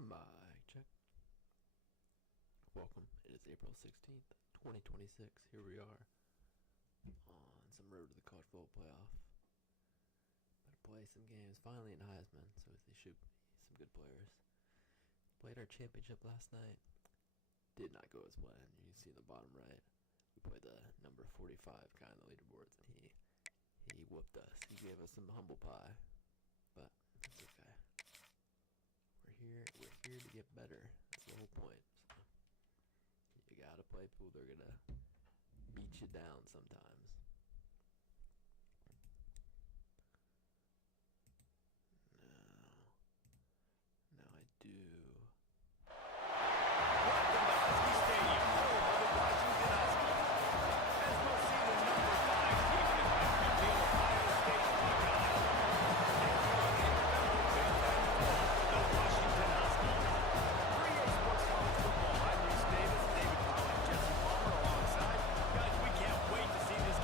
Mic check. Welcome. It is April 16th, 2026. Here we are on some road to the college football playoff. About to play some games finally in Heisman, so they should be some good players. Played our championship last night. Did not go as planned. You can see in the bottom right. We played the number 45 guy on the leaderboards, and he whooped us. He gave us some humble pie, but that's okay. We're here to get better. That's the whole point. So you gotta play people that are gonna beat you down sometimes. Now I do. This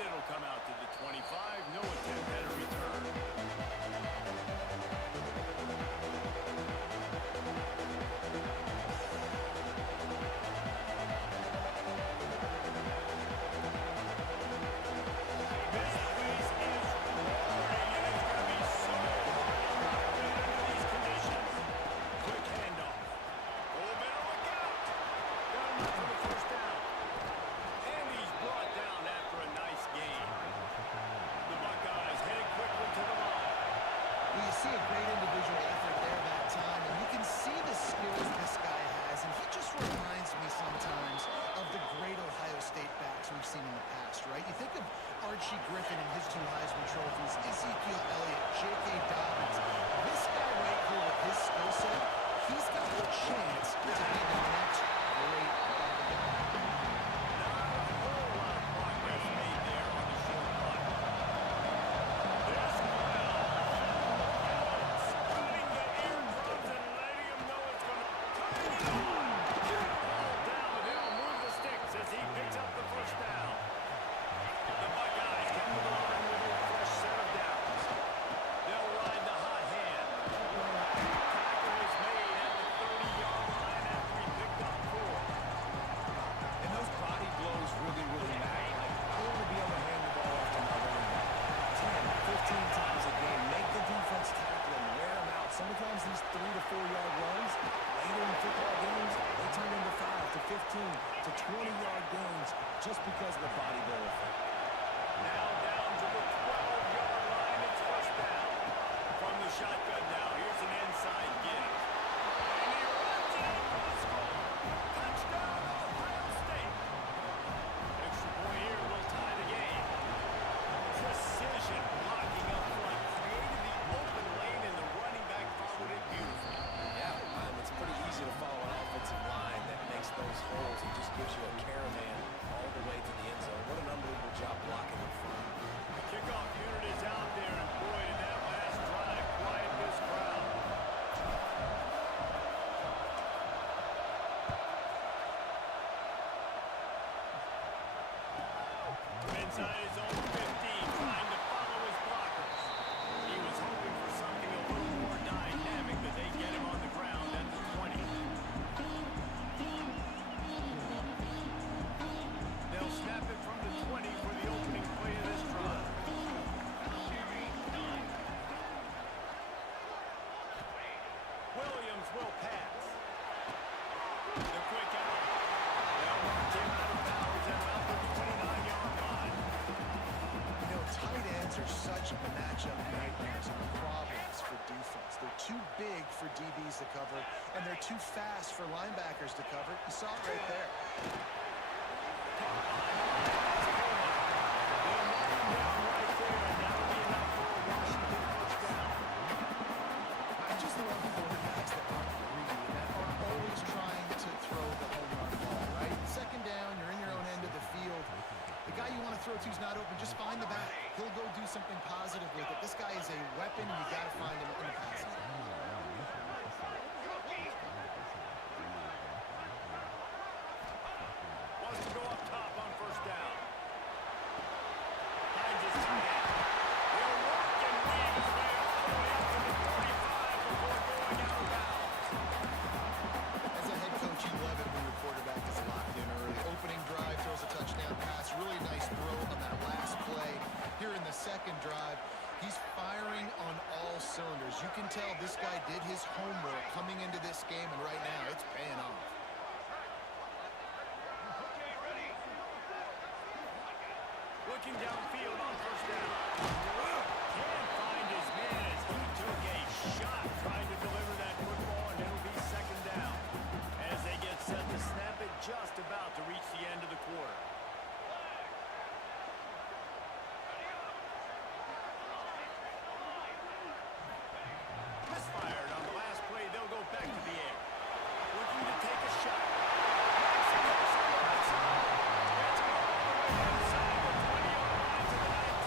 it'll come out to the 25. No attempt at a return. See a great individual effort there that time, and you can see the skills this guy has, and he just reminds me sometimes of the great Ohio State backs we've seen in the past, right? You think of Archie Griffin and his 2 Heisman trophies, Ezekiel Elliott, J.K. Dobbins. This guy right here with his skill set, he's got a chance to be the next great Sometimes these 3 to 4 yard runs, later in football games, they turn into 5 to 15 to 20-yard gains just because of the body blow effect. Now down to the 12-yard line. It's first down. From the shotgun now, here's an inside give. And he runs it up for the score. Touchdown, Ohio State. Extra point here will tie the game. Precision blocking up front created the open lane, and the running back followed it beautifully. Yeah, it's pretty easy to follow an offensive line that makes those holes and just gives you a caravan all the way to the end zone. What an unbelievable job blocking up front. The kickoff unit is out there, and boy, did that last drive quiet this crowd. Inside his own 15, trying to follow his blockers. He was hoping for something a little more dynamic, but they get him on the ground at the 20. They'll snap it from the 20 for the opening play of this drive. Williams will pass. The quick out. They'll mark him out of bounds at about the 29-yard line. You know, tight ends are such matchup nightmares and problems for defense. They're too big for DBs to cover, and they're too fast for linebackers to cover. You saw it right there. I just love quarterbacks that aren't greedy, that are always trying to throw the home run ball, right? Second down, you're in your own end of the field. The guy you want to throw to is not open. Just find the back. He'll go do something positive with it. This guy is a weapon, and you got to find him in the passing game. Wants to go up top on first down. Finds his tight end. He'll work and weave his way all the way up to the 45 before going out of bounds. As a head coach, you love it when your quarterback is locked in early. Opening drive, throws a touchdown pass. Really nice throw on that last play. Here in the second drive, he's firing on all cylinders. You can tell this guy did his homework coming into this game, and right now it's paying off. Looking downfield on first down. Can't find his man as he took a shot trying to deliver that football, and it'll be second down. As they get set to snap it, just about to reach the end of the quarter. Misfired on the last play. They'll go back to the air. Looking to take a shot. It's all the way inside the 20-yard line to the 19.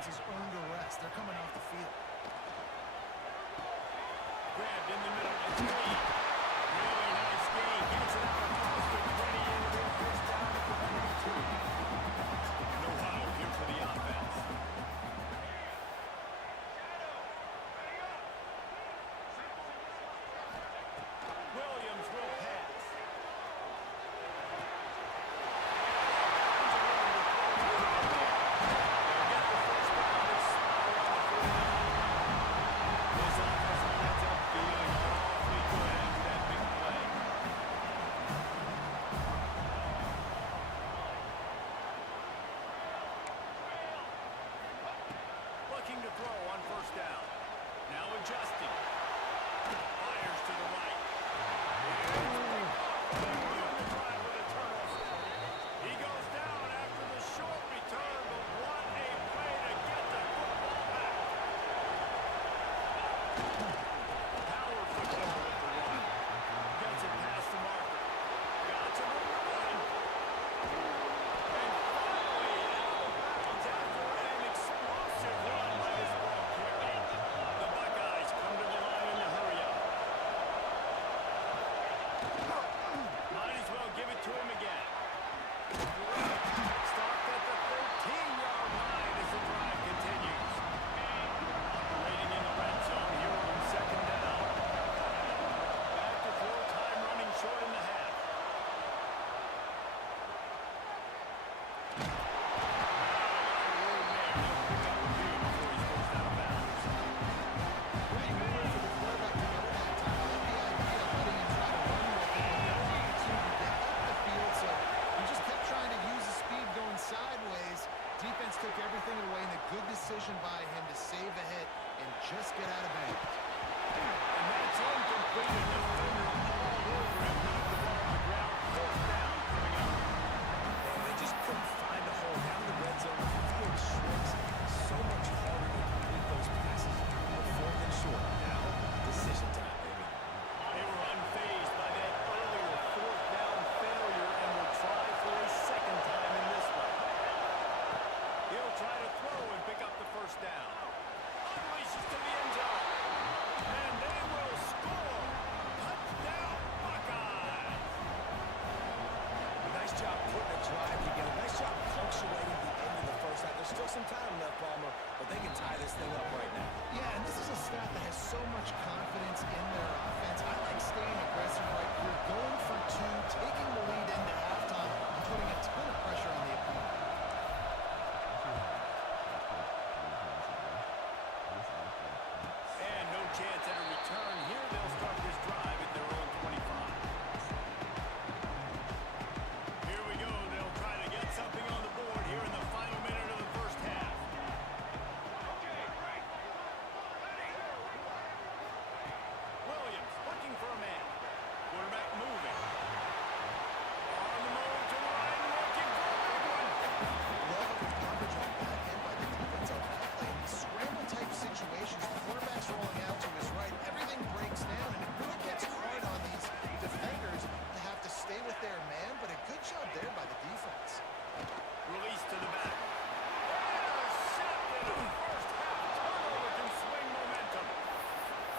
defense has earned a rest. They're coming off the field. Grabbed in the middle. It's Lee. Really nice game. Gets it out across the 20 into the first down at the 22. No huddle here for the offense. Williams will pass. Looking to throw on first down. Now adjusting. Fires to the right. He goes down after the short return, but what a play to get the football back. Power football with the run. Gets it past the marker. Got to the run. And finally out of bounds after an explosive run by this ball carrier. The Buckeyes come to the line in a hurry up. Might as well give it to him again. Stopped at the 13-yard line as the drive continues. Operating in the red zone here on second down. Back to throw, time running short in the half. Sideways. Defense took everything away, and a good decision by him to save a hit and just get out of bounds. And that's incomplete. The defender all over him. Knocked the ball on the ground. Fourth down coming up. And they just couldn't find a hole down the red zone. The field shrinks. So much harder to complete those passes. But fourth and short. Now, decision time, baby. They were unfazed by that earlier fourth down failure and will try for a second time in this one. He'll try to throw and pick up the first down. Unleashes to the end zone. And they will score. Touchdown, Buckeyes. Nice job putting a drive together. Nice job punctuating the end of the first half. There's still some time left, Palmer, but they can tie this thing up right now. Yeah, and this is a staff that has so much confidence in their offense. I like staying aggressive right here, going for two, taking the lead into halftime, and putting a ton of pressure on the opponent. And no chance at a return. Here they'll start this drive at their own 25. Here we go. They'll try to get something on the board here in the final minute of the first half. Williams looking for a man. Quarterback moving. On the move to the right, looking for a big one. Love the coverage on back end by the defense on that play. In scramble-type situations, the quarterback's rolling out to his right. Everything breaks down, and it really gets hard on these defenders to have to stay with their man, but a good job there by the defense. Release to the back. Intercepted in the first half. Turnover can swing momentum.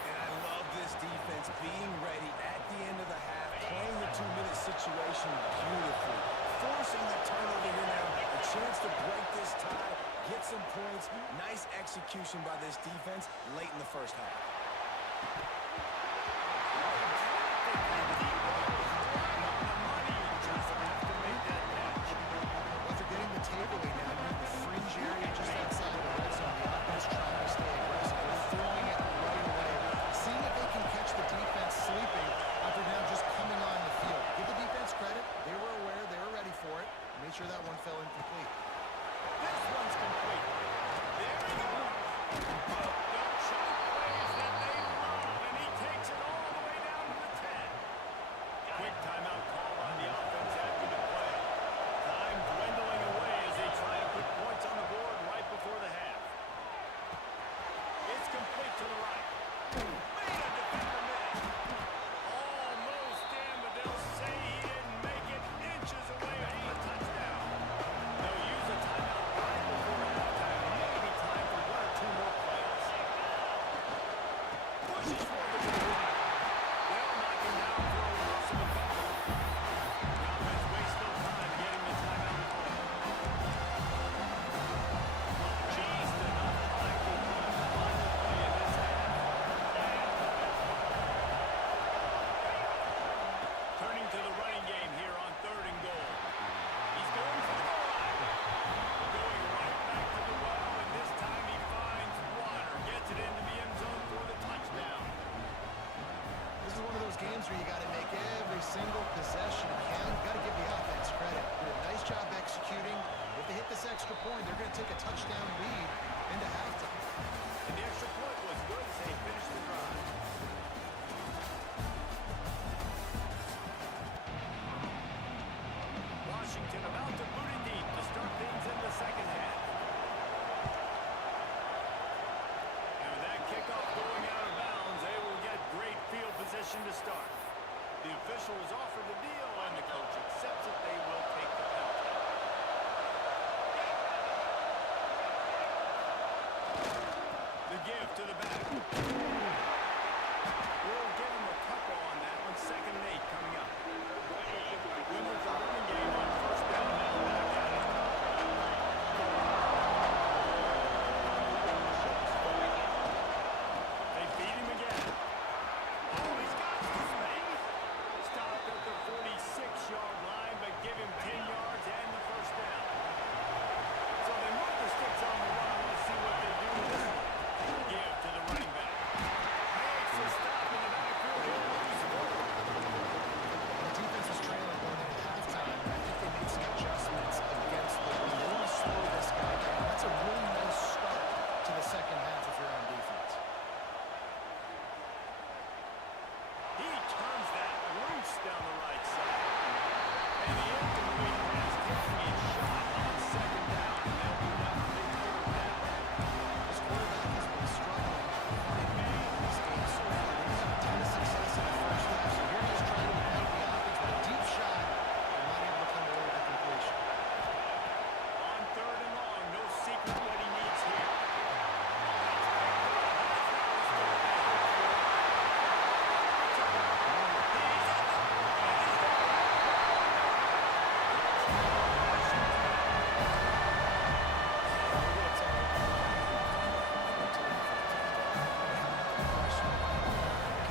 And I love this defense being ready at the end of the half, playing the two-minute situation beautifully, forcing the turnover here now, a chance to break this tie, get some points. Nice execution by this defense late in the first half. After getting the takeaway now in the fringe area just outside the red zone, the offense trying to stay aggressive. They're throwing it right away, seeing if they can catch the defense sleeping after now just coming on the field. Give the defense credit. They were aware. They were ready for it. Made sure that one fell incomplete. This one's complete. There he goes. No shot plays that times where you got to make every single possession count. You got to give the offense credit. Did a nice job executing. If they hit this extra point, they're going to take a touchdown lead into halftime. And the extra point was good as they finished the drive. Washington about to boot it deep to start things in the second half. And with that kickoff going out of bounds, they will get great field position to start. The official has offered the deal, and the coach accepts it. They will take the penalty. The give to the back. We'll give him a couple on that one. 2nd and 8 coming up. Win with the running game on first down. Now back at it. They beat him again. Oh, he's got this man. Stopped at the 46-yard line, but give him 10 yards and the first down. So they move the sticks on the run. Let's see what they do with this one. Give to the running back. Makes a stop in the backfield. He'll lose 4. The defense was trailing going into halftime, and I think they made some adjustments against the run. They want to slow this guy down. That's a really nice start to the second half if you're on defense. He turns that loose down the right side. And the incomplete pass taking a shot on 2nd down. And they'll be left with a 3rd down. This quarterback has been struggling in these games so far. They didn't have a ton of success in the first half, so here he is trying to ignite the offense with a deep shot and not able to come away with a completion. On 3rd and long, no secret what he needs here.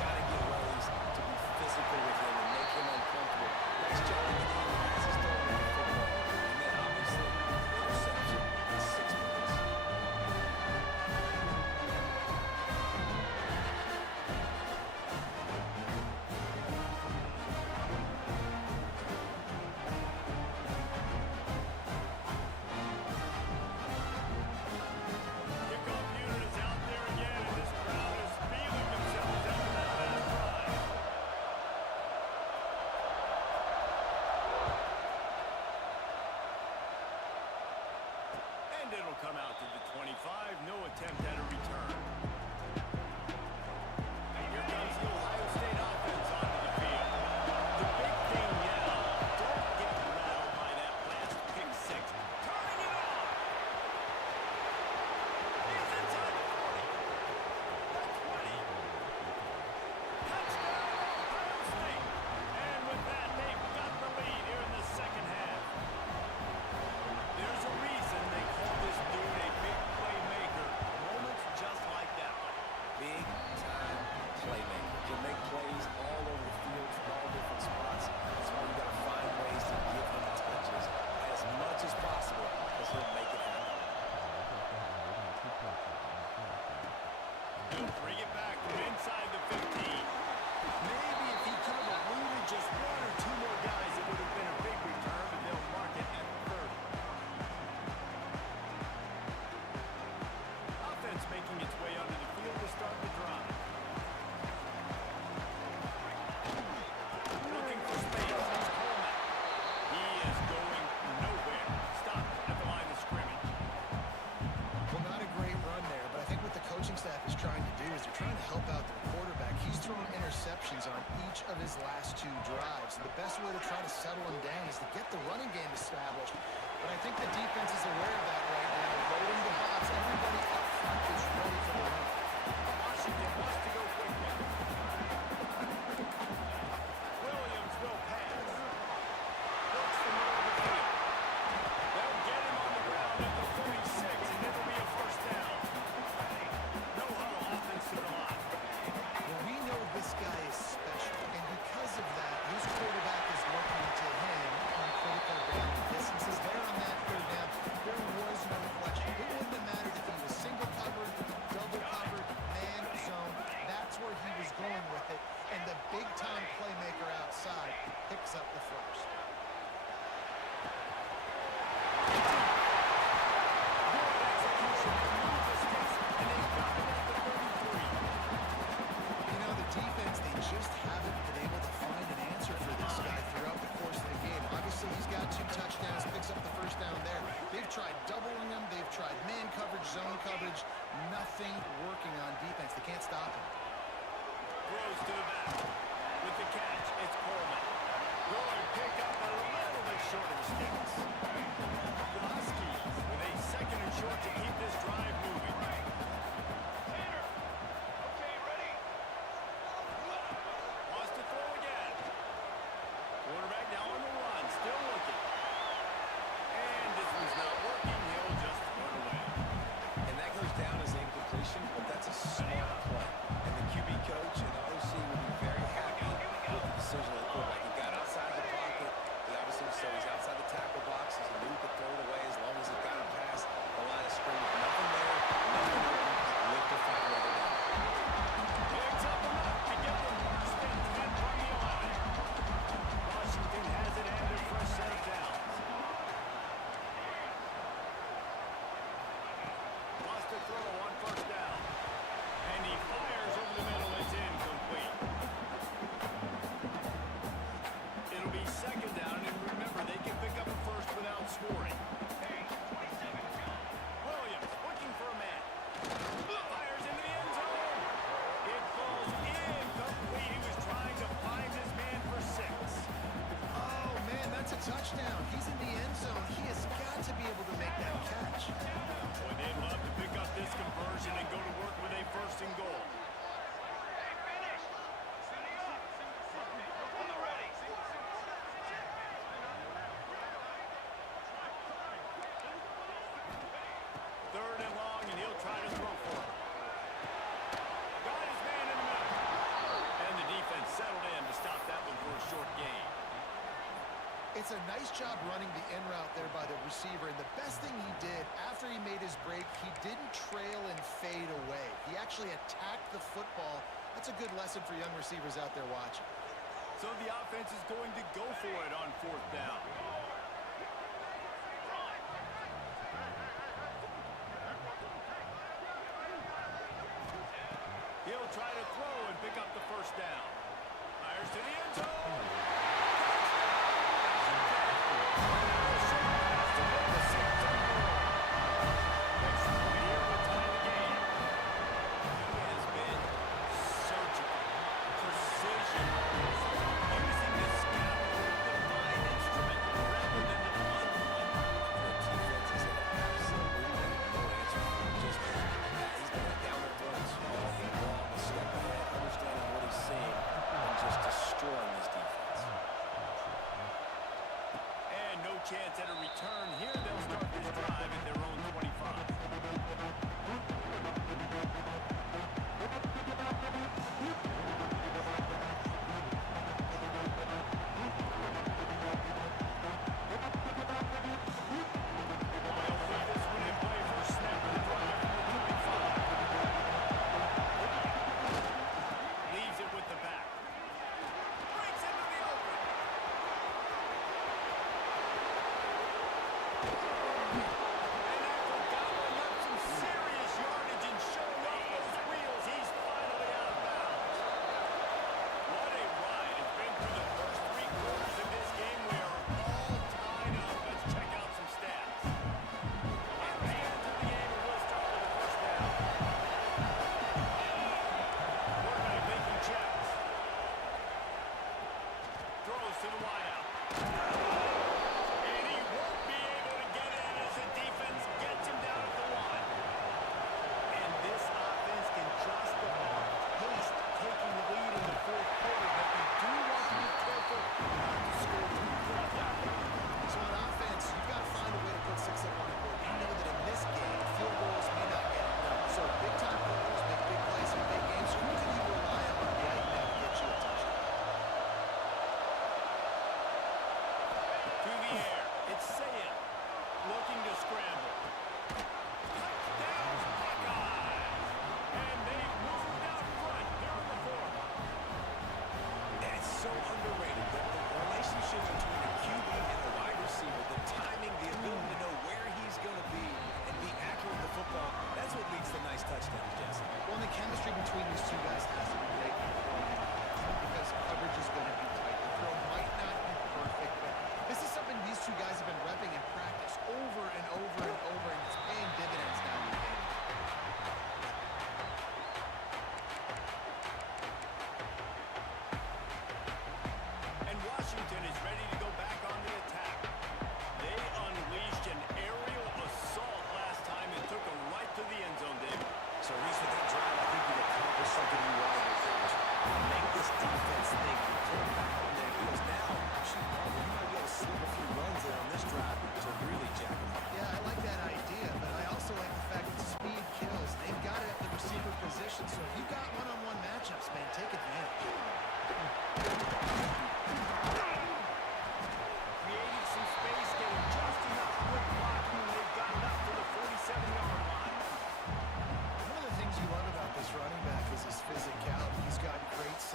Gotta get ways to be physical with him and make him uncomfortable. Nice job getting him as he's throwing the football. And then obviously, interception and 6 points. Kickoff unit is out there again, and this crowd is feeling themselves after that last drive. And it'll come out to the 25. No attempt at a return. Here comes the Ohio State offense onto the field. The big thing now, don't get rattled by that last pick 6. Turning it on. He's inside the 40. The 20. Touchdown, Ohio State. And with that, they've got the lead here in the second half. There's a reason they call this dude a big playmaker. Moments just like that one. Big-time playmaker. Can make plays all over the field from all different spots. That's why you got to find ways to give him touches as much as possible because he'll make it happen. He'll bring it back from inside the 15. Maybe if he could have eluded just 1 or 2 more guys, it would have been a big return, but they'll mark it at 30. Offense making its way onto the field to start the drive. Looking for space. Here's Coleman. He is going nowhere. Stop at the line of scrimmage. Well, not a great run there, but I think what the coaching staff is trying to do is they're trying to help out their quarterback. He's thrown interceptions on each of his last 2 drives. And the best way to try to settle him down is to get the running game established. But I think the defense is aware of that right now. Loading the box, everybody up front is ready for the run. Washington wants to go quickly. Williams will pass. Looks the middle of the field. They'll get him on the ground at the 46, and it'll be a first down. No huddle offense to the line. Well, we know this guy is special, and because of that, his quarterback is looking to him on critical down distances. There on that 3rd down, there was no question. It wouldn't have mattered if he was single covered, was going with it, and the big-time playmaker outside picks up the first. You know, the defense, they just haven't been able to find an answer for this guy throughout the course of the game. Obviously, he's got 2 touchdowns, picks up the first down there. They've tried doubling him. They've tried man coverage, zone coverage. Nothing working on defense. They can't stop him. Throws to the back. With the catch, it's Coleman. Going pick up a little bit short of the sticks. The Huskies with a second and short to keep this drive moving. Wants to throw again. Quarterback now on the run, still looking. And this one's not working. He'll just run away. And that goes down as incompletion, but that's a smart play. And the QB coach and the OC will be very happy with the decision of the quarterback. He got outside the pocket. He obviously so he's outside the tackle box. He knew he could throw it away as long as it got him past the line of scrimmage. Nothing there, nothing open. Look to find where they're down. Picks up enough to get the first and 10 from the 11. Washington has it and a fresh set of downs. Wants to throw on first down. And he fires over the middle. It's incomplete. It'll be second down, and remember, they can pick up a first without scoring. Williams looking for a man. Fires into the end zone. It falls incomplete. He was trying to find his man for 6. Oh, man, that's a touchdown. He's in the end zone. He has got to be able to make that catch. Boy, they'd love to pick up this conversion and go to work with a first and goal. Third and long, and he'll try to throw for it. Got his man in the middle. And the defense settled in to stop that one for a short gain. It's a nice job running the in route there by the receiver, and the best thing he did after he made his break, he didn't trail and fade away. He actually attacked the football. That's a good lesson for young receivers out there watching. So the offense is going to go for it on fourth down. He'll try to throw and pick up the first down. Fires to the end zone. Chance at a return here. They'll start this drive at their own 25.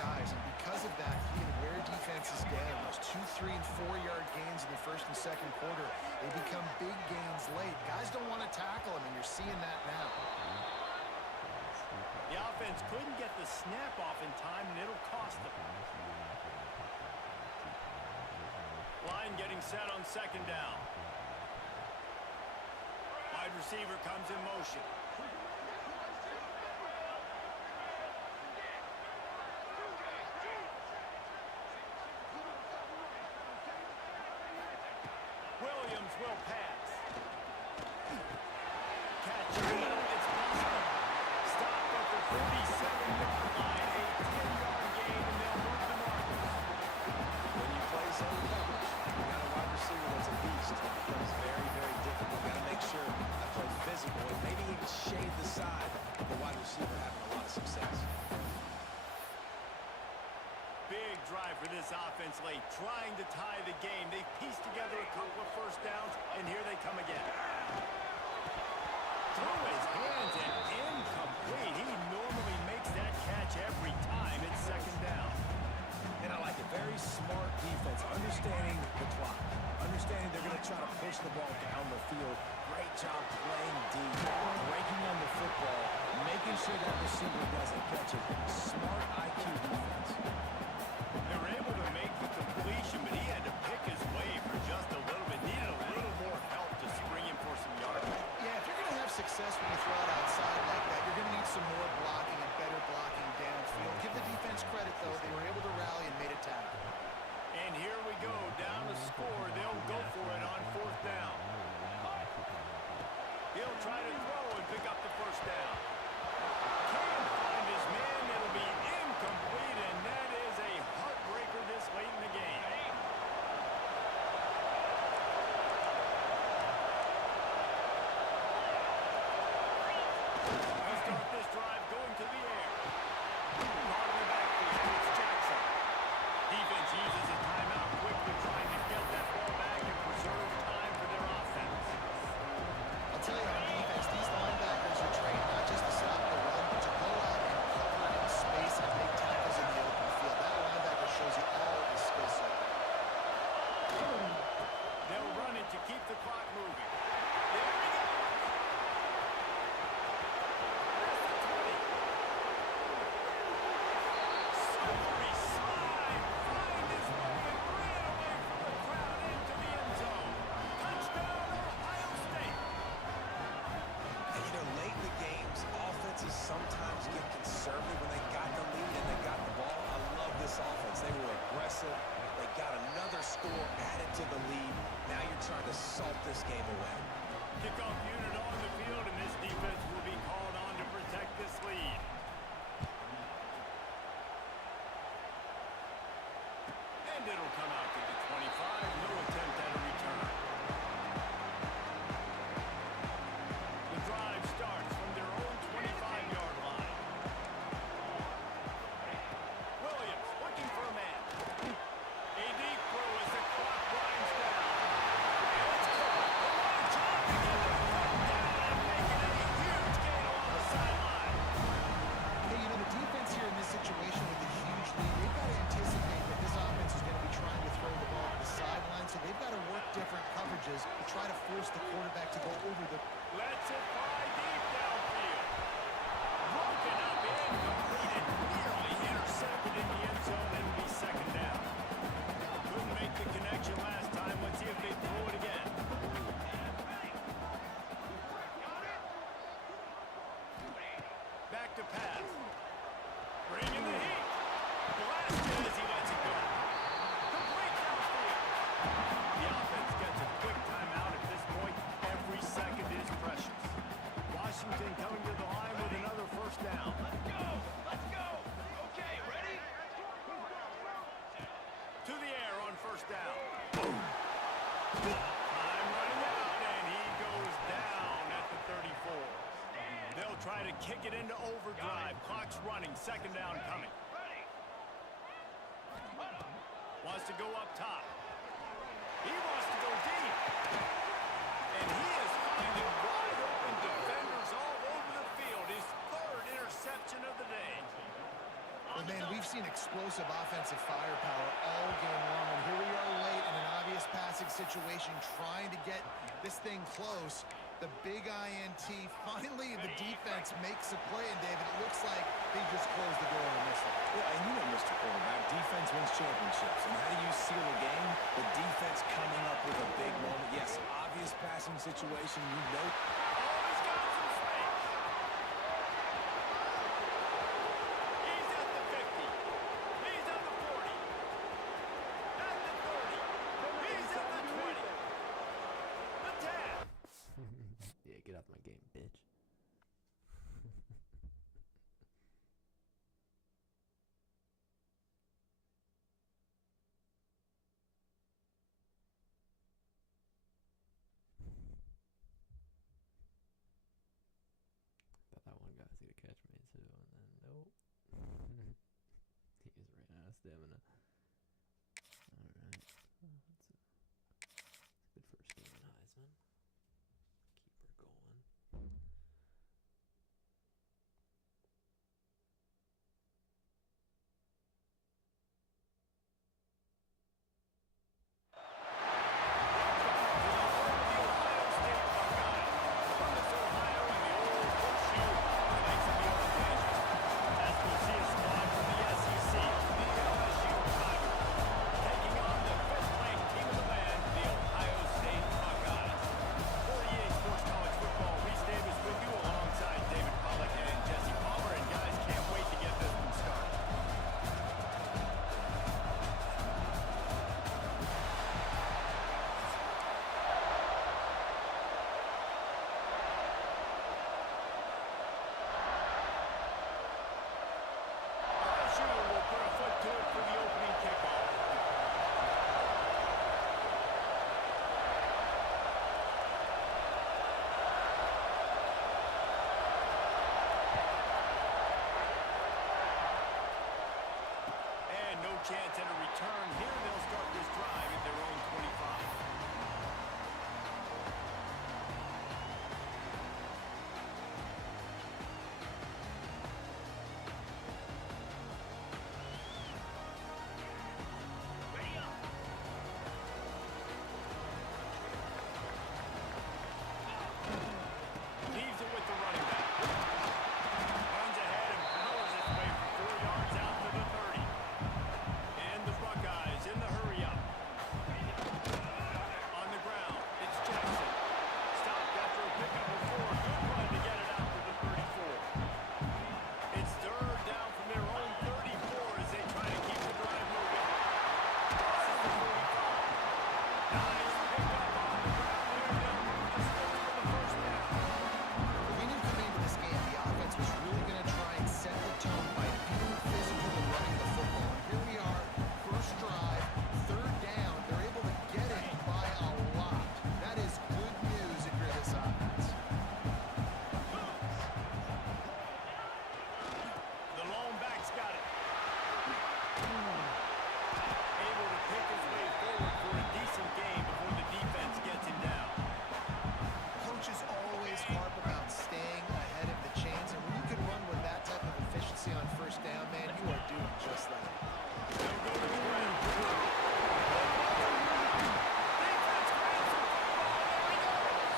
guys, and because of that, he can wear defenses down. Those 2, 3, and 4-yard gains in the first and second quarter, they become big gains late. Guys don't want to tackle him, and you're seeing that now. The offense couldn't get the snap off in time, and it'll cost them. Line getting set on second down. Wide receiver comes in motion. Williams will pass. Catch. It's possible. Stopped at the 47-yard line. A 10-yard gain, and they'll move the markers. When you play zone coverage, you got a wide receiver that's a beast. It becomes very, very difficult. Got to make sure I play physical and maybe even shade the side of the wide receiver having a lot of success. Big drive for this offense late, trying to tie the game. They pieced together a couple of first downs, and here they come again. Through his hands and incomplete. He normally makes that catch every time. It's second down. And I like it. Very smart defense, understanding the clock, understanding they're going to try to push the ball down the field. Great job playing deep, breaking on the football, making sure that receiver doesn't catch it. Smart IQ defense. They were able to make the completion, but he had to pick his way for just a little bit. Needed a little more help to spring him for some yardage. Yeah, if you're going to have success when you throw it outside like that, you're going to need some more blocking and better blocking downfield. Give the defense credit, though. They were able to rally and made a tackle. And here we go, down to score. They'll go for it on fourth down. He'll try to throw and pick up the first down. Can't find his man. It'll be incomplete, and that is a heartbreaker this late in the game. They'll start this drive going to the air. Out of the backfield, it's Jackson. Defense uses a timeout quickly, trying to get that ball back and preserve time for their offense. I'll tell you, on defense, these linebackers are trained not just to stop the run, but to go out and cover in space and make tackles in the open field. That linebacker shows you all of his skill set. They'll run it to keep the clock moving. There we go. Slippery slide. Find his way and ran away from the crowd into the end zone. Touchdown, Ohio State. And late in the games, offenses sometimes get conservative when they got the lead and they got the ball. I love this offense. They were aggressive. They got another score added to the lead. Now you're trying to salt this game away. Kickoff unit on the field, and this defense will be called on to protect this lead. And it'll come out to the 25. No attempt at a return. The drive starts from their own 25-yard line. Williams looking for a man. A deep throw as the clock winds down. And it's caught. Lamar Johnson got the foot down and making a huge gain along the sideline. Hey, the defense here in this situation with a huge lead, they've got to anticipate that this offense is going to be trying to throw the ball to the sideline, so they've got to work different coverages to try to force the quarterback to go over the... Lets it fly deep downfield. Broken up, incomplete, and nearly intercepted in the end zone. It'll be second down. Couldn't make the connection last time. Let's see if they throw it again. Back to pass. Bringing the heat. Blasted as he lets it go. Complete downfield. The offense gets a quick timeout at this point. Every second is precious. Washington coming to the line with another first down. Let's go! Let's go! Okay, ready? To the air on first down. Boom! Time running out, and he goes down at the 34. They'll try to kick it into overdrive. Clock's running. Second down coming. Wants to go up top. He wants to go deep. And he is finding wide open defenders all over the field. His third interception of the day. Well, man, we've seen explosive offensive firepower all game long, and here we are late in an obvious passing situation trying to get this thing close. The big INT, finally the defense makes a play, and David, it looks like they just closed the door on this one. Yeah, and you know, Mr. Quarterback, defense wins championships. And how do you seal a game? The defense coming up with a big moment. Yes, obvious passing situation, you know. Oh, he's got some space. He's at the 50. He's at the 40. At the 30. He's at the 20. The 10. Yeah, get out my game, bitch. Thought that one guy was gonna catch me too, and then nope. He was ran out of stamina. Alright. It's a good first game in Heisman. Keep her going. Chance at a return. Here they'll start this drive at their own 25. Leaves it with the running back. Runs ahead and powers his way for 4 yards out to the 30. And the Buckeyes in the hurry up. On the ground, it's Jackson. Stopped after a pickup of 4. Good run to get it out to the 34. It's third down from their own 34 as they try to keep the drive moving. Crosses the 45. Nice pickup on the ground there. They'll move the sticks for the first down. We knew coming into this game, the offense was really going to try and set the tone by being physical and running the football. And here we are, first drive, third down. They're able to get it by a lot. That is good news if you're this offense. The lone back's got it. Able to pick his way forward for a decent game before the defense gets him down. Coaches always harp about staying ahead of the chains, and when you can run with that type of efficiency on first down, man, you are doing just that. They'll go to the ground. Defense grabs the football. There he goes.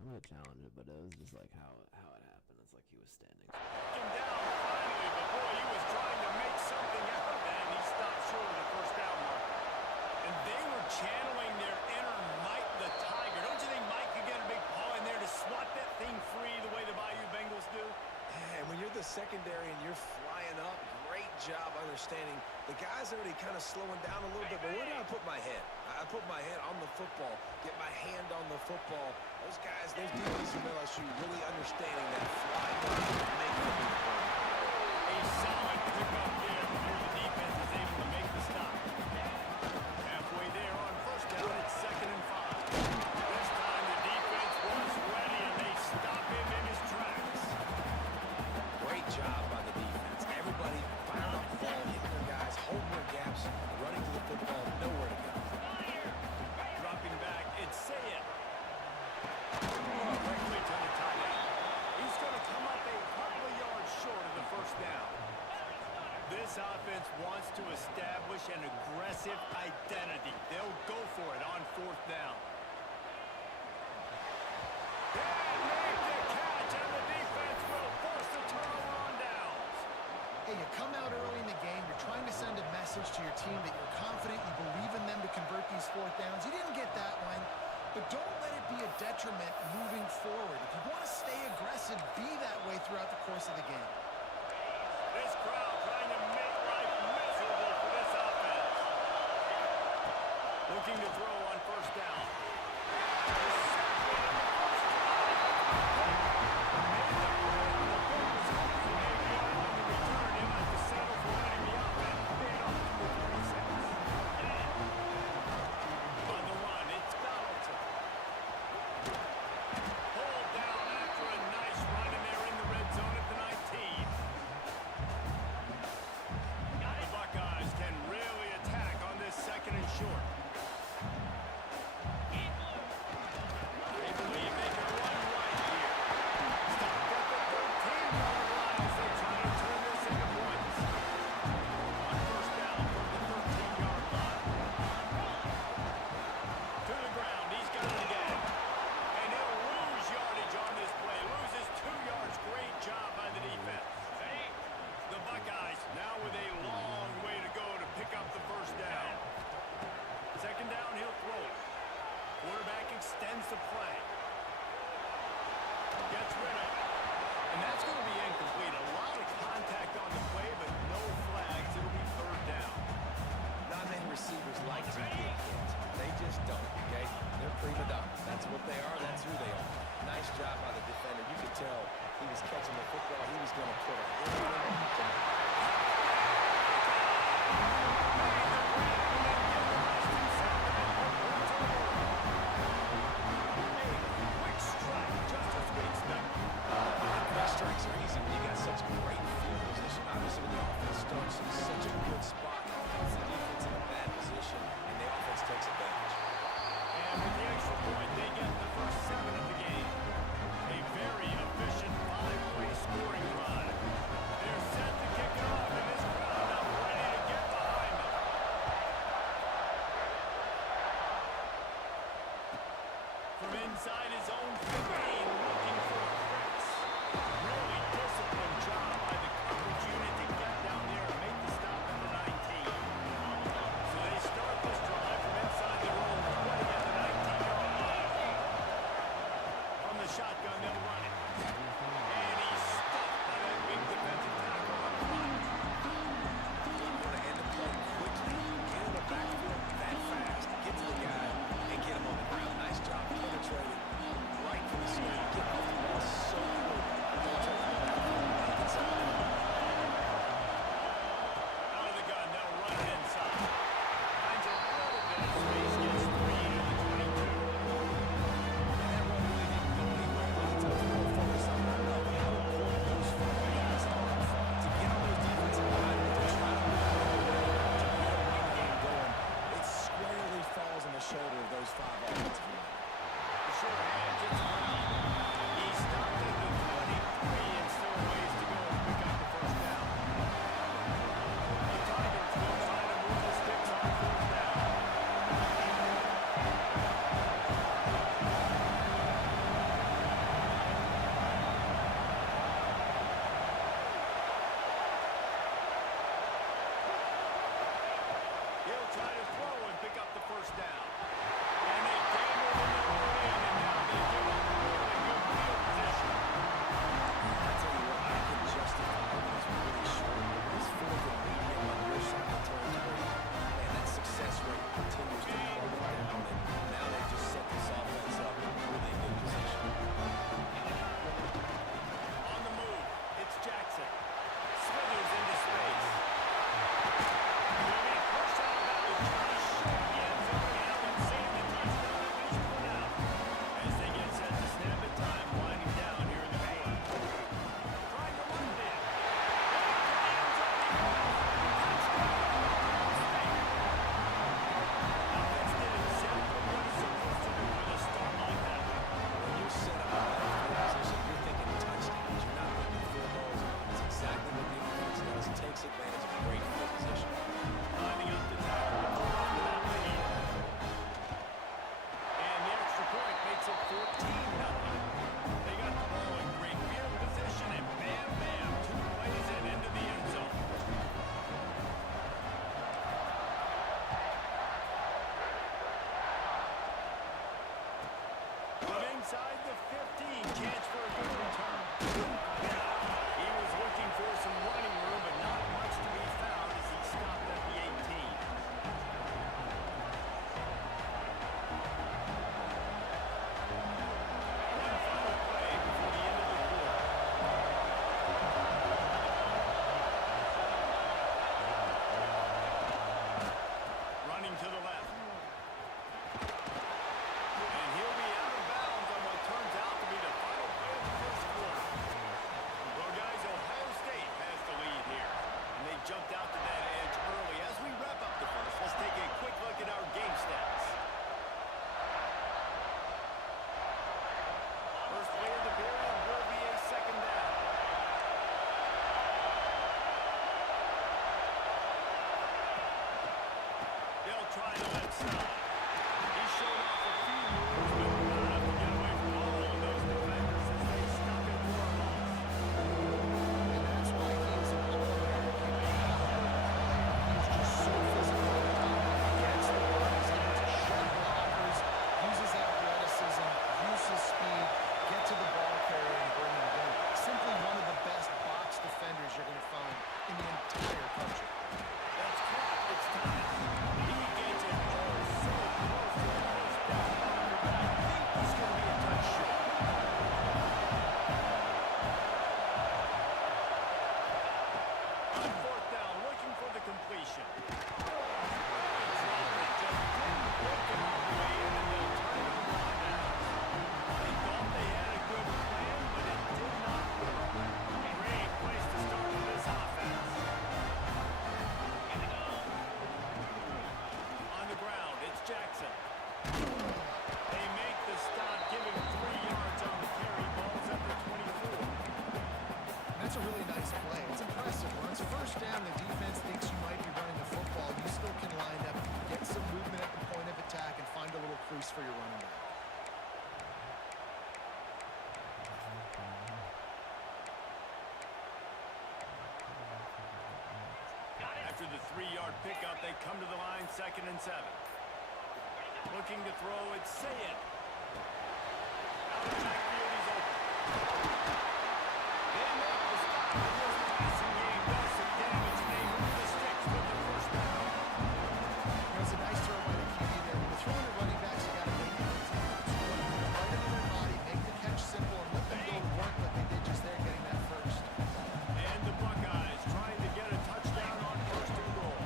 I'm gonna challenge it, but it was just like how it happened. It's like he was standing. Him down finally, but boy, he was trying to make something out of that, and he stopped short of the first down mark. And they were channeling their inner Mike the Tiger. Don't you think Mike could get a big paw in there to swat that thing free the way the Bayou Bengals do? Yeah, and when you're the secondary and you're flying up, great job understanding. The guy's already kind of slowing down a little bit, but where do I put my head? I put my head on the football, get my hand on the football. Those guys, those DBs from LSU really understanding that fly down and make the big play. A solid pickup there before the defense is able to make the stop. Halfway there on first down, it's 2nd and 5. This time the defense was ready, and they stop him in his tracks. Great job by the defense. Everybody firing up the ball, hitting their guys, holding their gaps, running to the football, nowhere to go. Dropping back, it's Sayed. Quickly to the tight end. He's going to come up a couple of yards short of the first down. This offense wants to establish an aggressive identity. They'll go for it on 4th down. And make the catch, and the defense will force the turnover on downs. Hey, you come out early in the game, you're trying to send a message to your team that you're confident, you believe in them to convert these 4th downs. You didn't get that one, but don't let it be a detriment moving forward. If you want to stay aggressive, be that way throughout the course of the game. This crowd trying to make life miserable for this offense. Looking to throw on 1st down. Extends the play. Gets rid of it. And that's going to be incomplete. A lot of contact on the play, but no flags. It'll be 3rd down. Not many receivers like to get hit. They just don't, okay? They're prima donna. That's what they are. That's who they are. Nice job by the defender. You could tell he was catching the football. He was going to put a hit in it. Strikes are easy when you got such great field position. Obviously, when the offense starts in such a good spot, it's the defense in a bad position, and the offense takes advantage. And with the extra point, they get the first 7 of the game. A very efficient 5-play scoring drive. They're set to kick it off, and this crowd now ready to get behind them. From inside his own 15, looking for a press. Really disciplined job by the coverage unit to get down there and make the stop at the 19. So they start this drive from inside their own 20 at the 19-yard line. From the shotgun, they'll run it. And he's stuffed by that big defensive tackle on the line. You want to end the play quickly, get in the backfield that fast, get to the guy, and get him on the ground. Nice job penetrating right from the snap. Get off the ball so quick. Out of the gun, they'll run it inside. Finds a little bit of space, gets 3 to the 22. And that run really didn't go anywhere. Really tough to really focus on that. How important those 4 guys are to get on those defensive line and to try to get a game going. It squarely falls on the shoulder of those 5 offensive men. The short hand gets around. He stopped at the 23 and still a ways to go to pick up the 1st down. The Tigers will try to move the sticks on 4th down. He'll try to throw and pick up the 1st down. And they gambled in their own end, and now they give up really good field position. I tell you what, I can justify it as really short. This 4th and medium on your side of the territory, and that success rate continues to plummet down, and now they just set this offense up in really good position. On the move, it's Jackson. Smithers into space. He'll be pushed out of bounds just short of the end zone. He hasn't seen the touchdown, but he's put out. As they get set some running room, but not much to be found as he stopped at the 18. One final play before the end of the quarter. Running to the left. And he'll be out of bounds on what turns out to be the final play of the first quarter. Well, guys, Ohio State has the lead here. And they jumped out to that edge early. As we wrap up the first, let's take a quick look at our game stats. First play of the period will be a second down. They'll try the left side. He showed off a few moves, but not enough to get away from all of those defenders as they stop him for a loss. And that's why he's an All-American. He's just so physical. Gets the ball. He's able to shed blockers, uses athleticism, uses speed, get to the ball carrier and bring him down. Simply one of the best box defenders you're going to find in the entire country. That's caught. It's time. He gets it all so close to the first down marker, but I think he's going to be a touch short. On fourth down, looking for the completion. Dropped it, just didn't break it all the way in, and they'll turn it over on downs. They thought they had a good plan, but it did not work. Great place to start with this offense. On the ground, it's Jackson. They make the stop, giving 3 yards on the carry. Ball's at the 24. That's a really nice play. It's impressive. Once first down, the defense thinks you might be running the football. You still can line up, get some movement at the point of attack, and find a little crease for your running back. After the 3-yard pickup, they come to the line, 2nd and 7. Looking to throw, it's Sayed. Out of the backfield, he's open. They make the stop, and this passing game does some damage, and they move the sticks with the first down. It was a nice throw by the QB there. When you're throwing at running backs, you got to make it easy. So you want to put it right into their body, make the catch simple, and let them go to work like they did just there, getting that first. And the Buckeyes trying to get a touchdown on 1st and goal.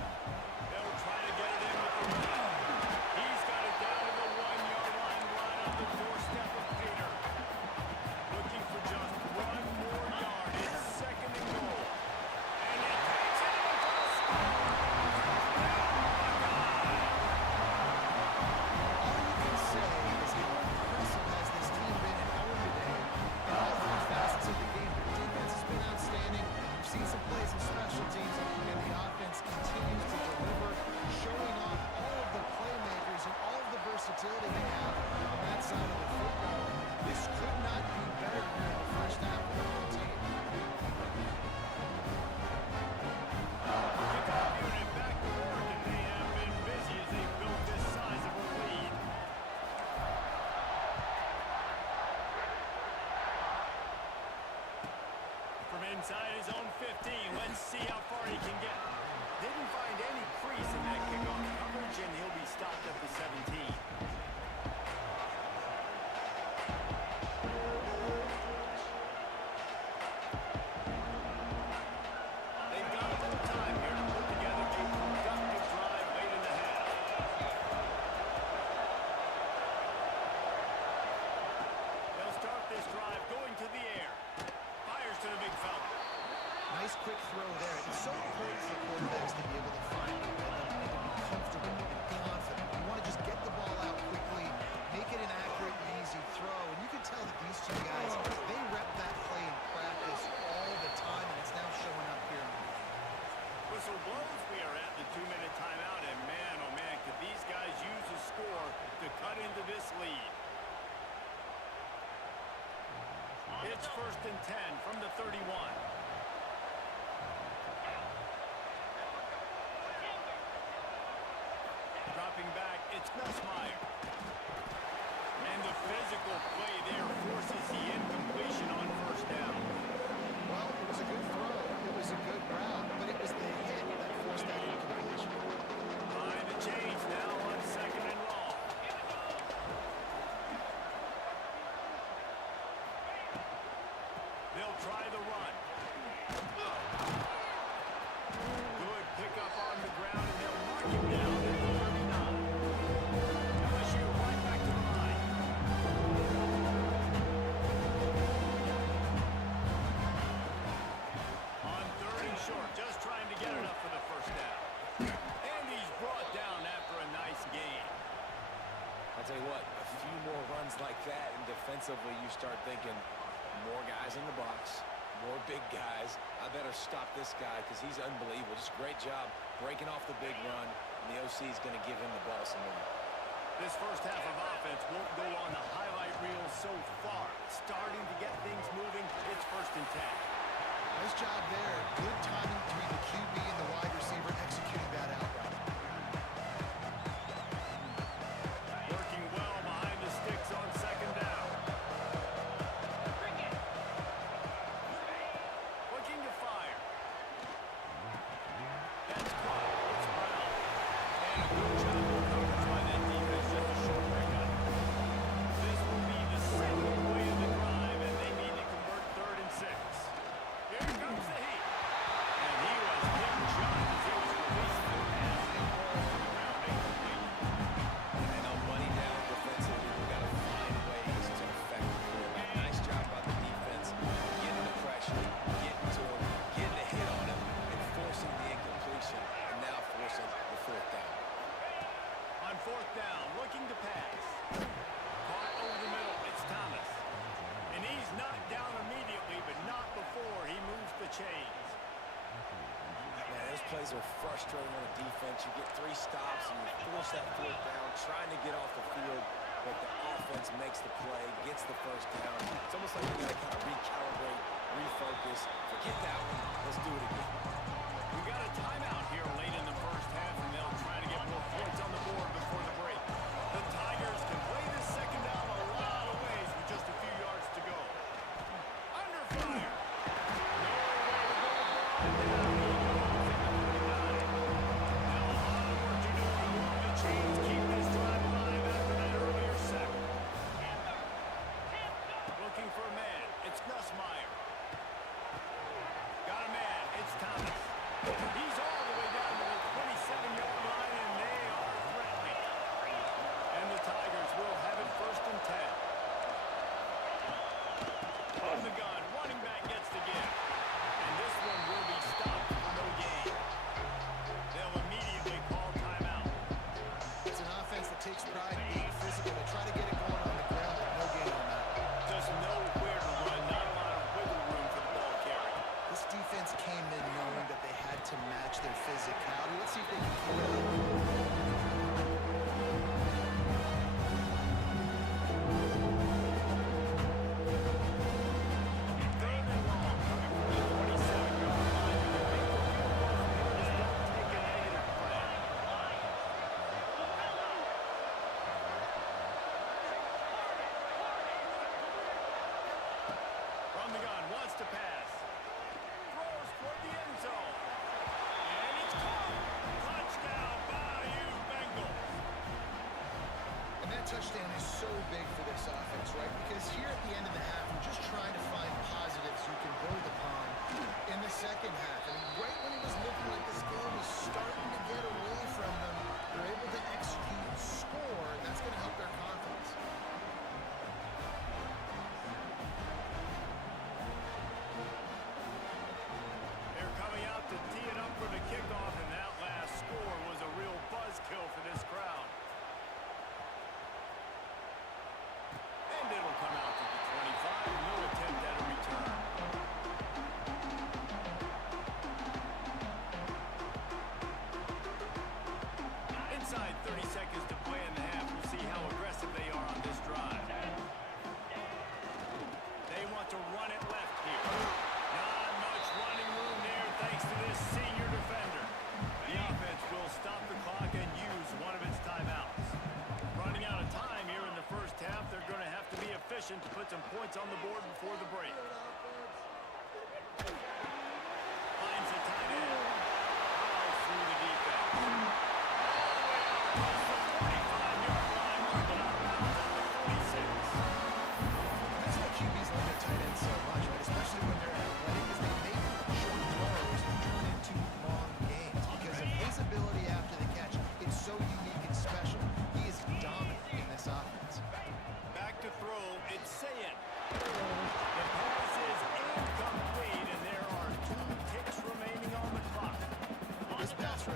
They'll try to get it in with the run. He's got it down to the 1-yard line, right on the doorstep of Pater. Looking for just 1 more yard. It's 2nd and goal. And he takes it into the score. All you can say is how impressive has this team been at home today in all 3 facets of the game. Their defense has been outstanding. We've seen some plays in special teams, and the offense continues to deliver, showing off all of the playmakers and all of the versatility they have on that side of the football. This could not be better here in the first half of the whole team. Kickoff unit back to work, and they have been busy as they built this sizable lead. From inside his own 15, let's see how far he can get. Didn't find any crease in that kickoff coverage, and he'll be stopped at the 17. They've got a little time here to put together a productive drive late in the half. They'll start this drive going to the air. Fires to the big fella. Nice quick throw there. It's so important for quarterbacks to be able to find a rhythm and to be comfortable and confident. You want to just get the ball out quickly, make it an accurate and easy throw. And you can tell that these 2 guys, they rep that play in practice all the time, and it's now showing up here. Whistle blows. We are at the 2-minute timeout, and man, oh man, could these guys use a score to cut into this lead. It's 1st and 10 from the 31. Dropping back, it's Nussmeier. And the physical play there forces the incompletion on 1st down. Well, it was a good throw. It was a good route, but it was the hit that forced that incompletion. Behind the chains now on 2nd and long. They'll try the run. Good pickup on the ground, and they'll mark him down at the 39. LSU right back to the line. On 3rd and short, just trying to get it up for the first down. And he's brought down after a nice gain. I'll tell you what, a few more runs like that, and defensively you start thinking more guys in the box, more big guys. I better stop this guy because he's unbelievable. Just a great job breaking off the big run, and the OC is going to give him the ball some more. This first half of offense won't go on the highlight reel so far. Starting to get things moving. It's 1st and 10. Nice job there. Good timing between the QB and the wide receiver executing that out route. Working well behind the sticks on 2nd down. Looking to fire. That's caught. It's Brown. And a good job of coverage by that defense. Just a short pickup. This will be the 2nd play of the drive, and they need to convert 3rd and 6. Here comes the heat. And he was hit John as he was releasing the pass. And he falls to the ground incomplete. And on money down defensively, we've got to find ways to affect the quarterback. Nice job by the defense, getting the pressure, getting to him, getting a hit on him, and forcing the incompletion, and now forcing the 4th down. On 4th down, looking to pass. Caught over the middle, it's Thomas. And he's knocked down immediately, but not before he moves the chains. Man, those plays are frustrating on a defense. You get 3 stops and you force that 4th down, trying to get off the field, but the offense makes the play, gets the 1st down. It's almost like you got to kind of recalibrate, refocus. Forget that one. Let's do it again. We got a timeout here late in the first half, and they'll try to get more points on the board before the break. The Tigers can play this 2nd down a lot of ways with just a few yards to go. Under fire. No way to go. Down he goes at the 39. Now a lot of work to do to move the chains, keep this drive alive after that earlier sack. Looking for a man. It's Nussmeier. Got a man. It's Thomas. He's all the way down to the 27-yard line, and they are threatening. And the Tigers will have it 1st and 10. On the gun, running back gets the give. And this one will be stopped for no gain. They'll immediately call timeout. It's an offense that takes pride in being physical. They try to get it going on the ground, but no gain on that. Just nowhere to run, not a lot of wiggle room for the ball carrier. This defense came in knowing that they had to match their physicality. Let's see if they can pull it out. From the gun, wants to pass. Throws toward the end zone. And it's caught. Touchdown, Bayou Bengals. And that touchdown is so big for this offense, right? Because here at the end of the half, we're just trying to find positives you can build upon in the 2nd half. And right when it was looking like this game was starting to get away from them, they're able to execute, score, and that's going to help their confidence. They're coming out to tee it up for the kickoff, and that last score was a real buzzkill for this crowd. And it'll come out to the 25. No attempt at a return. Inside 30 seconds to play in the half. We'll see how aggressive they are on this drive. They want to run it left here. Not much running room there thanks to this senior defender. The offense will stop the clock and use one of its timeouts. Running out of time here in the first half. They're going to have to be efficient to put some points on the board before the break.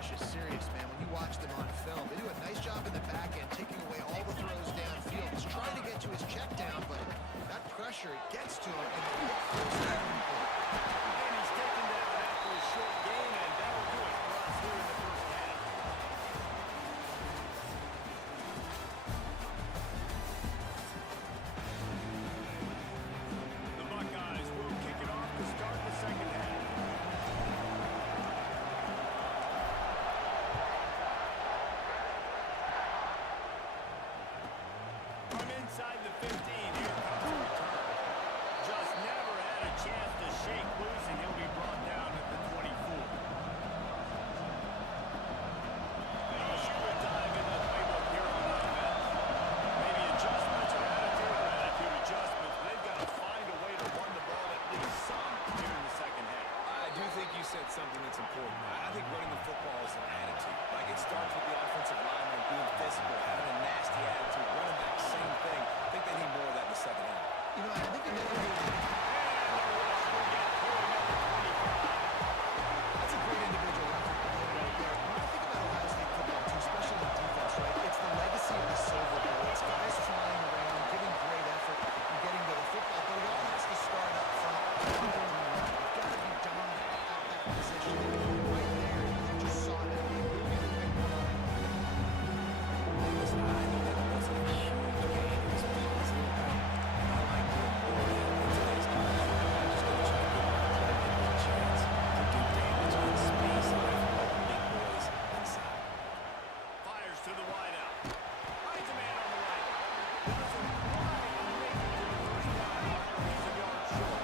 rush is serious, man. When you watch them on film, they do a nice job in the back end, taking away all the throws downfield. He's trying to get to his check down, but that pressure gets to him, and the hit force down. And he's taken down after a short gain, and that will do it for us here in the first half. The Buckeyes will kick it off to start the second half. From inside the 15, here comes the return. Just never had a chance to shake loose, and he'll be brought down at the 24. Now should we dive into the playbook here on offense? Maybe adjustments or attitude adjustments. They've got to find a way to run the ball at least some here in the second half. I do think you said something that's important. I think running the football is an attitude. Like, it starts with the offensive lineman being physical, having a nasty attitude. Running back, same thing. I think they need more of that in the second half. You know, I think And the rush will get through number 25. that's a great individual effort right there. When I think about Ohio State football, too, especially on defense, right, it's the legacy of the Silver Bowl. It's guys flying around, giving great effort, and getting to the football. But it all has to start up front. You've got to be dominant at that position. Right there, you just saw that. Listen, I know that wasn't a huge game. It was positive. I like doing more of that in today's college football. I'm just going to try to give my playmakers a chance to do damage in space away from all the big boys inside. Fires to the wideout. Finds a man on the right. Doesn't quite make it to the first down. He's a yard short.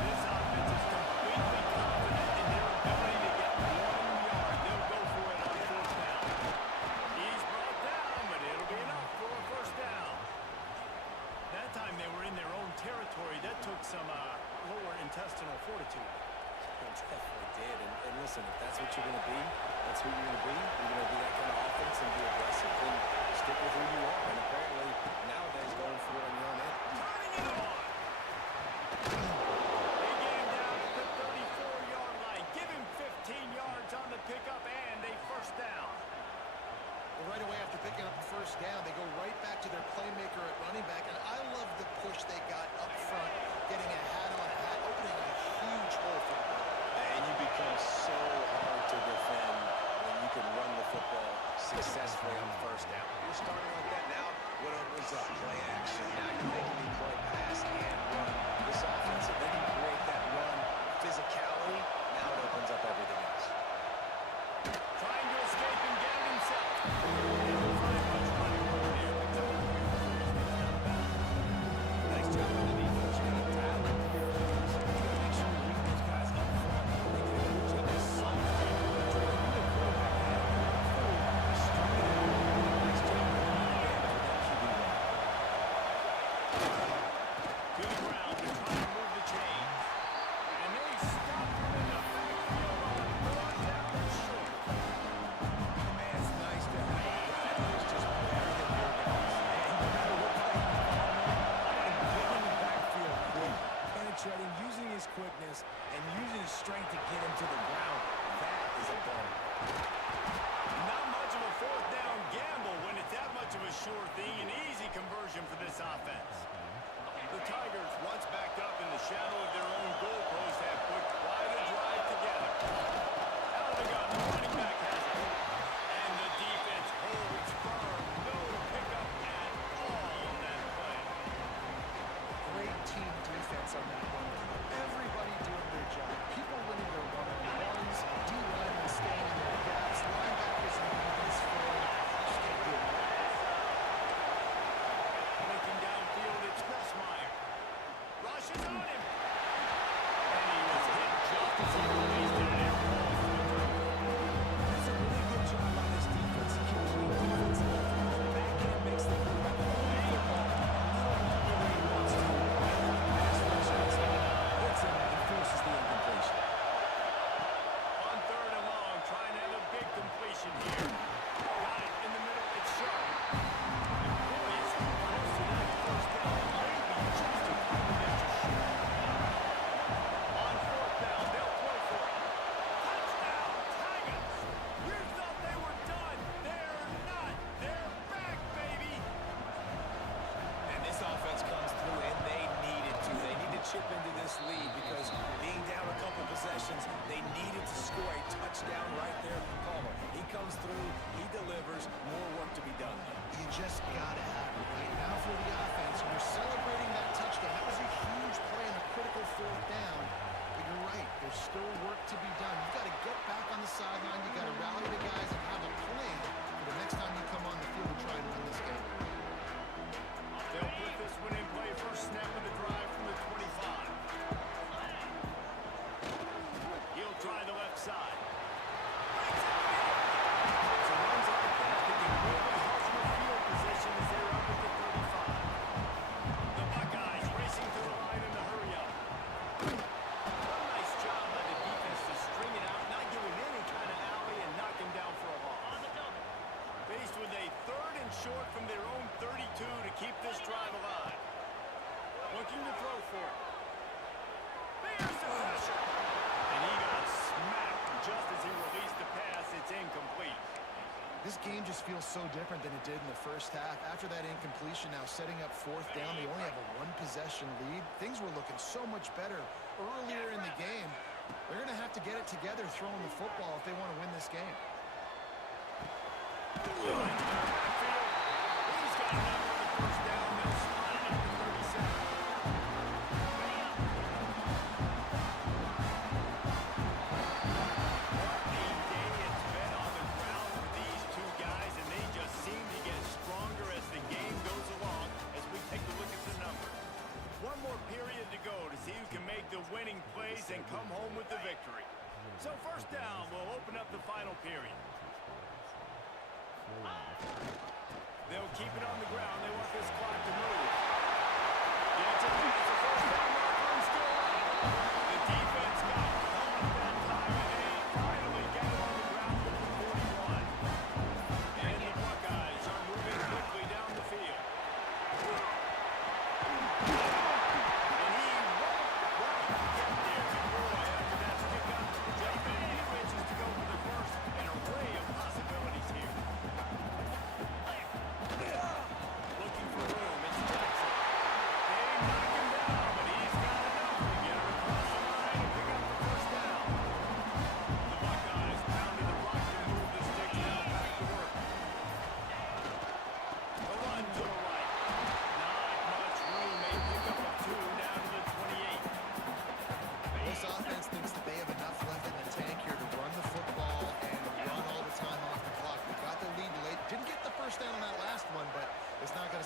This offense is completely confident in their ability to get 1 yard. They'll go for it on fourth down. He's brought down, but it'll be enough for a first down. That time they were in their own territory. That took some lower intestinal fortitude. It definitely did. And listen, if that's what you're going to be, that's who you're going to be. You're going to be that kind of offense and be aggressive. Then stick with who you are. And apparently, nowadays, going for it on your own end. Turning it on. They get him down at the 34-yard line. Give him 15 yards on the pickup and a first down. Well, right away after picking up the first down, they go right back to their playmaker at running back. And I love the push they got up front, getting a hat-on-hat, opening a huge hole for them. And you become so hard to defend when you can run the football successfully on first down. You're starting like that now. What opens up? Play action. Now you're making me play pass and run. This offense, if they can create that run physicality, now it opens up everything else. Trying to escape and get it himself. Didn't find much running room there. Picks up a few first down. Nice job on the defense. You got to dial it. You got to make sure you read those guys up front. They can do a good job of something. To the ground to try and move the chains. And they stop him in the backfield on just got to happen right now for the offense. We're celebrating that touchdown. That was a huge play on a critical fourth down. But you're right. There's still work to be done. You've got to get back on the sideline. You've got to rally the guys and have a plan for the next time you come on the field to try and win this game. They'll put this one in play. First snap of the drive from the 25. He'll try the left side. So runs like that. They can really help with field position as they're up at the 35. The Buckeyes racing to the line in the hurry up. What a nice job by the defense to string it out, not giving any kind of alley and knock him down for a loss. Faced with a 3rd and short from their own 32 to keep this drive alive. Looking to throw for it. There's the pressure. And he got smacked just as he released the pass. It's incomplete. This game just feels so different than it did in the first half. After that incompletion, now setting up 4th down, they only have a 1-possession lead. Things were looking so much better earlier in the game. They're going to have to get it together throwing the football if they want to win this game. He's got enough for the first down. They'll slide it up to 37. Period to go to see who can make the winning plays and come home with the victory. So first down will open up the final period. They'll keep it on the ground. They want this clock to move. Gets it past the first down marker and still out. The defense got home at that time, and they finally get it on the ground with the 41. And the Buckeyes are moving quickly down the field.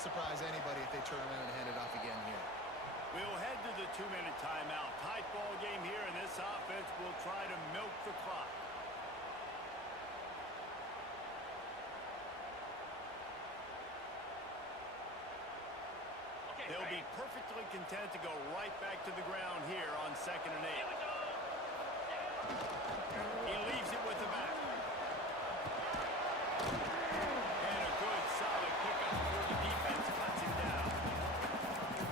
Surprise anybody if they turn around and hand it off again here. We'll head to the 2-minute timeout. Tight ball game here, and this offense will try to milk the clock. They'll be perfectly content to go right back to the ground here on 2nd and 8. He leaves it with the back. And a good, solid pickup before the defense cuts him down.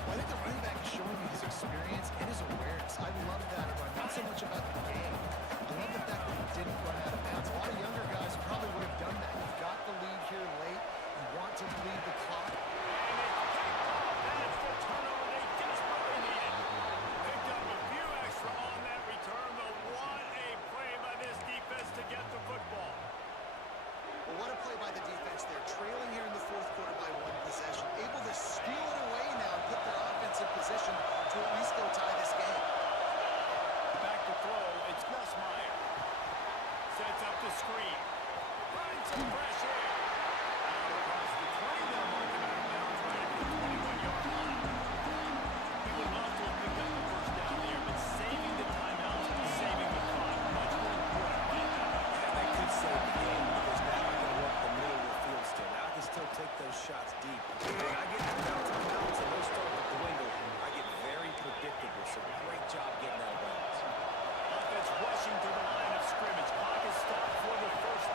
Well, I think the running back is showing me his experience and his awareness. I love that run. Not so much about the game. I love the fact that he didn't run out of bounds. A lot of younger guys probably would have done that. You've got the lead here late. You want to bleed the clock. That's the turnover they desperately needed. Picked up a few extra on that return, but what a play by this defense to get the football. Well, what a play by the defense there. Trailing here in the 4th quarter by 1 possession. Able to steal it away now and put their offense in position to at least go tie this game. Back to throw. It's Nussmeier. Sets up the screen. Finds some fresh air. Out across the 20. They'll mark him out of bounds right at the 21-yard line. We would love to have picked up the first down there, but saving the timeouts and saving the clock much more important right now. Yeah, that could save the game because now I can work the middle of the field still. Now I can still take those shots deep. When I get to timeouts and those start to dwindle, I get very predictable. So great job getting out of bounds. Offense rushing to the line of scrimmage. Clock is stopped for the first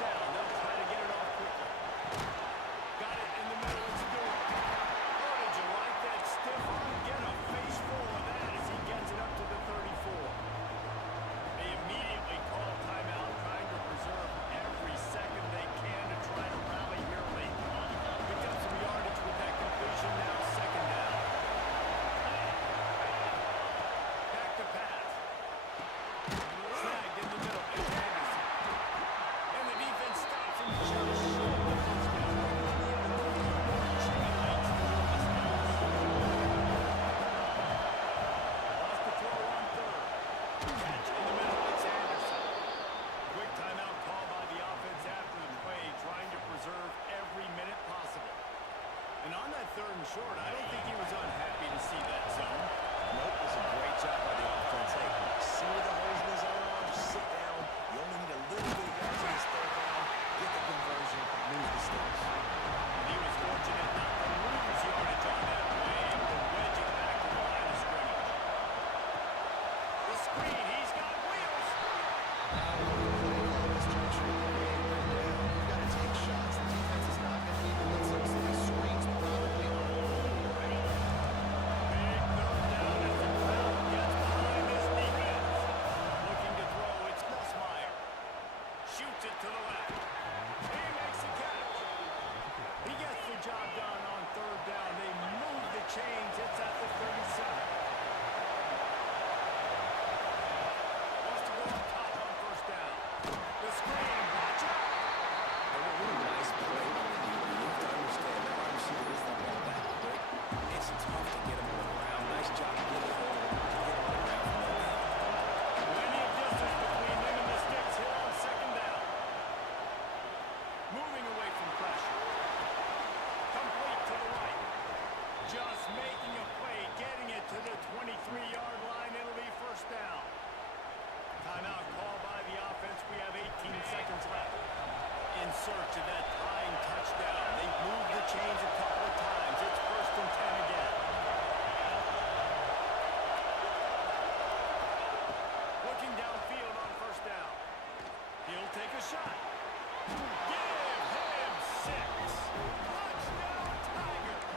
short. I don't think he was unhappy to see that zone. Nope, it was a great job by the offense. Hey, see where the holes in his arm, sit down. You only need a little bit of yards in this third down. Get the conversion, move the sticks. And he was fortunate not to lose yardage on that play, able to wedge it back to the line of scrimmage. The screen, he's got wheels. Now with the play call this juncture of the game, you've got to take shots. The defense is not going to be blitzing, so these screens probably aren't. Big third down as the crowd gets behind this defense. Looking to throw, it's Nussmeier. Shoots it to the left. He makes the catch. He gets the job done on third down. They move the chains. It's at the 37. Wants to go up top on first down. The screen, watch out. A really nice play by the DB. You have to understand that wide receiver is the ball that quick. It's tough to get him on the ground. Nice job to get it over to get him on the ground from that down. Plenty of distance between them and the sticks here on second down. Moving away from pressure. Complete to the right. Just making a play, getting it to the 23-yard line. It'll be first down. Timeout call by the offense. We have 18 seconds left. In search of that tying touchdown. They've moved the chains a couple of times. It's first and 10 again. Looking downfield on first down. He'll take a shot. Give him 6. Touchdown, Tigers.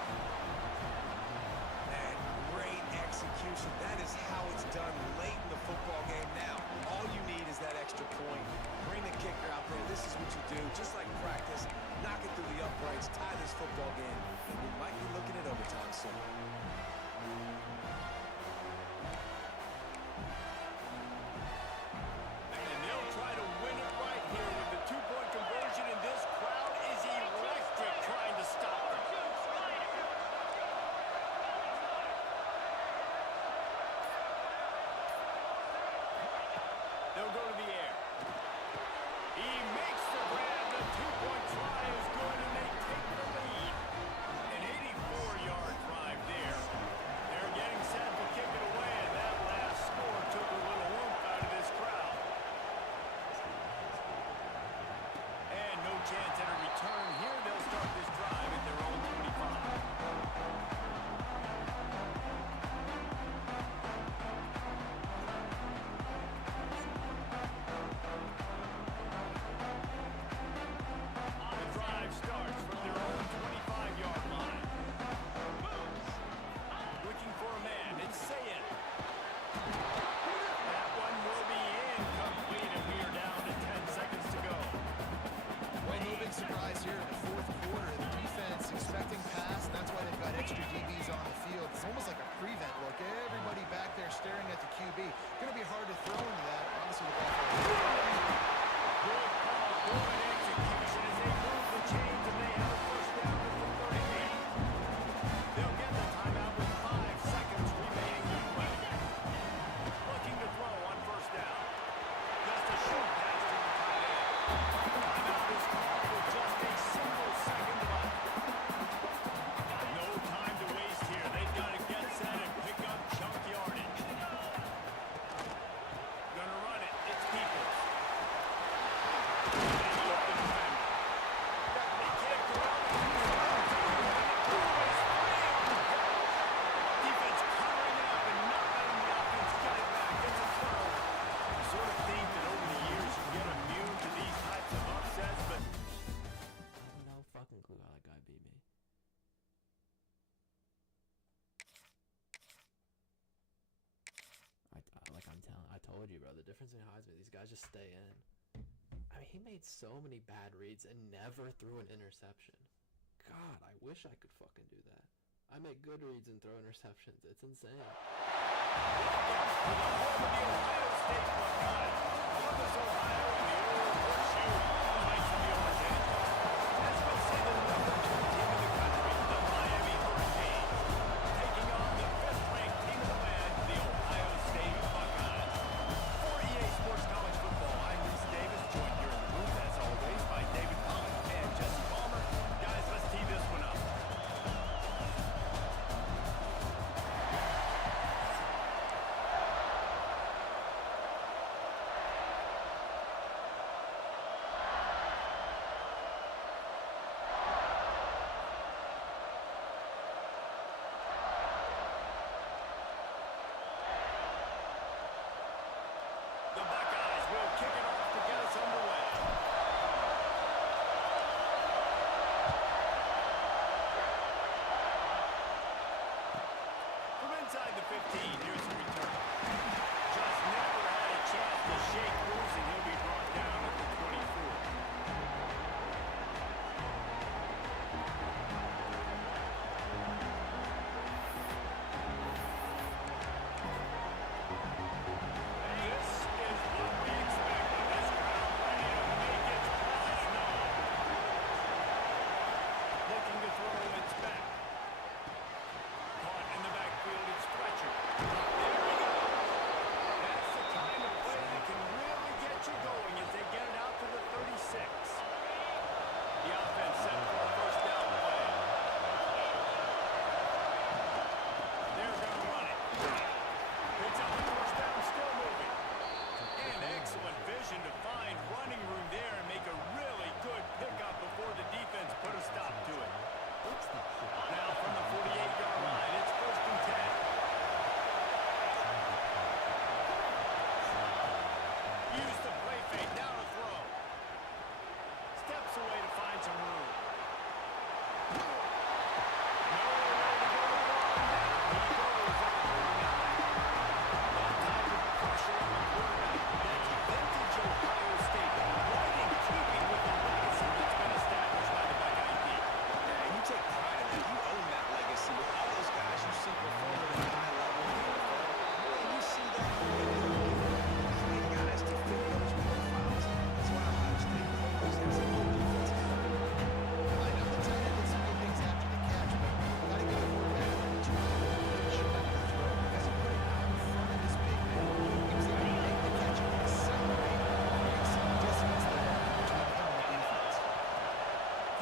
And great execution. That is how it's done late in the football game now. All you need is that extra point. Bring the kicker out there. This is what you do. Just like practice, knock it through the uprights, tie this football game, and we might be looking at overtime soon. And they'll try to win it right here with the two-point conversion, and this crowd is electric trying to stop them. They'll go to the air. He makes the grab. The two-point try is good, and they take the lead. An 84-yard drive there. They're getting set to kick it away, and that last score took a little oomph out of this crowd. And no chance at a return here. They'll start this drive at their own 25. The drive starts from their own 25-yard line. Looking for a man. It's Sayin. That one will be incomplete, and we are down to 10 seconds to go. Well, no big surprise here in the fourth quarter. The defense expecting pass. That's why they've got extra DBs on the field. It's almost like a prevent look. Everybody back there staring at the QB. Going to be hard to throw into that. Obviously, the ball. Good call, good execution as they move the chains, and they have a first down at the 38. They'll get the timeout with 5 seconds remaining to play. Looking to throw on first down. Just a short pass to the tight end. Timeout is called with just a single second left. No time to waste here. They've got to get set and pick up chunk yardage. Gonna run it. It's Peoples. Defense covering up and not letting the offense get it back. It's a turnover. You sort of think that over the years you get immune to these types of upsets, but I have no fucking clue how that guy beat me. I told you, bro. The difference in Heisman, these guys just stay in. I mean, he made so many bad reads and never threw an interception. God, I wish I could fucking do that. I make good reads and throw interceptions. It's insane. Ohio State Buckeyes. Columbus, Ohio, and the old horseshoe. Knights of the Orange Angels. As we say, the number 2 team in the country, the Miami Hurricanes, taking on the 5th-ranked team in the land, the Ohio State Buckeyes. 48 Sports College Football. I'm Reese Davis, joined here in the booth, as always, by David Collins and Jesse Palmer. Guys, let's tee this one up. a way to find some room. Nowhere to go wrong now. He goes at the 39. That type of pressure on the quarterback. That's vintage Ohio State. Right in keeping with the legacy that's been established by the Buckeye team. Yeah, and you take pride in that. You own that legacy. With all those guys you see perform at a high level in the NFL, and you see that create guys to fit those profiles. That's why Ohio State always has a good defense. I know the tight end did some good things after the catch, but got to give the quarterback credit too. He showed up the throw because he put it out in front of his big man. He was able to make the catch and accelerate and make some distance there between him and the defense.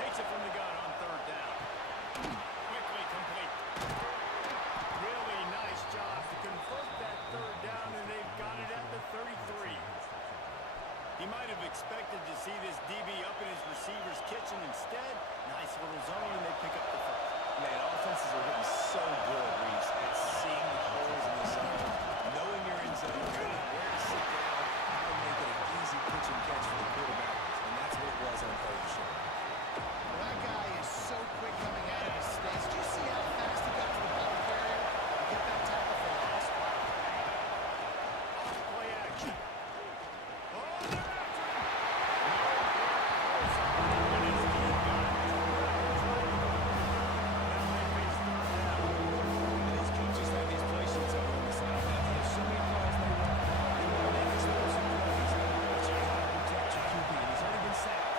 Takes it from the gun on third down. Quickly complete. Really nice job to convert that third down, and they've got it at the 33. He might have expected to see this DB up in his receiver's kitchen. Instead, nice little zone, and they pick up the first. Man, offenses are getting so good, Reese, at seeing the holes in the zone, knowing your end zone, knowing where to sit down, how to make it an easy pitch and catch for the quarterback, and that's what it was on third shot. Well, that guy is so quick coming out of his stance. Did you see how fast he got to the ball carrier to get that tackle for loss? Off play action. Oh, they're after him. And these coaches have these play sheets up on the side. There's so many calls they run. They want to make explosive plays, but you got to protect your QB, and he's already been sacked.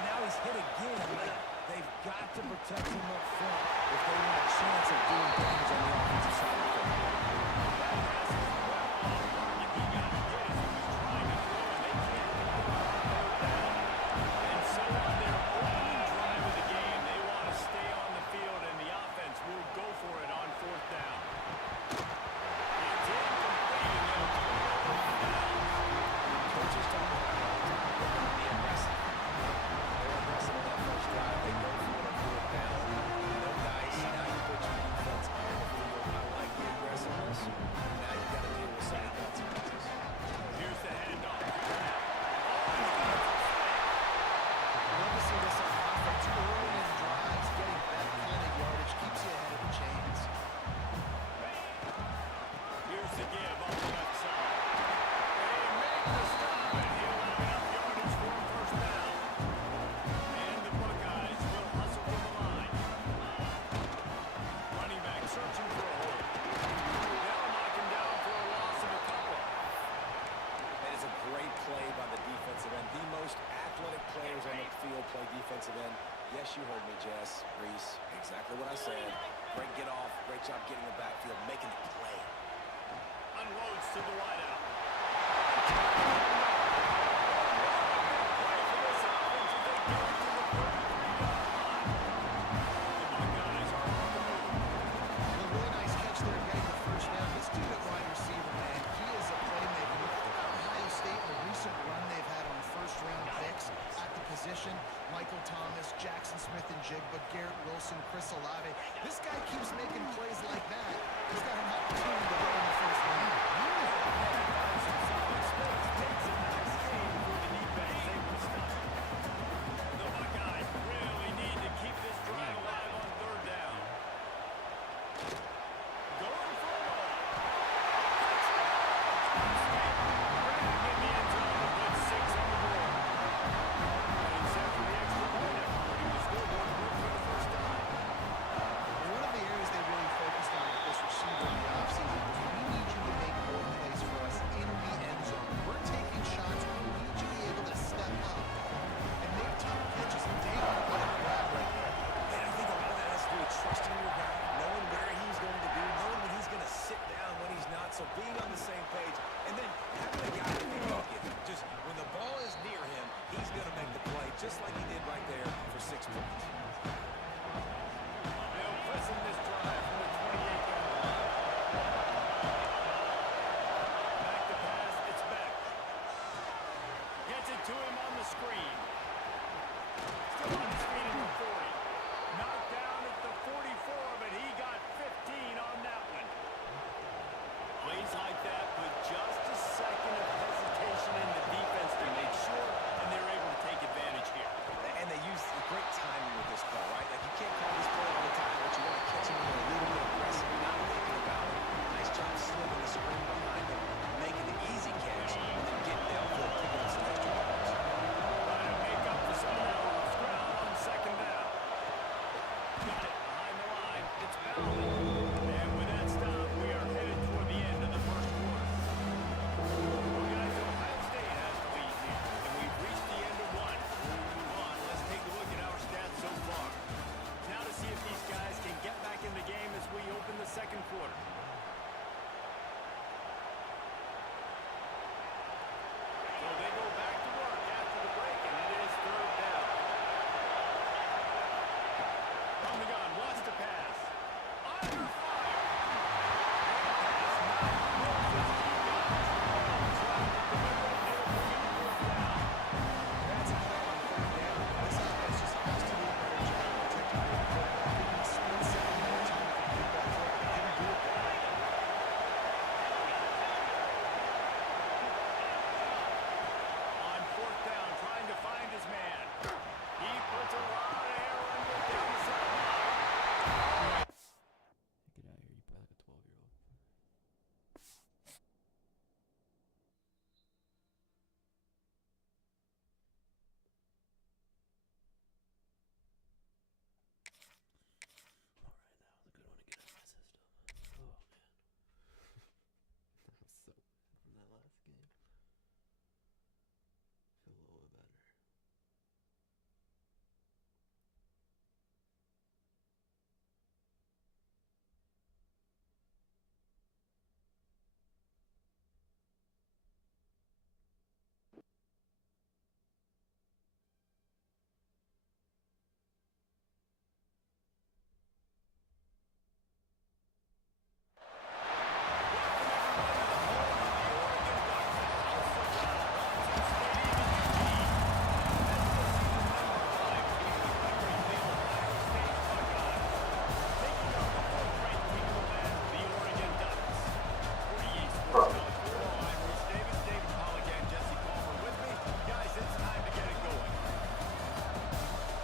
Now he's hit again. They've got to protect him up front if they want a chance of doing damage on the offensive side of the ball. That pass is well off target. He got hit as he was trying to throw, and they can't get the ball on third down. And so on their opening drive of the game, they want to stay on the field, and the offense will go for it on fourth down. It's incomplete, and they'll turn it over on downs. Coaches talk about they're going to be aggressive. They're aggressive on that first drive. They go for it on fourth down. No dice. Now you put your defense on the field. I like the aggressiveness. Now you got to deal with some of the consequences. Here's the handoff. Love to see this offense early in drives, getting that kind of yardage, keeps you ahead of the chains. Here's the give off the left side. They make the stop, and he'll have enough yardage for a first down. And the Buckeyes will hustle to the line. Running back searching for a hole. They'll knock him down for a loss of a couple. That is a great play by the defensive end. The most athletic players on the field play defensive end. Yes, you heard me, Jess, Reese. Exactly what I said. Great get off. Great job getting the backfield, making the play. Unloads to the wideout. A really nice catch there, getting the first down. This dude at wide receiver, man, he is a playmaker. Look at Ohio State, the recent run they've had on first-round picks at the position. Michael Thomas, Jackson Smith and Jigba, Garrett Wilson, Chris Olave. This guy keeps making plays like that. He's got an opportunity to go in the first round. The Buckeyes really need to keep this drive alive on third down. Going for a ball. Grabbed in the end zone to put 6 on the board. And set for the extra point after putting the scoreboard to work for the first time. One of the areas they really focused on with this receiver in the offseason was we need you to make more plays for us in the end zone. We're taking shots. We need you to be able to step up and make tough catches. And David, what a grab right there. And I think a lot of that has to do with trusting your guy, knowing where he's going to be, knowing when he's going to sit down, when he's not. So being on the same page, and then having a guy that can go get him. Just when the ball is near him, he's going to make the play, just like he did right there for 6 points. They'll press in this drive from the 28-yard line. Back to pass, it's back. Gets it to him on the screen. Still on his feet at the 40. Knocked down at the 44, but he got 15 on that one. Plays like that with just a second of hesitation in the defense to make sure, and they're able to take advantage here.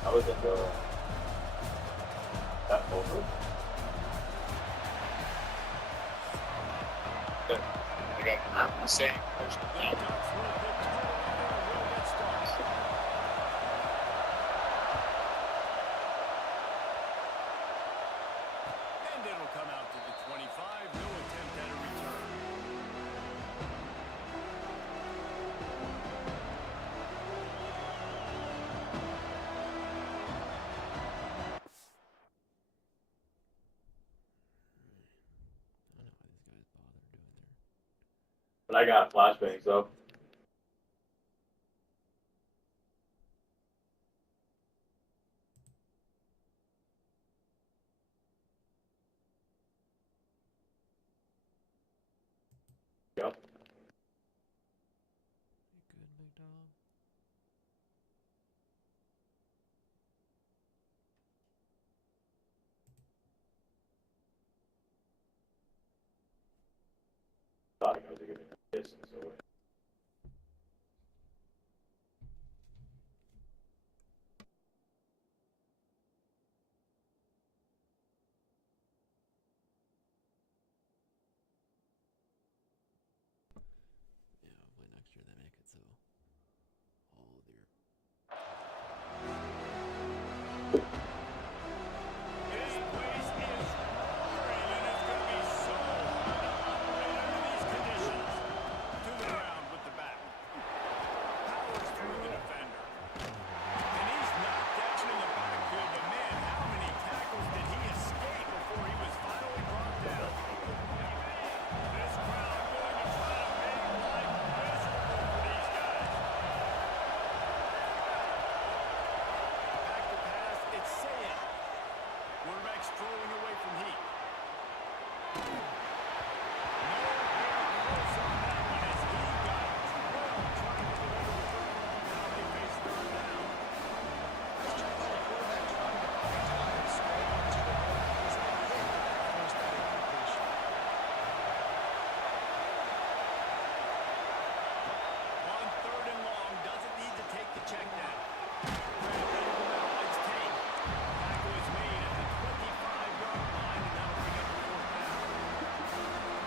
I was in the that over. I got the same person. And it'll come out to the 25. No attempt at a return. I don't know why these guys bother doing their. But I got flashbangs though. Yep. You good, big dog? Thought I was gonna get distance away. Yeah, hopefully next year they make it so all of your. This place is roaring, and it's going to be so hard to operate under these conditions. To the ground with the back. Powers through the defender. And he's knocked down in the backfield, but man, how many tackles did he escape before he was finally brought down? This crowd going to try to make life miserable for these guys. Back to pass, it's Saying. Quarterback strolling away from Heat. Nowhere close on that one as he got drilled trying to deliver the football. Now they face third down. Let's check out a quarterback trying to buy time straight into the middle as they hit that first down incompletion. On third and long, doesn't need to take the check down. Credited him out, it's Tate. Tackle is made at the 25-yard line, and that'll bring up the fourth down.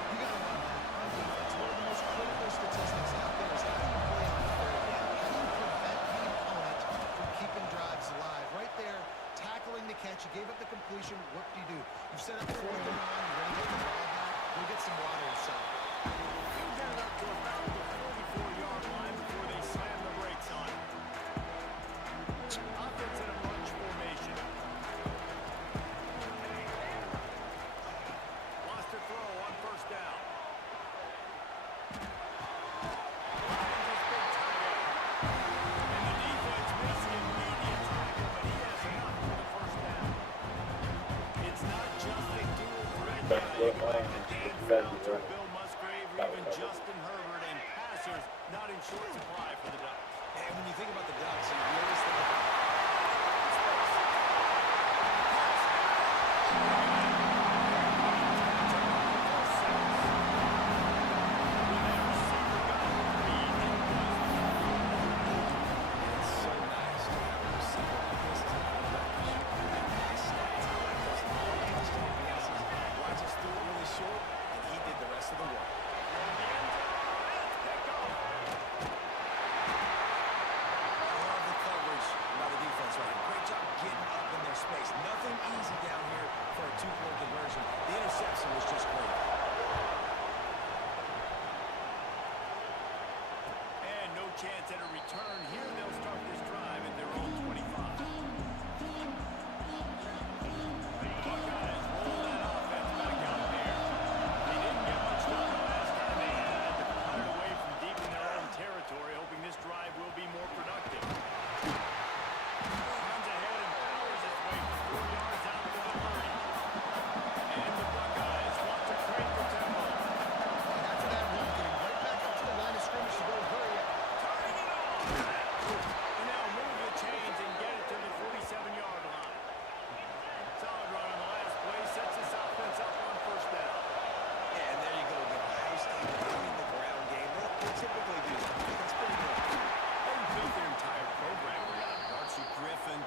You gotta run that on defense. One of the most critical statistics out there is how do you play on third down? How do you prevent the opponent from keeping drives alive? Right there, tackling the catch, you gave up the completion, what do? You've set up fourth and on, you're gonna get the ball back, go get some water inside. He'll get it up to about the 44-yard line before they slam the brakes on it. Offense in a bunch formation. Lost to throw on first down. Lions has big tight end. And the defense makes the immediate tackle, but he has enough for the first down. It's not just a dual threat guy. You can make the Dan Fouts or Bill Musgrave or even Justin Herbert, and passers not in short supply for the Ducks. And when you think about the Ducks, you always think about it's so nice to have a receiver like this as a quarterback who shoot that pass stats. I like those long touchdown passes. Rodgers threw it really short, and he did the rest of the work. I love the coverage by the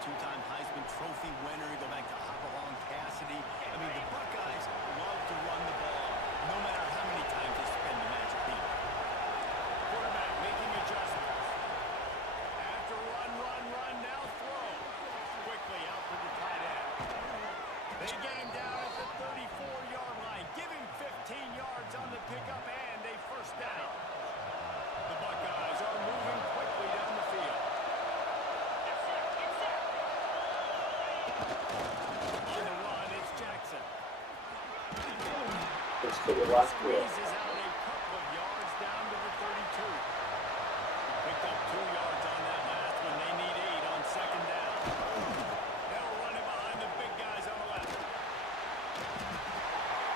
two-time Heisman Trophy winner. Go back to Hopalong Cassidy. I mean, the Buckeyes love to run the ball, no matter how many times they spend the magic beat. Quarterback making adjustments. After run, now throw. Quickly out to the tight end. They get him down at the 34-yard line. Give him 15 yards on the pickup and a first down. The Buckeyes are moving quickly down the field. On the run, it's Jackson. Let's take it last year. Squeezes out a couple of yards down to the 32. Picked up 2 yards on that last one. They need 8 on second down. They'll run it behind the big guys on the left.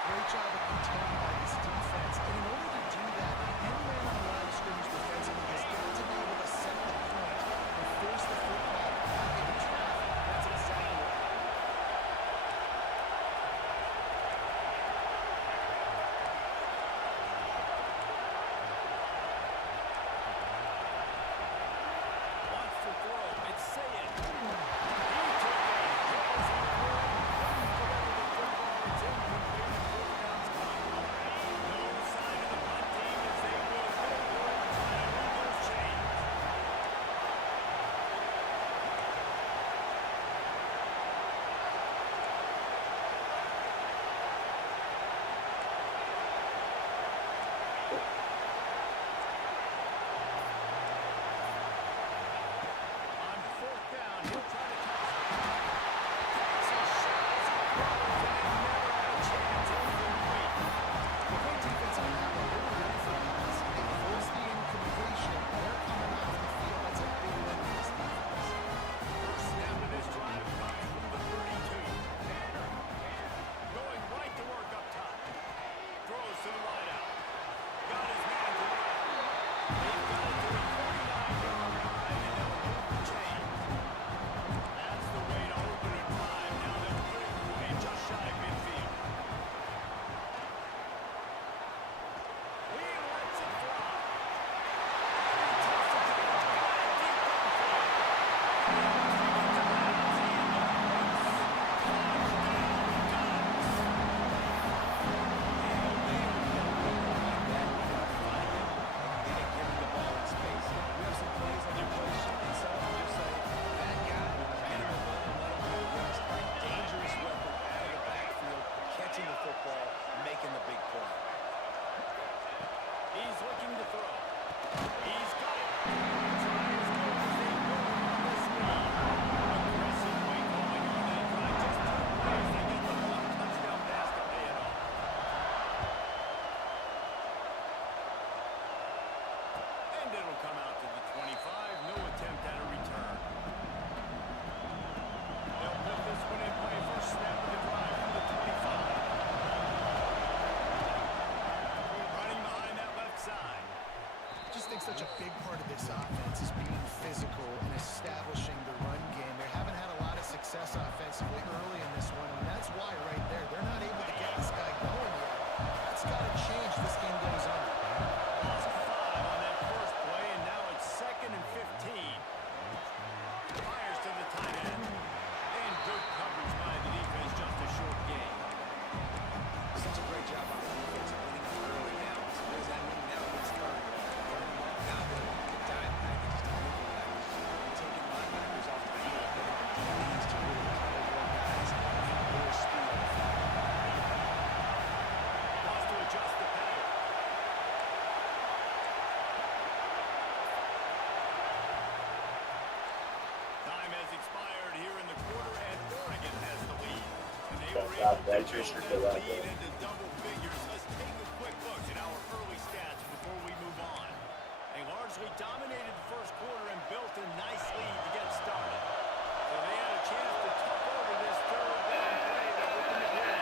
Great job of containing by this defense. And in order to do that, any man on the line of scrimmage defensively has got to be able to set the point and force the football back into traffic. That's exactly what Watch for throw. It's Sayed. He took a hit as he threw it. Couldn't deliver the football. It's incomplete. Fourth down's coming. No sign of the punt team as they will forward and try to move those chains. On fourth down, he'll try to toss it. Takes a shot as he throws, and it never had a chance. Incomplete. the great defense on that one. They were ready for this. They forced the incompletion. They're coming off the field. That's a big win for this defense. First snap of this drive comes from the 32. Going right to work up top. Throws to the wideout. Got his man to the left. They've got it to the 49-yard line, and they'll move the chains. That's the way to open a drive. Now they'll put it away just shy of midfield. He lets it fly. He tossed it to the deep downfield. Making the big play. He's looking to throw. He's got it. Try as good as they will on this lead. Aggressive play calling on that drive. Just 2 plays. They get the one touchdown pass to pay it off. And it'll come out to the 25. No attempt at a return. They'll put this one in play. First snap of the drive from the 25. Running behind that left side. I just think such a big part of this offense is being physical and establishing the run game. They haven't had a lot of success offensively early in this one, and that's why right there, they're not able to get this guy going yet. That's got to change. This game goes on. Lost 5 on that first play, and now it's 2nd and 15. Fires to the tight end. And good coverage by the defense, just a short gain. Such a great job on the defense of winning on early downs. There's that winning now good start. Now the dime package, just a nickel package. Taking linebackers off the field, getting the DBs to really cover more guys and more speed on the field. Wants to adjust the pattern. Time has expired here in the quarter, and Oregon has the lead. And they were able to build that lead into double figures. Let's take a quick look at our early stats before we move on. They largely dominated the first quarter and built a nice lead to get started. So they had a chance to tuck over this third down play to open the game.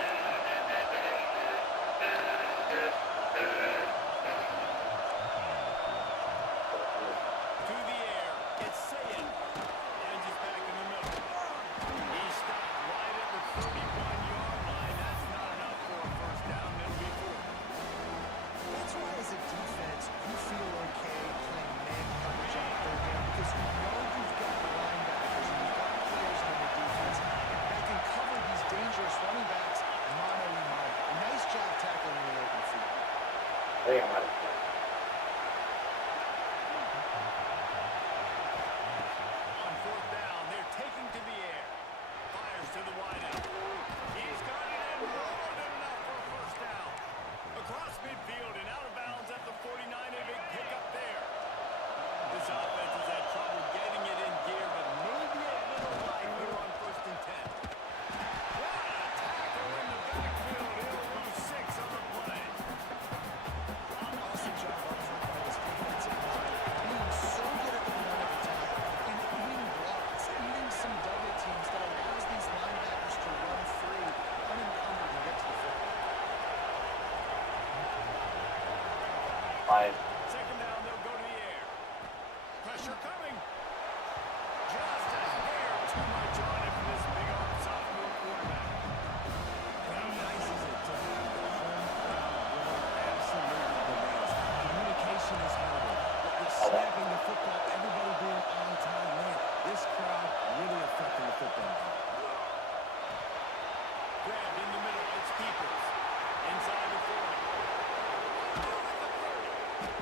To the air, it's Sayed. Lines is back in the middle. He stopped right at the 31-yard line. That's not enough for a first down. too much on it from this big-arm sophomore quarterback. How nice is it to have the home crowd going absolutely bananas? Communication is handled. With snapping the football, everybody being on time. Man, this crowd really affecting the football game. Grabbed in the middle. It's Peoples. Inside the 40.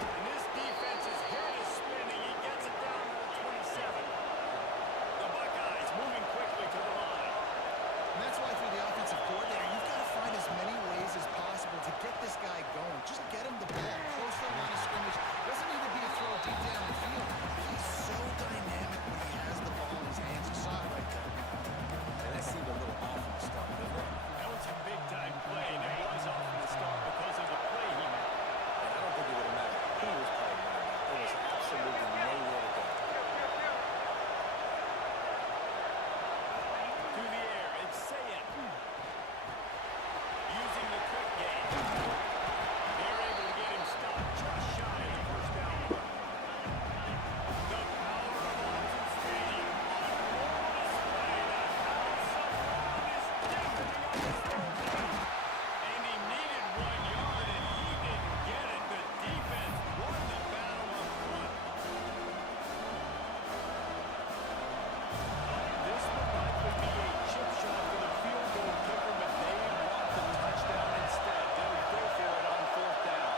And this defense's head is spinning. He gets it down to the 27. The Buckeyes moving quickly to the line. And that's why through the offensive coordinator, you've got to find as many ways as possible to get this guy going. Just get him the ball. Close to the line of scrimmage. Doesn't need to be a throw deep down the field. He's so dynamic when he has the ball in his hands. You saw it right there. And that seemed a little off from the start, didn't it? That was a big-time play, and it was off from the start because of the play he made. And I don't think it would have mattered. He was playing right. There was absolutely nowhere to go. To the air, it's Sayet. Using the quick game. They're able to get him stopped just shy of the first down mark. The power of Longform Stadium on full display. The house of Longform is deafening on this third down. And he needed 1 yard, and he didn't get it. The defense won the battle up front. This would likely be a chip shot for the field goal kicker, but they want the touchdown instead. They'll go for it on fourth down.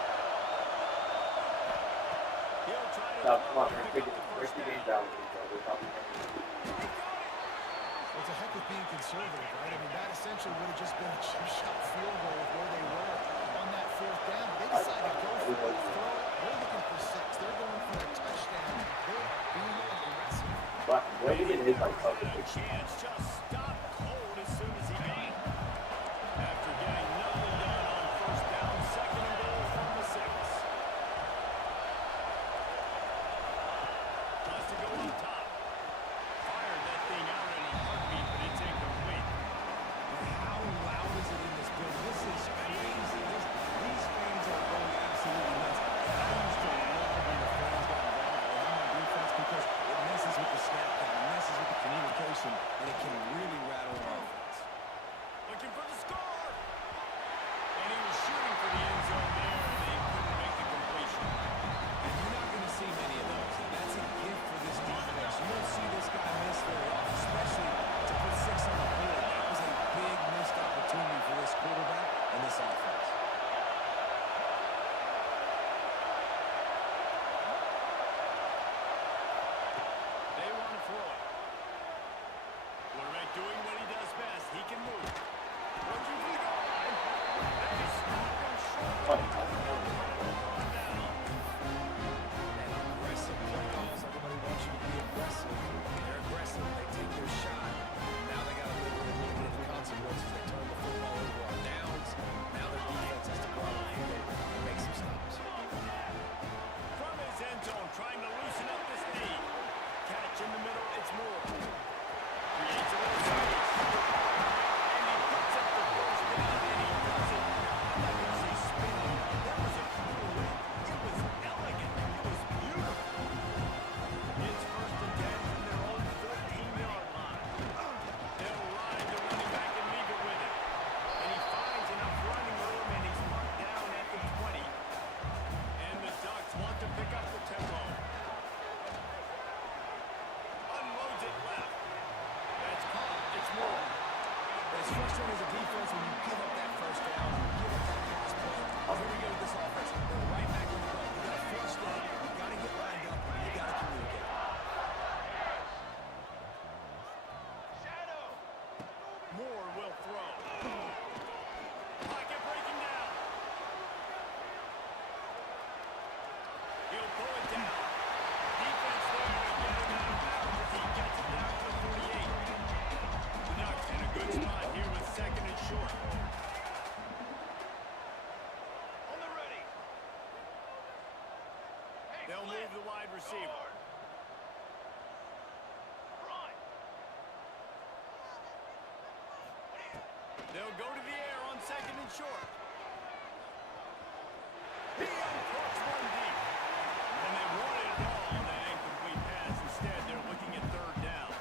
He'll try to Now, come on, pick break up the the first game down. down with each other. Probably. Well, it's a heck of being conservative, right? I mean, that essentially would have just been a chip shot field goal with where they were on that fourth down. They decided to go for it, throw it. They're looking for 6. They're going for a touchdown. They're being aggressive. But when you get hit by Had something, a chance, just stopped cold as soon as he got it. After getting nothing done on first down, second and goal from the 6. Wants to go up top. Fired that thing out in a heartbeat, but it's incomplete. How loud is it in this building? This is crazy. These fans are going absolutely nuts. And I used to love when the fans got involved on defense because it messes with the snap count, it messes with the communication, and it can really rattle an offense. Looking for the score. And he was shooting for the end zone there, and they couldn't make the completion. And you're not going to see many of those. And that's a gift for this defense. You don't see this guy miss very often, especially to put 6 on the board. That was a big missed opportunity for this quarterback and this offense. They want to throw it. Quarterback doing what he does best. He can move. Looking for the goal line. They stop him short. Aggressive play calls. Everybody wants you to be aggressive. They're aggressive. They take their shot. Now they got to live with a little bit of the consequences. They turn the football over on downs. Now their defense has to go out and make some stops. From his end zone, trying to loosen up this knee. Catch in the middle, it's Moore. Creates a little space. And he puts up the first down, and he does it. I'm not going to say spinning. That was a cool win. It was elegant. It was beautiful. It's first and 10 from their own 14-yard line. They'll ride the running back and leave it with him. And he finds enough running room, and he's marked down at the 20. And the Ducks want to pick up the tempo. Unloads it left. That's caught. It's Moore. But it's frustrating as a defense when you give up that first down, you give up that pass play. Here we go with this offense. They're right back on the road. You got to flush that. You got to get lined up. You got to communicate. Moore will throw. Pocket breaking down. He'll pull it down. Defense there to get him out of bounds as he gets it down to the 48. The Ducks in a good spot here with second and short. On the ready. They'll move the wide receiver. They'll go to the air on second and short. He uncorks one deep. And they wanted it all on that incomplete pass. Instead, they're looking at third down.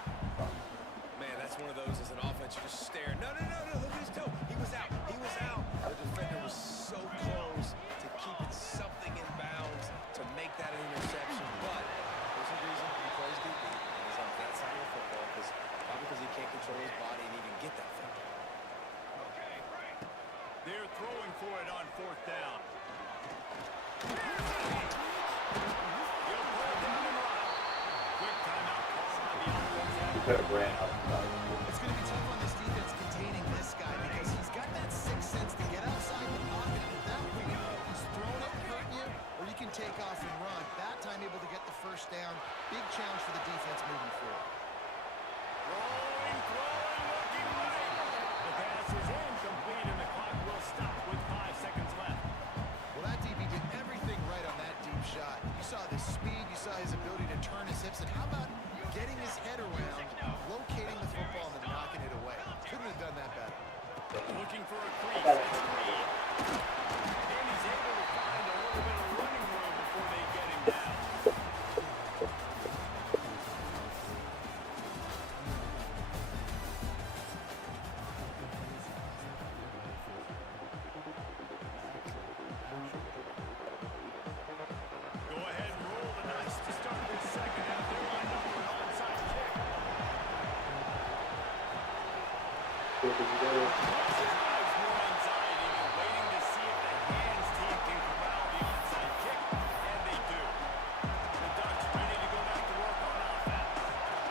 for it on fourth down. He'll pull it down and run. Quick timeout call by the offense. You could have ran outside. It's going to be tough on this defense containing this guy because he's got that sixth sense to get outside the pocket. And at that point, he's thrown it, hurt you, or you can take off and run. That time able to get the first down. Big challenge for the defense moving forward. Rolling, throwing, looking right. The pass is incomplete, and the clock will stop with 5 seconds left. Well, that DB did everything right on that deep shot. You saw the speed, you saw his ability to turn his hips, and how about getting his head around, locating the football, and then knocking it away? Couldn't have done that better. Looking for a crease. That's Reed. And he's able to find a little bit of running room before they get him down. Go ahead and roll the dice to start this second half. They're lined up for an onside kick. Drives more anxiety than waiting to see if the hands team can corral the onside kick, and they do. The Ducks ready to go back to work on offense.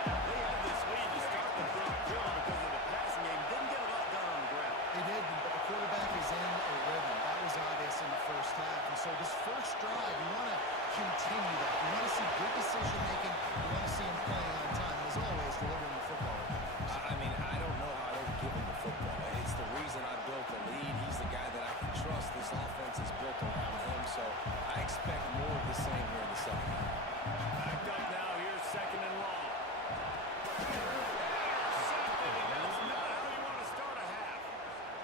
They had this lead to start the third quarter because of the passing game. Didn't get a lot done on the ground. They did, but the quarterback is in a rhythm. That was obvious in the first half. And so this first drive, we want to continue that. We want to see good decision-making. We want to see him playing on time. And as always, delivering the football. I mean, I don't know how I don't give him the football. It's the reason I built the lead. He's the guy that I can trust. This offense is built around him, so I expect more of the same here in the second half. Backed up now. Here's second and long. Intercepted, and that's not how you want to start a half.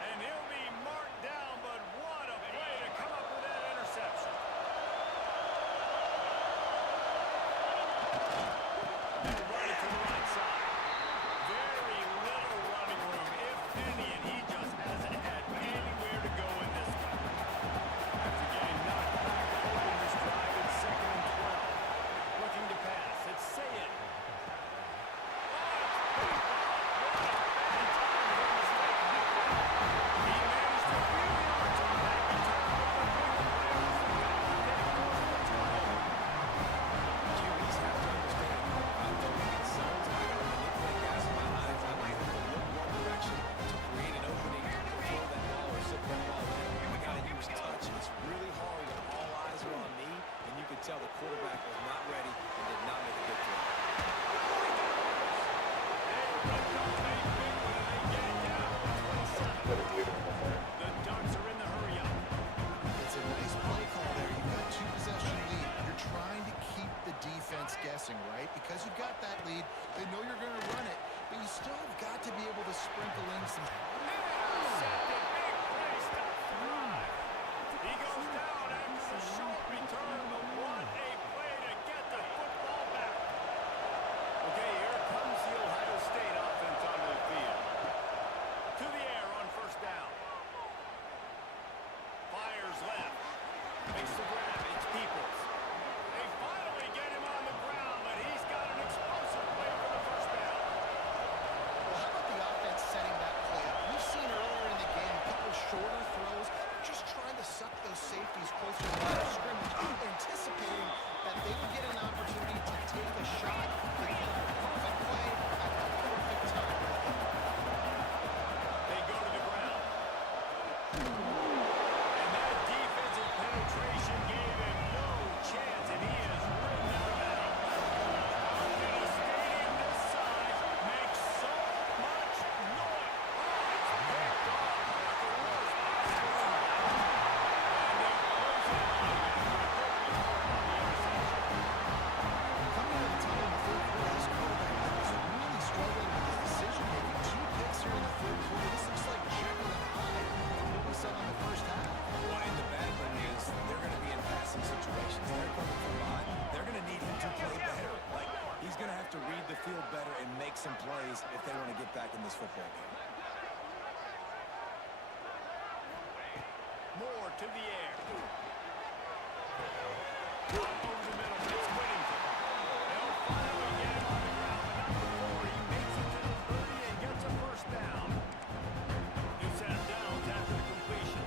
And he'll be marked down, but what a play to come up with that interception. They'll run it to the right side. Very little running room, if any, and he just hasn't had anywhere to go in this one. After getting knocked back to open this drive, it's second and 12. Looking to pass. It's Sayed. QBs have to understand how throwing in zones, I got to manipulate guys in my eyes. I might have to look one direction to create an opening to throw that ball or zip that ball in. I got to use touch. It's really hard when all eyes are on me, and you could tell the quarterback was not ready and did not make a good throw. The Ducks are in the hurry-up. It's a nice play call there. You've got two-possession lead. You're trying to keep the defense guessing, right? Because you've got that lead, they know you're going to run it, but you still have got to be able to sprinkle in some... Intercepted. Big play. Stop drive. He goes down after a short return, but what a play to get the football back. Okay, here comes the Ohio State offense onto the field. To the air on first down. Fires left. Makes the grab. It's Peoples. They finally get him on the ground, but he's got an explosive play for the first down. Well, how about the offense setting that play up? We've seen earlier in the game, people shorter throws, just trying to suck those safeties closer to the line of scrimmage, anticipating that they would get an opportunity to take a shot. They get a perfect play at the perfect time. They go to the ground. And that defensive penetration gave him no chance, and he is ridden out of that. And a stadium this size makes so much noise. Oh, it's picked off at the worst possible time. And they close it out after a good return on the interception. Coming out of time in the third quarter, this quarterback is really struggling with his decision-making. 2 picks here in the third quarter. This looks like Jekyll and Hyde from what we saw in the first half. Well, and the bad thing is they're going to be in passing situations. They're coming from behind. They're going to need him to play better. Like, he's going to have to read the field better and make some plays if they want to get back in this football game. Moore to the air. Over the middle. It's Whittington. They'll finally get him on the ground, but not before he makes it to the 30 and gets a first down. New set of downs after the completion.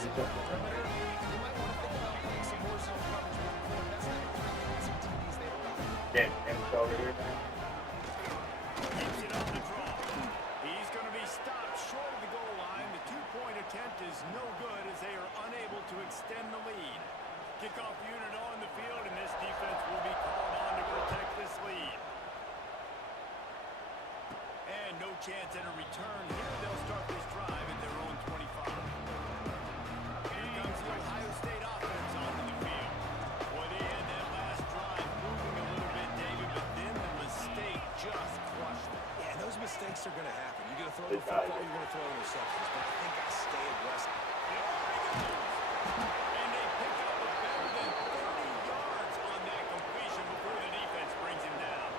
present on the perimeter, they might want to think about playing some more zone coverage moving forward. That's not the kind of passing TDs they've got. Damn, over here, man. Keeps it on the draw. He's going to be stopped short of the goal line. The two-point attempt is no good as they are unable to extend the lead. Kickoff unit on the field, and this defense will be called on to protect this lead. And no chance at a return here. They'll start this drive at their own 25. Here comes the Ohio State offense onto the field. Boy, they had that last drive moving a little bit, David, but then the mistake just crushed them. Yeah, those mistakes are going to happen. You're going to throw the football, you're going to throw interceptions, but I think I stay aggressive. And they pick up a better than 30 yards on that completion before the defense brings him down.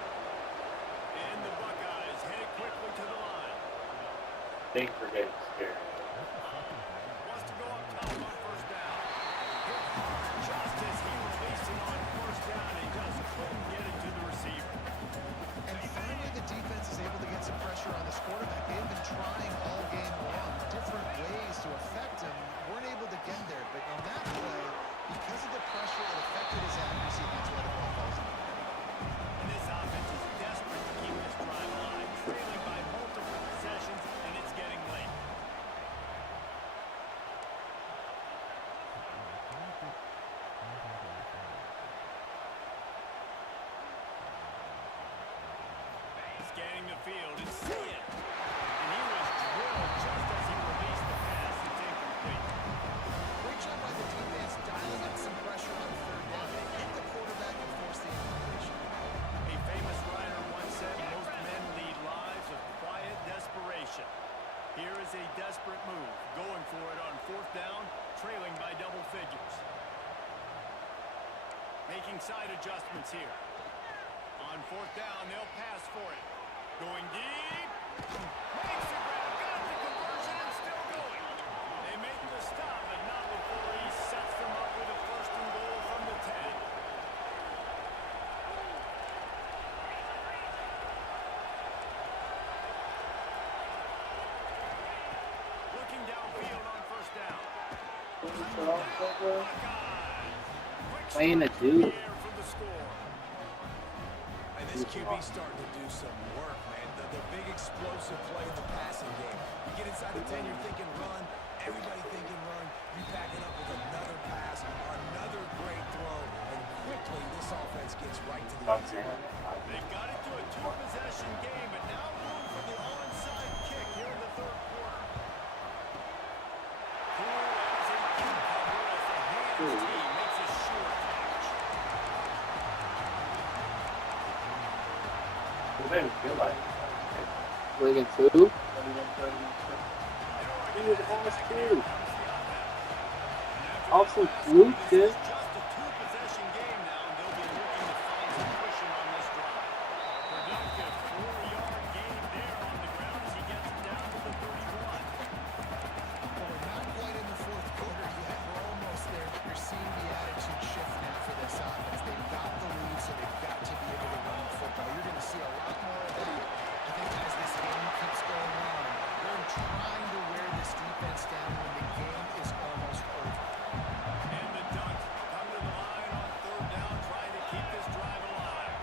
And the Buckeyes head quickly to the line. Thanks for getting scared. Wants to go up top on first down. Just as he released it on first down, he just couldn't get it to the receiver. And finally, the defense is able to get some pressure on this quarterback. They've been trying all game long, different ways to affect him. Weren't able to get there, but on that play, because of the pressure, it affected his accuracy, and that's why the ball falls into the net. And this offense is desperate to keep this drive alive, trailing by multiple possessions, and it's getting late. Scanning the field and see it. And he was drilled just as he released the pass. It's incomplete. Great job by the defense dialing up some pressure on third down. They hit the quarterback and force the incompletion. A famous writer once said, most men lead lives of quiet desperation. Here is a desperate move, going for it on fourth down, trailing by double figures. Making side adjustments here. On fourth down, they'll pass for it. Going deep. Makes the grab, got the conversion, and still going. They make the stop, but not before he sets them up with a first and goal from the 10. Looking downfield on first down. Playing a dude. For the score. And this QB's starting to do some work, man. The big explosive play in the passing game. You get inside the 10, you're thinking run. Everybody thinking run. You back it up with another pass, another great throw, and quickly this offense gets right to the end zone. They've got it to a two-possession game, but now room for the onside kick here in the third quarter. Cool as a cucumber as the hands team makes a sure catch. What does it feel like? Wigan 2. He was almost two. Also fluke, dude. Just a two-possession game now, and they'll be looking to find some cushion on this drive. Productive 4-yard gain there on the ground as he gets it down to the 31. Well, we're not quite in the fourth quarter yet. We're almost there. You're seeing the attitude shift now for this offense. They've got the lead, so they've got to be able to run the football. You're going to see a lot more of that, I think, as this game keeps going on. They're trying to wear this defense down when the game is almost over. And the Ducks come to the line on third down, trying to keep this drive alive.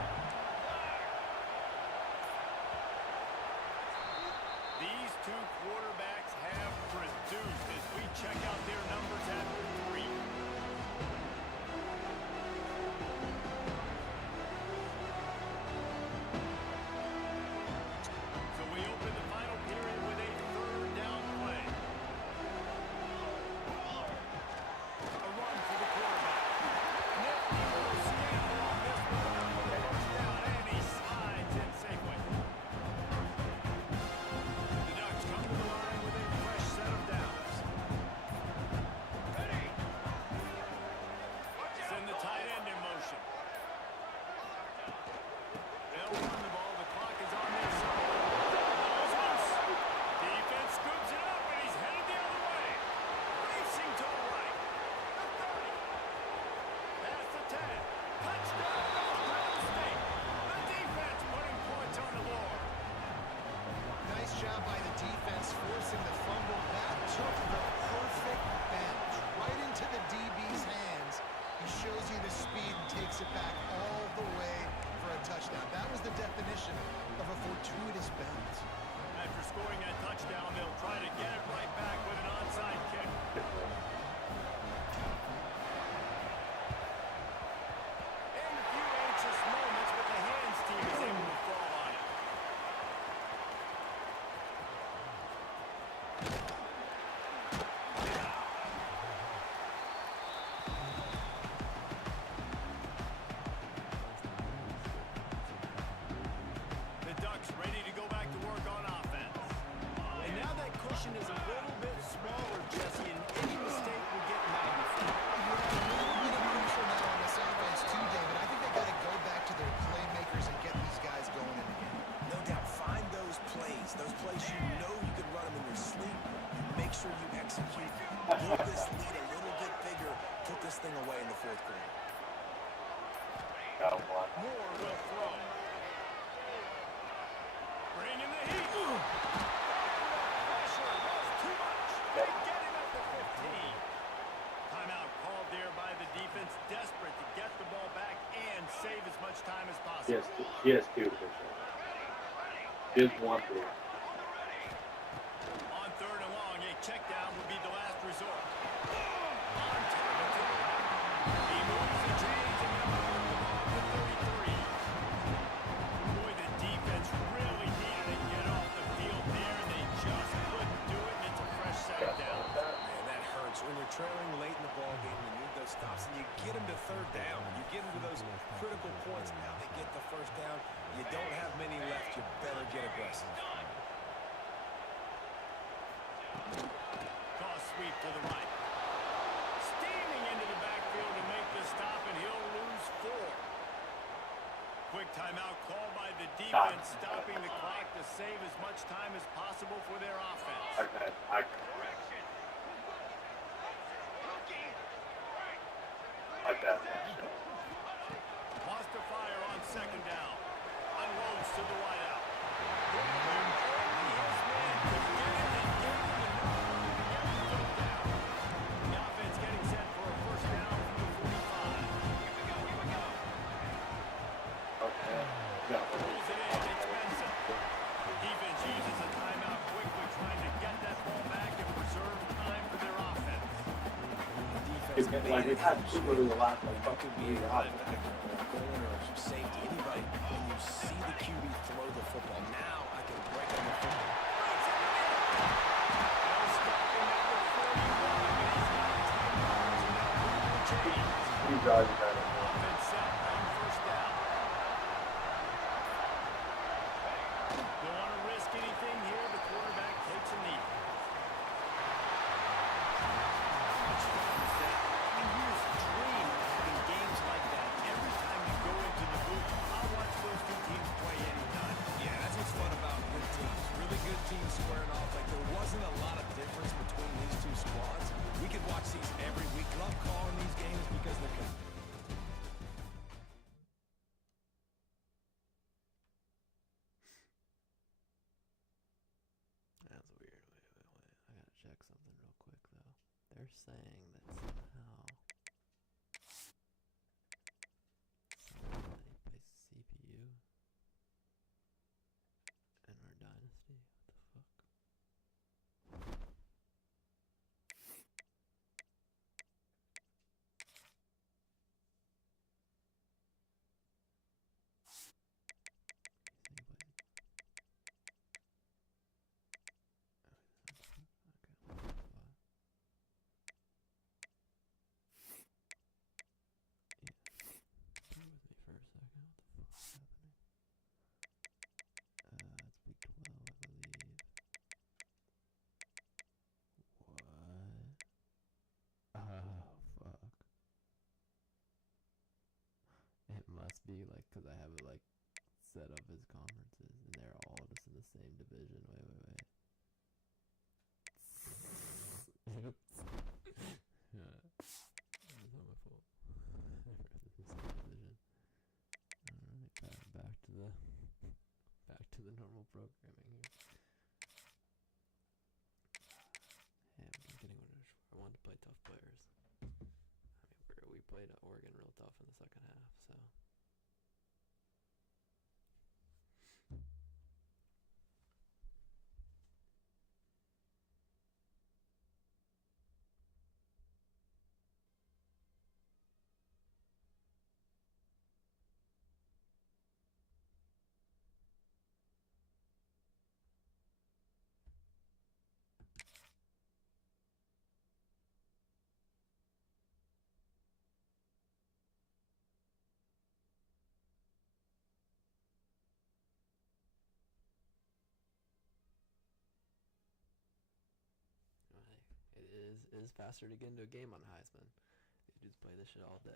These two quarterbacks have produced as we check out their numbers after 3. So we open the final period with a third down play. build this lead a little bit bigger, put this thing away in the fourth quarter. Got one. Moore will throw. Bringing the heat. Pressure was too much. They get him at the 15. Timeout called there by the defense, desperate to get the ball back and save as much time as possible. She has two for sure. Just one for sure. On third and long, a check down would be the last resort. On target. He moves the chains and they'll move the ball to 33. Boy, the defense really needed to get off the field there, and they just couldn't do it, and it's a fresh set down. Man, that hurts. When you're trailing late in the ball game, you need those stops, and you get them to third down. You get them to those critical points. Now they get the first down. You don't have many left. You better get aggressive. Toss sweep to the right. Steaming into the backfield to make the stop, and he'll lose 4. Quick timeout called by the defense, stopping the clock to save as much time as possible for their offense. Like that. Lost to fire on second down. Unloads to the wideout. The offense getting set for a first down from the 45. Here we go. Okay. No. Pulls it in. It's Benson. Defense uses a timeout quickly, trying to get that ball back and preserve time for their offense. Like we've had two of the last like Could be a linebacker or a corner or safety, anybody. When you see the QB throw the football, now I can break on the football. two guys that Offense set on first down. Don't want to risk anything here. The quarterback takes a knee. Games like that, every time you go into the booth, I'll watch those two teams play anytime. Yeah, that's what's fun about good teams. Really good teams squaring off. Like, there wasn't a lot of difference between these two squads. We could watch these every week. Love calling these games because they're good. That's weird. Wait. I gotta check something real quick, though. They're saying that somehow somebody plays CPU in our dynasty. What the fuck? Be like, because I have it like set up as conferences and they're all just in the same division. Wait. Yeah, that's not my fault. This is the division. Alright, back to the normal programming here. Hey, I'm getting I wanted to play tough players. I mean, we played Oregon real tough in the second half, so. It is faster to get into a game on Heisman. These dudes play this shit all day.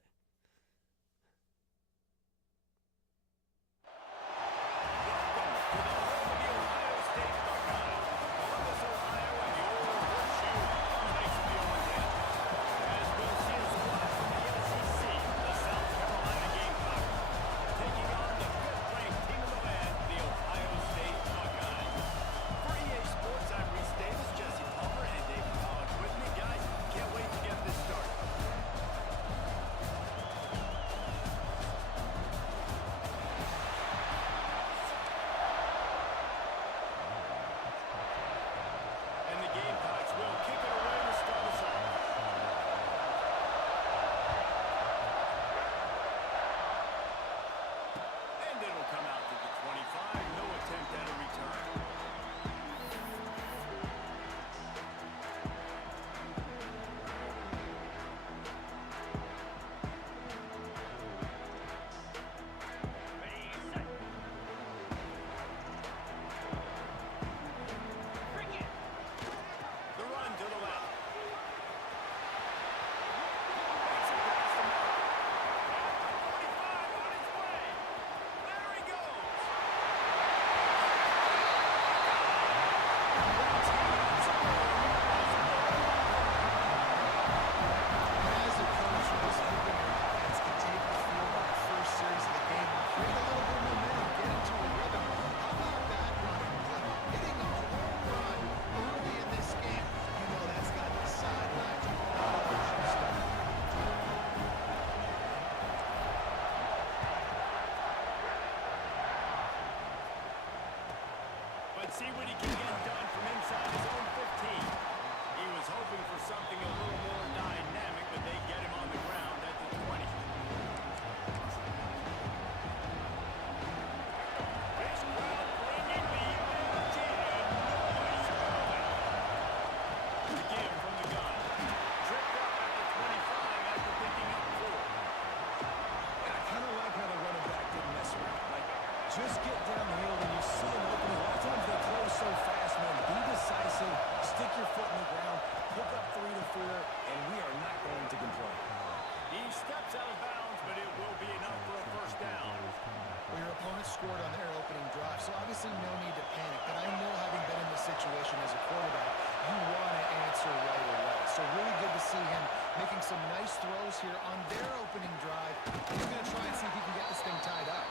obviously no need to panic, but I know having been in this situation as a quarterback, you want to answer right away. So really good to see him making some nice throws here on their opening drive. He's going to try and see if he can get this thing tied up.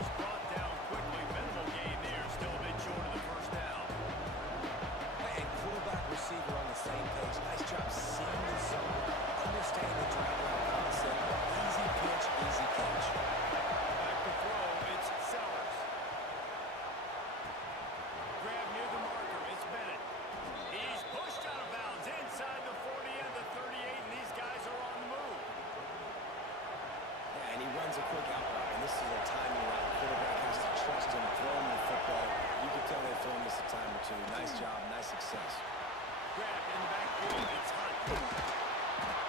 He's brought down quickly. Minimal gain there. Still a bit short of the first down. And quarterback receiver on the same page. Nice job seeing the zone, understanding the drag route concept. Easy pitch, easy catch. Back to throw. It's Sellers. Grab near the marker. It's Bennett. He's pushed out of bounds inside the 40 and the 38, and these guys are on the move. Yeah, and he runs a quick out route, and this is a timing route. Quarterback has to trust him, throw him the football. You can tell they've thrown this a time or two. Nice job, nice success. Grab in the backfield. It's Hunt.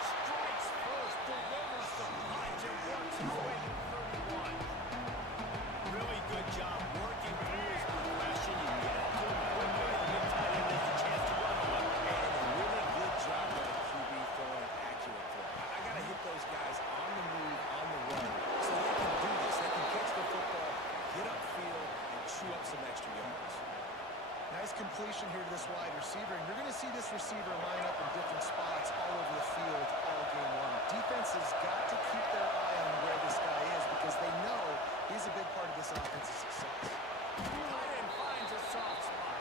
Strikes first, delivers the punch, and works his way to 31. Really good job working through his progression. You get it to him quickly, and the tight end has a chance to run on it. And a really good job by the QB throwing an accurate throw. I got to hit those guys on the move, on the run, so they can do this. They can catch the football, get upfield, and chew up some extra yards. Nice completion here to this wide receiver, and you're going to see this receiver line up in different spots all over the field all game long. Defense has got to keep their eye on where this guy is because they know he's a big part of this offense's success. Tight end finds a soft spot.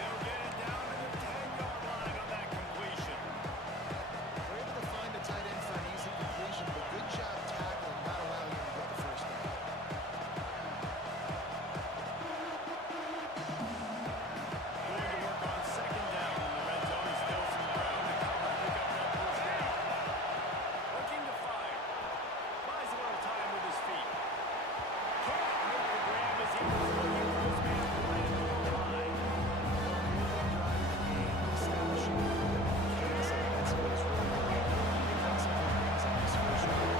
They'll get it down to the 10-yard line on that completion. They're able to find the tight end for an easy completion, but good job tackling, not allowing him to get the first down. Going to work on second down in the red zone. Still some ground to cover to pick up that first down. Looking to fire. Buys a little time with his feet. Can't make the grab as he was looking for his man right at the goal line. Establishing chaos offense was really defensively things on this first round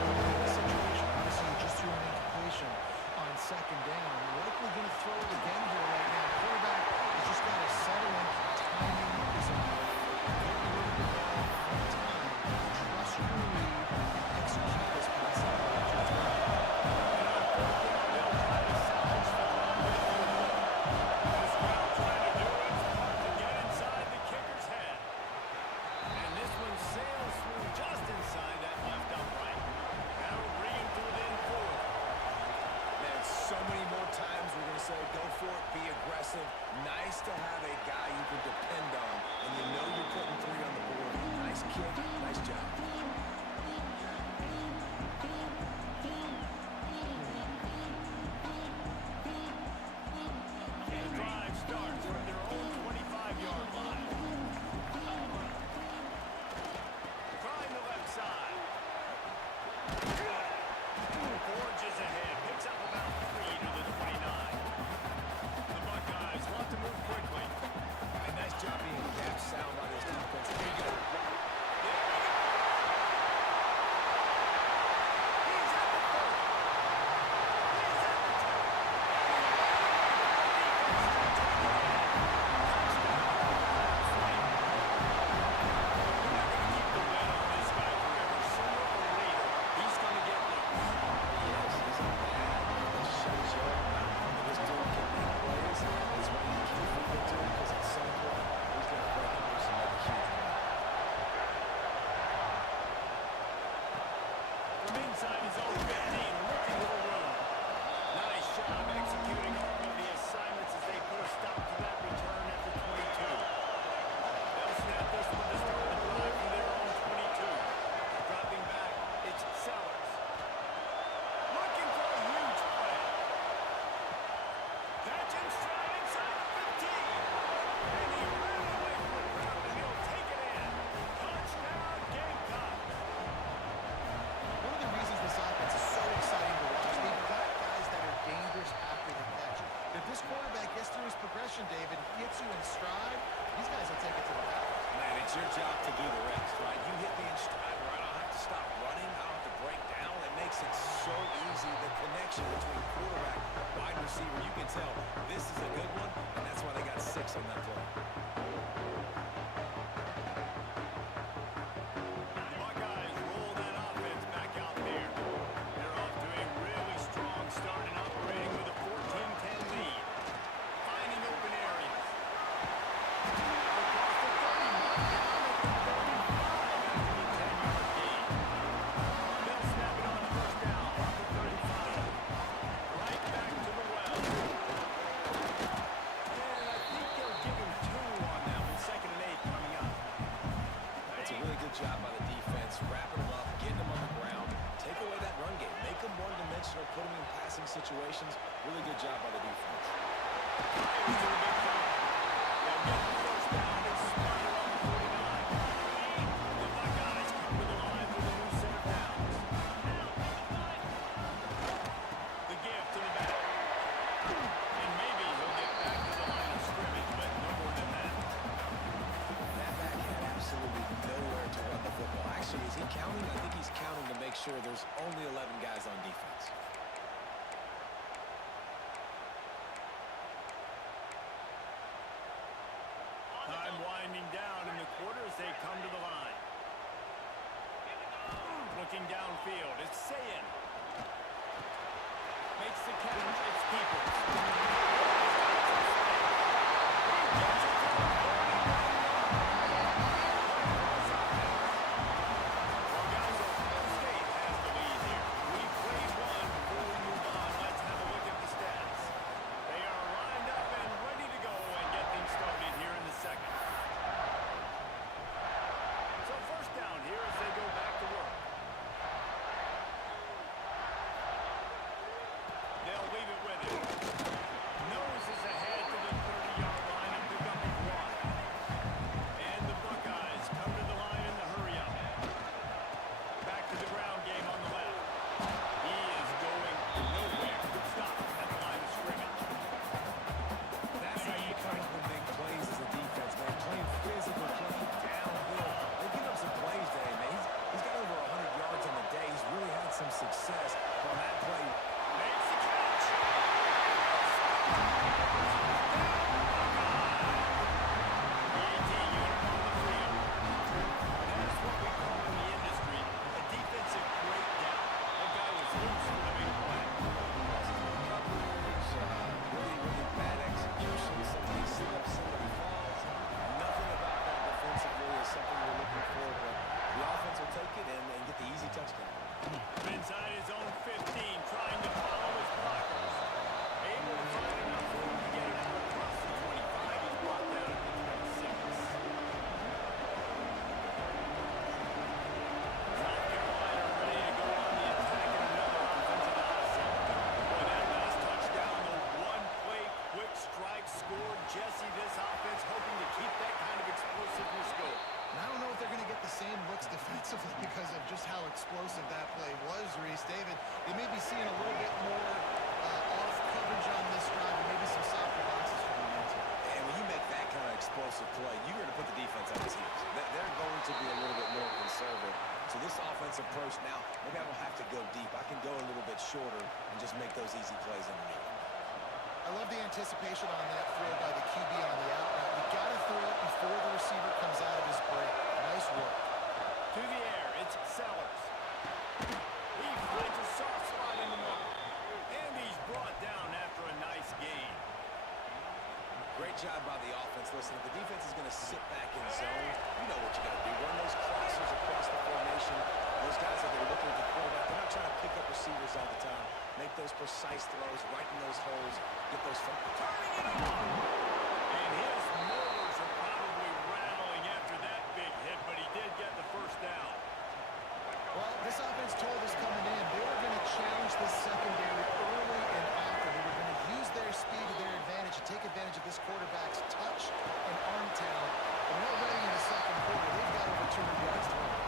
situation. Obviously, you just threw an incompletion on second down. You're likely going to throw it again here right now. Quarterback has just got to settle in. Timing is important. Get rid of the ball on time. Trust your read. Execute this pass that you throw. They'll try to salvage the run with the ball. This crowd trying to do it to get inside the kicker's head. And this one sails through just inside that left upright. That'll bring him to within 4. Man, so many more times we're going to say, go for it, be aggressive. Nice to have a guy you can depend on, and you know you're putting 3 on the board. Nice kick, nice job. The drive starts from their own 25-yard line. Trying the left side. Forges ahead. Picks up about 3 to the 29. The Buckeyes want to move quickly. And nice job being gap sound by this defense. There you go. He's at the 30. He's at the 14-10 lead. Job by the defense, wrapping them up, getting them on the ground, take away that run game, make them one-dimensional, put them in passing situations. Really good job by the defense. They'll get the first down. It's Snyder on the 49. The Buckeyes come to the line with a new set of downs. The give to the back. And maybe he'll get back to the line of scrimmage, but no more than that. That back had absolutely nowhere to run the football. Actually, is he counting? I think he's counting to make sure there's only 11 guys on defense. Time winding down in the quarter as they come to the line. Looking downfield, it's Sayin. Makes the catch, it's Peoples. Success on that play. Makes the catch. The 18 unit on the field. That's what we call in the industry a defensive breakdown. That guy was loose for the big play. Coverage, really bad execution. Somebody slips, somebody falls. Nothing about that defensively is something we're looking for, but the offense will take it and get the easy touchdown. Inside his own 15, trying to follow his blockers. Able to find enough room to get it out across the 25. He's brought down at the 26. South Carolina ready to go on the attack in another offensive odyssey. Boy, that last touchdown, the one-play quick strike scored. Jesse, this offense hoping to keep that kind of explosiveness going. And I don't know if they're going to get the same looks defensively because of just how explosive that play was, Reese. David, they may be seeing a little bit more off coverage on this drive and maybe some softer boxes for momentum. And when you make that kind of explosive play, you're going to put the defense on his heels. They're going to be a little bit more conservative. So this offensive approach now, maybe I don't have to go deep. I can go a little bit shorter and just make those easy plays underneath. I love the anticipation on that throw by the QB on the out route. You got to throw it before the receiver comes out of his break. Nice work. To the air, it's Sellers. He finds a soft spot in the middle. And he's brought down after a nice gain. Great job by the offense. Listen, if the defense is going to sit back in zone, you know what you got to do. Run those crossers across the formation. Those guys that are looking at the quarterback, they're not trying to pick up receivers all the time. Make those precise throws, right in those holes, get those from turning it on. And his motors are probably rattling after that big hit, but he did get the first down. Well, this offense told us coming in they were going to challenge this secondary early and often. They were going to use their speed to their advantage and take advantage of this quarterback's touch and arm talent. And they're ready in the second quarter. They've got over 200 yards to run.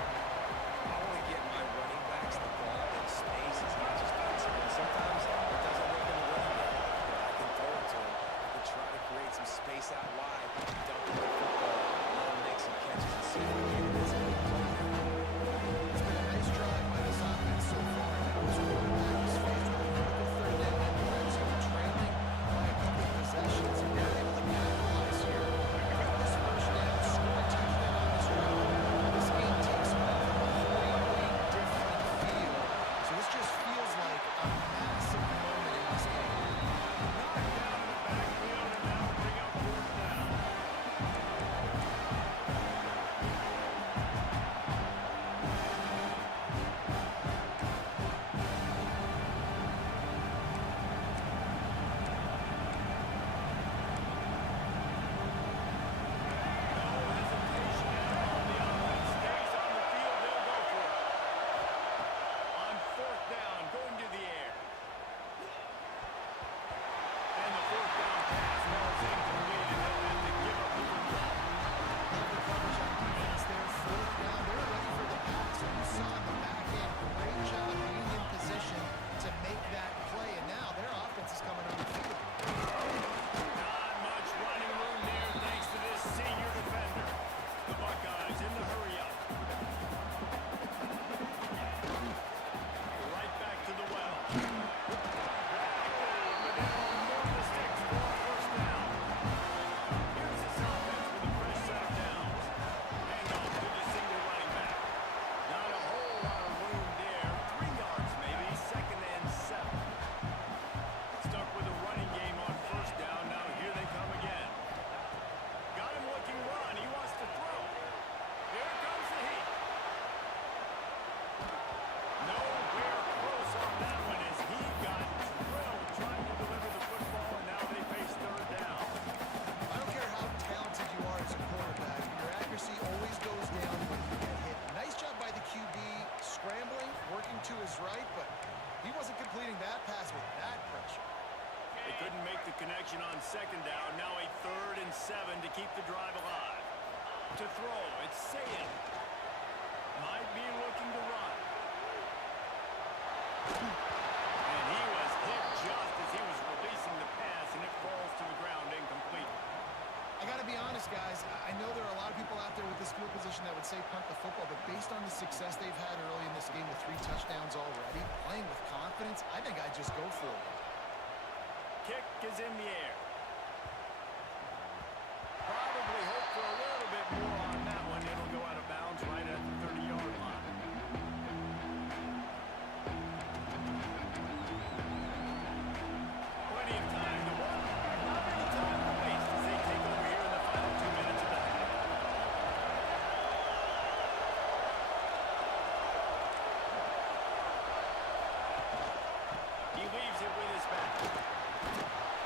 I want to get my running backs the ball in space. It's not just passing. And sometimes it doesn't work in the running game. I can throw it to him. I can try to create some space out wide. Dump the football. Let him make some catches and see if we can get this big play there. It's been a nice drive by this offense so far. Now this quarterback was faced with a critical third down in the red zone, trailing by a couple of possessions. And they're able to capitalize here. Get this first down, score a touchdown on this drive. This game takes on a completely different feel. So this just feels like a massive moment in this game. Knocked down in the backfield and now bring up fourth down. 7 to keep the drive alive. To throw, it's Saying. Might be looking to run. And he was hit just as he was releasing the pass, and it falls to the ground incomplete. I got to be honest, guys. I know there are a lot of people out there with this field position that would say punt the football, but based on the success they've had early in this game with 3 touchdowns already, playing with confidence, I think I'd just go for it. Kick is in the air. Probably hope for a little bit more on that one. It'll go out of bounds right at the 30-yard line. Plenty of time to work. Not any time to waste as they take over here in the final 2 minutes of the half. He leaves it with his back.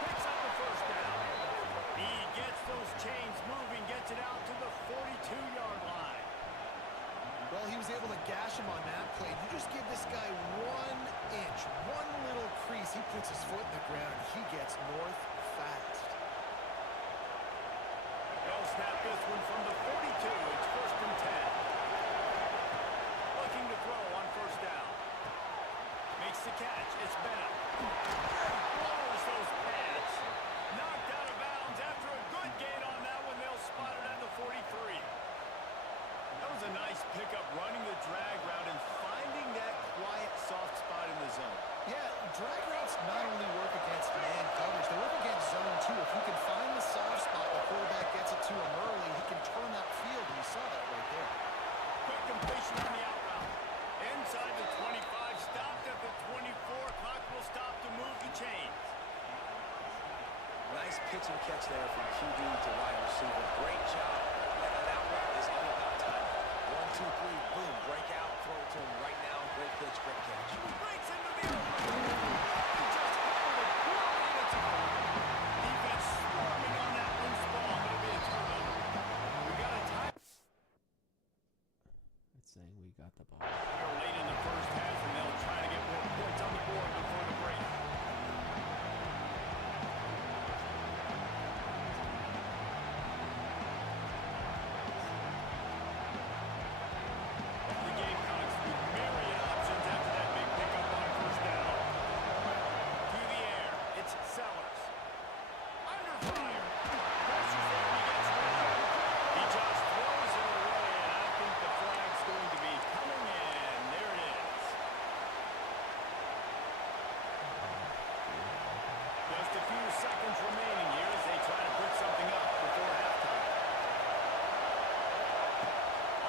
Picks up the first down. He gets those chains moving, gets it out to the 42-yard line. Well, he was able to gash him on that play. You just give this guy 1 inch, one little crease. He puts his foot in the ground, and he gets north fast. They'll snap this one from the 42. It's 1st and 10. Looking to throw on first down. Makes the catch. It's Bennett. Blows those pads. Knocked out of bounds after a good gain on that one. They'll spot it at the 43. That was a nice pickup, running the drag route and finding that quiet, soft spot in the zone. Yeah, drag routes not only work against man coverage, they work against zone too. If you can find the soft spot, the quarterback gets it to him early, he can turn that field, and you saw that right there. Quick completion on the out route. Inside the 25, stopped at the 24. Clock will stop to move the chains. Nice pitch and catch there from QB to wide receiver. Great job. And that route is all about timing. 1, 2, 3, boom. Break out, throw it to him right now. Great pitch, great catch. Breaks into the open. He just held it poorly, and it's a ball. Defense swarming on that loose ball. It'll be a turnover. We got a time. It's saying we got the ball. We're late in the first half, and they'll try to get more points on the board before the break. The Gamecocks with myriad options after that big pickup on first down. To the air, it's Sellers. Under fire. Pressures there, and he gets rid. He just throws it away, and I think the flag's going to be coming in. There it is. Just a few seconds remaining here as they try to put something up before halftime.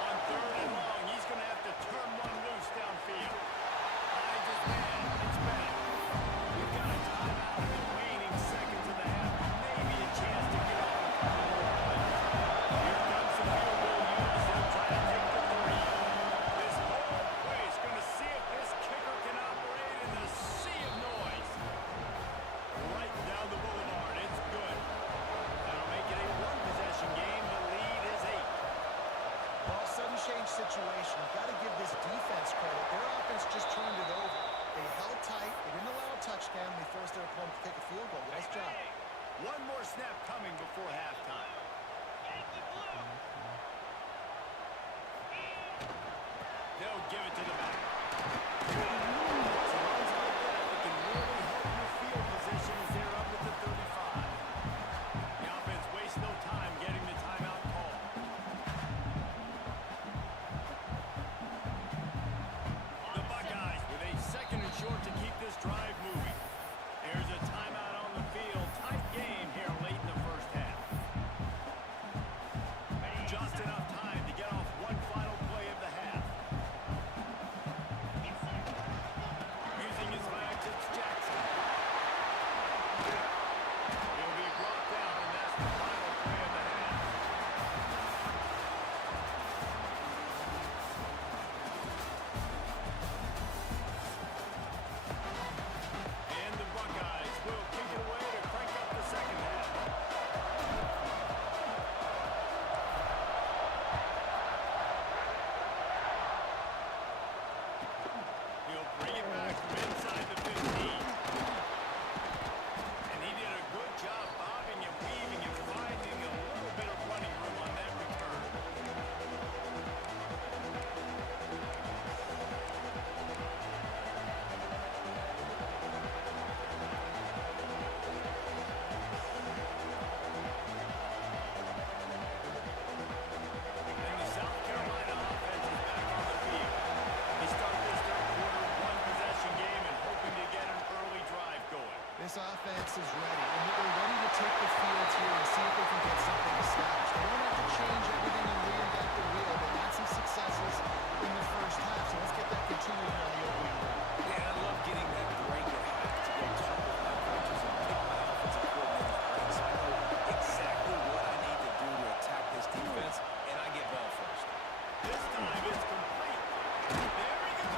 On 3rd and long, he's going to have to turn one loose downfield. Finds his man. It's Bennett. We've got a timeout in the waning seconds of the half. Maybe a chance to get off a couple more plays. Here comes the field goal unit as they'll try to take the 3. This whole place going to see if this kicker can operate in the sea of noise. Right down the boulevard. It's good. That'll make it a 1-possession game. The lead is 8. Well, sudden change situation. You've got to give this defense credit. Their offense just turned it over. They held tight. They didn't allow a touchdown. They forced their opponent to take a field goal. Nice job. One more snap coming before halftime. They'll give it to the back. So runs like that can really help your field position as they're up at the 35. The offense wastes no time getting the timeout call. The Buckeyes with a 2nd and short to keep this drive moving. There's a timeout on the field. Tight game here late in the first half. Just enough time to get off one final play of the half. defense is ready, and they're ready to take the field here and see if they can get something established. They don't have to change everything and reinvent the wheel. They had some successes in the first half, so let's get that continued here on the opening drive. Yeah, I love getting that break at half to go talk with my coaches and pick my offensive coordinator brain so I know exactly what I need to do to attack this defense, and I get ball first. This time it's complete. There we go.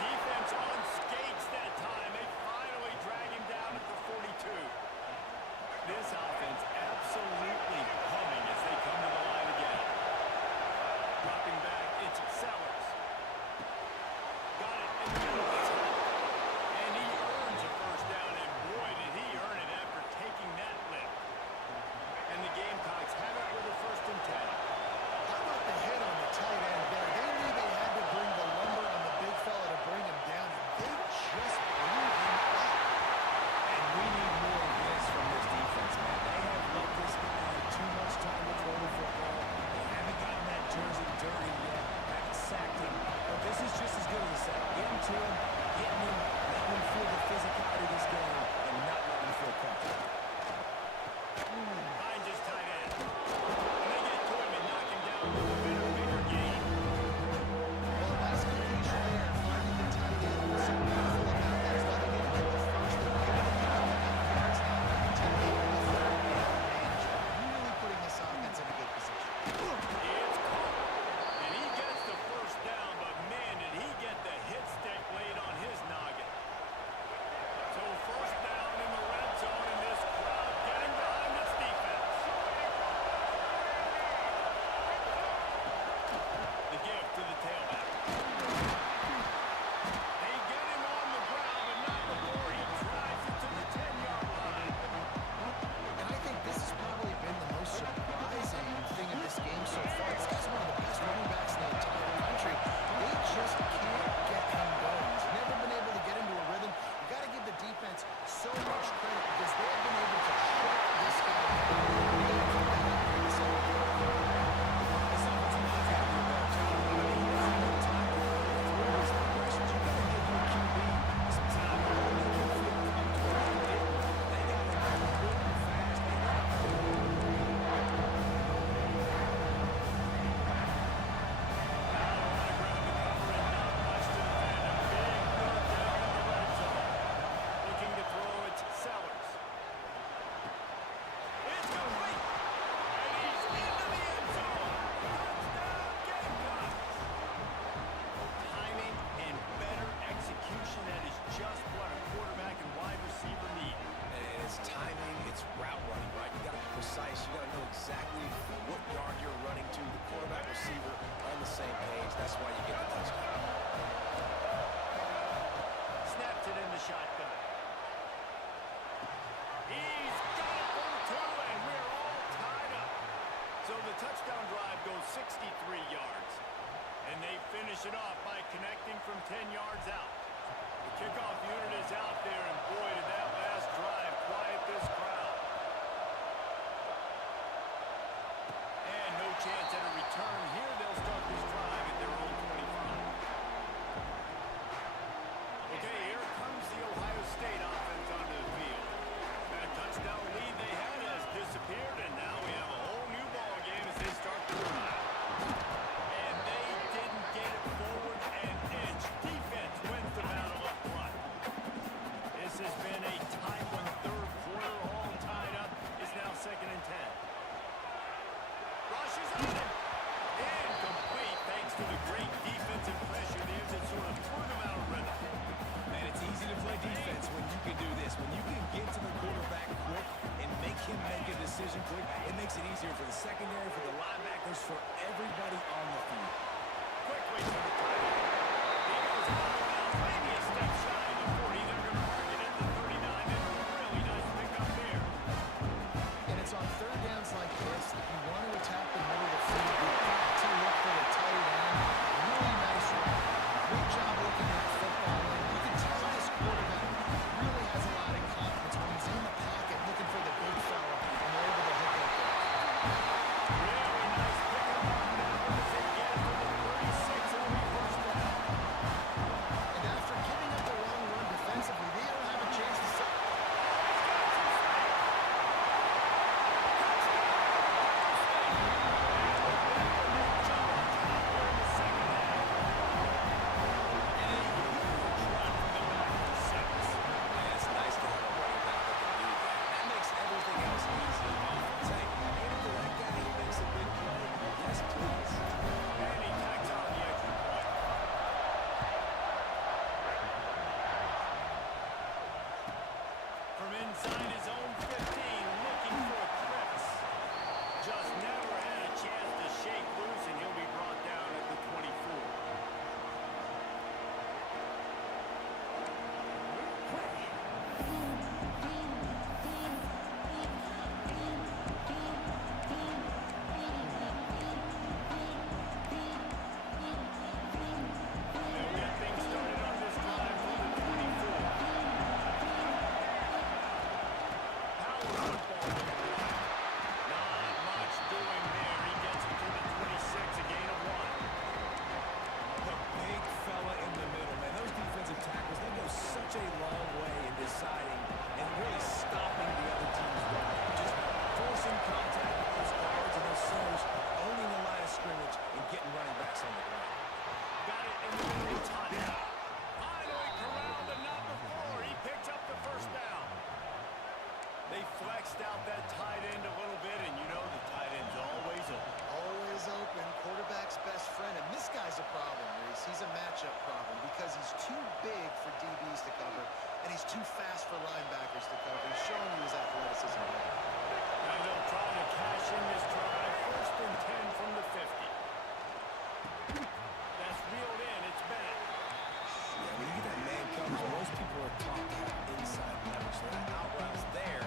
Defense on skates that time. They finally drag him down at the 42. This offense absolutely humming as they come to the line again. Dropping back, it's Sellers. Got it in the middle of the top. And he earns a first down, and boy, did he earn it after taking that lift. And the Gamecocks have it with a 1st and 10. How about the hit on the tight end there? They knew they had to bring the lumber on the big fella to bring him down, and they just blew him up. And we need more of this from this defense, man. They have let this guy have too much time to throw the football. They haven't gotten that jersey dirty yet, haven't sacked him. But this is just as good as a sack. Getting to him, hitting him, letting him feel the physicality of this game, and not letting him feel comfortable. Finds his tight end. And they get to him and knock him down with a bigger gain. Well, nice completion there, finding the tight end. What's so beautiful about that is while they didn't get the first, they were able to pick up enough yards now to make the third down manageable. Really putting this offense in a good position. It's caught. And he gets the first down, but man, did he get the hit stick laid on his noggin. So first down in the red zone, and this crowd getting behind this defense. The gift to the tailback. They get him on the ground, but not before he drives it to the 10-yard line. And I think this has probably been the most surprising thing in this game so far. This guy's one of the best running backs in the entire country. They just can't get him going. He's never been able to get into a rhythm. You got to give the defense so much credit because they have been able to shut this guy down. You got to keep that up in the second half. This offensive line's got to do a better job. I mean, he doesn't have time to throw his progressions. You got to give your QB some time to make him feel comfortable. They got to go quick and fast. They got to go. Looking to throw it to Sellers. It's complete. And he's into the end zone. Touchdown, Gamecocks. Timing and better execution, that is just what a quarterback and wide receiver need. And it's timing, it's route running, right? You got to be precise. You got to know exactly what yard you're running to. The quarterback receiver on the same page. That's why you get the touchdown. Snapped it in the shotgun. He's got it for two, and we're all tied up. So the touchdown drive goes 63 yards. And they finish it off by connecting from 10 yards out. The kickoff unit is out there, and boy, did that last drive quiet this crowd. And no chance at a return here. They'll start this drive at their own 25. Okay, here comes the Ohio State offense onto the field. That touchdown lead they had has disappeared, and now we have a whole new ball game as they start the drive. And they didn't get it forward an inch. Defense wins the battle up front. This has been a tight one, third quarter, all tied up. It's now 2nd and 10. Rushes on him. Incomplete thanks to the great defensive pressure there that sort of threw them out of rhythm. Man, it's easy to play defense when you can do this. When you can get to the quarterback quick and make him make a decision quick, it makes it easier for the secondary, for the linebackers, for everybody on the field. Quickly to the tight end. He goes out of bounds, maybe a step shy of the 40. They're going to mark it at the 39, and a really nice pickup there. And it's on third downs like this, if you want to attack the middle of the field, you've got to look for the tight end. Really nice run. Great job looking at the football. And you can tell this quarterback really has a lot of confidence when he's in the pocket looking for the big fella, and they're able to hit that there. Really nice pickup on that one as they get it to the 36 and we first down. And after And he tacks on the extra point. From inside his own 15, looking for a crevice. Just never had a chance to shake loose, and he'll be brought down at the 24. They'll get things started on this drive from the 24. Power football. Not much doing there. He gets it to the 26, a gain of 1. The big fella in the middle, man. Those defensive tackles, they go such a long way in deciding and really stopping the other team's run. Just forcing contact with those guards and those centers, owning the line of scrimmage and getting running backs on the ground. Got it in the middle of time. Finally corralled, but not before. He picked up the first down. They flexed out that tight end a little bit, and you know the tight end's always open. Always open, quarterback's best friend. And this guy's a problem, Reese. He's a matchup problem because he's too big for DBs to cover, and he's too fast for linebackers to cover. He's showing you his athleticism. Now they'll try to cash in this drive. 1st and 10 from the 50. That's reeled in. It's back. Yeah, when you get that man coverage, most people are taught to have inside leverage. So that out routes there,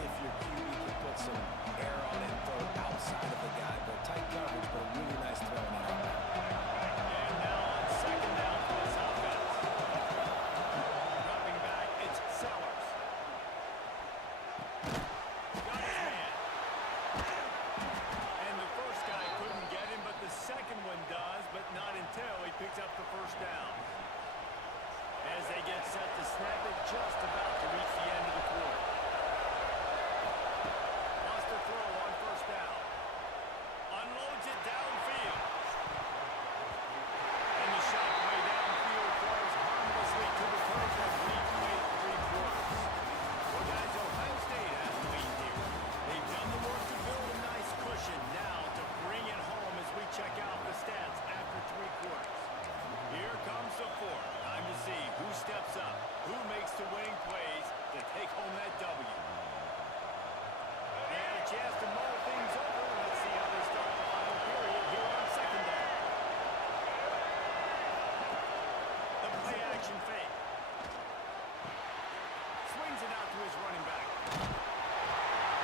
if your QB can put some air on it and throw it outside of the guy. But tight coverage, but a really nice throw in that out. And now on 2nd down for this offense. Dropping back, it's Sellers. Got his man. And the first guy couldn't get him, but the second one does, but not until he picks up the first down. As they get set to snap it, just about to reach the end of the quarter. Wants to throw on 1st down. Unloads it downfield. And the shot way downfield throws harmlessly to the turf and leads away 3/4. Well, guys, Ohio State has to lead here. They've done the work to build a nice cushion. Now to bring it home as we check out the stats after 3/4. Here comes the 4th. Time to see who steps up, who makes the winning plays to take home that W. They had a chance to mull things over. Let's see how they start the final period here on 2nd down. The play action fake. Swings it out to his running back.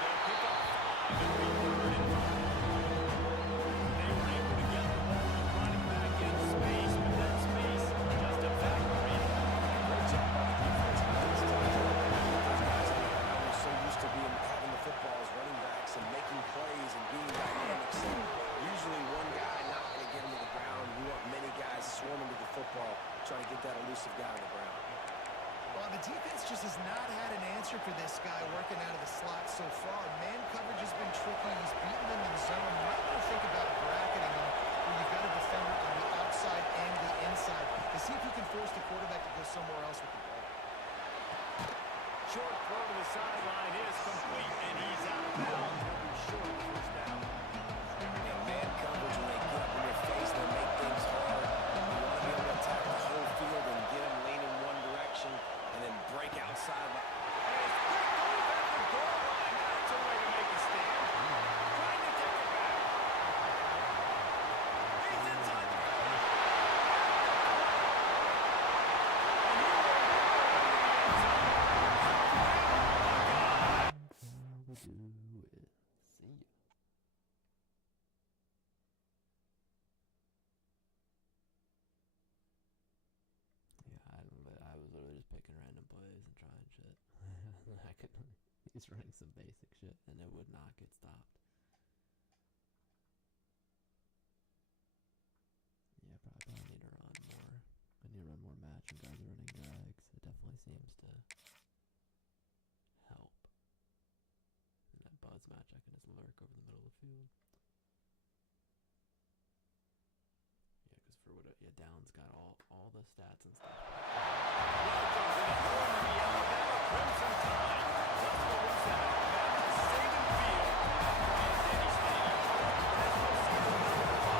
They'll pick up 5 and be 3rd and 5. They were able to get the ball to running back in space, but that space just evaporated. Great job by the defense. Those guys are so used to having the football as running backs and making plays and being dynamic. So usually one guy not going to get him to the ground. We want many guys swarming to the football, trying to get that elusive guy on the ground. Well, the defense just has not had an answer for this guy working out of the slot so far. Man coverage has been tricky. He's beaten them in zone. You might want to think about bracketing him where you've got a defender on the outside and the inside to see if you can force the quarterback to go somewhere else with the ball. Short throw to the sideline is complete, and he's out of bounds. He'll be short of the first down. And man coverage, when they get up in your face, they make things hard. You want to be able to attack the whole field and get them leaning one direction and then break outside. And it's quick move at the goal line. That's a way to make a stand. Trying to take it back. He's inside the 40. And he will He's running some basic shit, and it would not get stopped. Yeah, probably need to run more. I need to run more match and guys are running drags. It definitely seems to help. In that buzz match, I can just lurk over the middle of the field. Yeah, because for what Down's got all the stats and stuff. Welcome to the home of the Alabama Crimson Tide. Let's go inside. Back to Saban Field at Bryant-Denny Stadium. As we'll see the number 5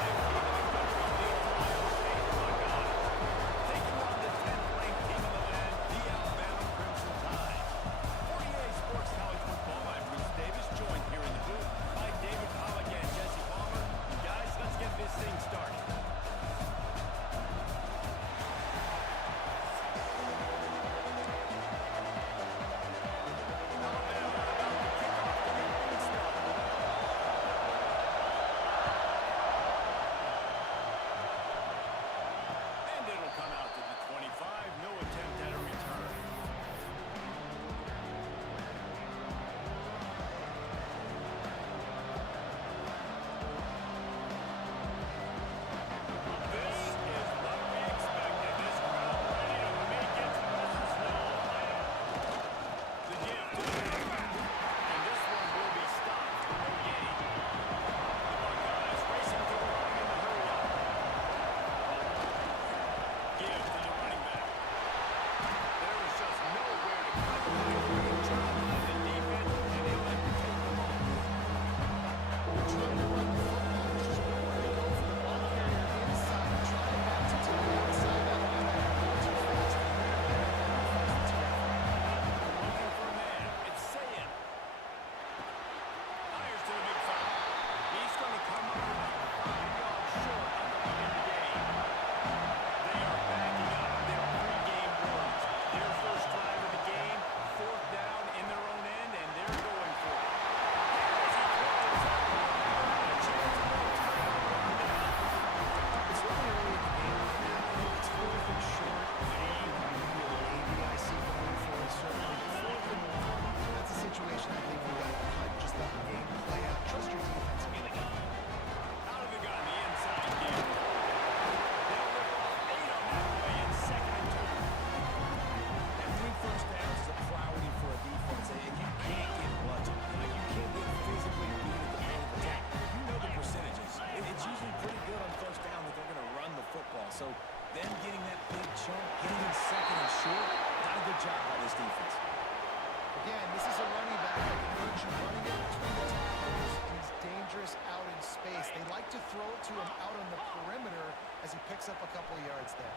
So them getting that big chunk, getting in second and short, not a good job by this defense. Again, this is a running back that can hurt you running it between the tackles, and he's dangerous out in space. They like to throw it to him out on the perimeter as he picks up a couple of yards there.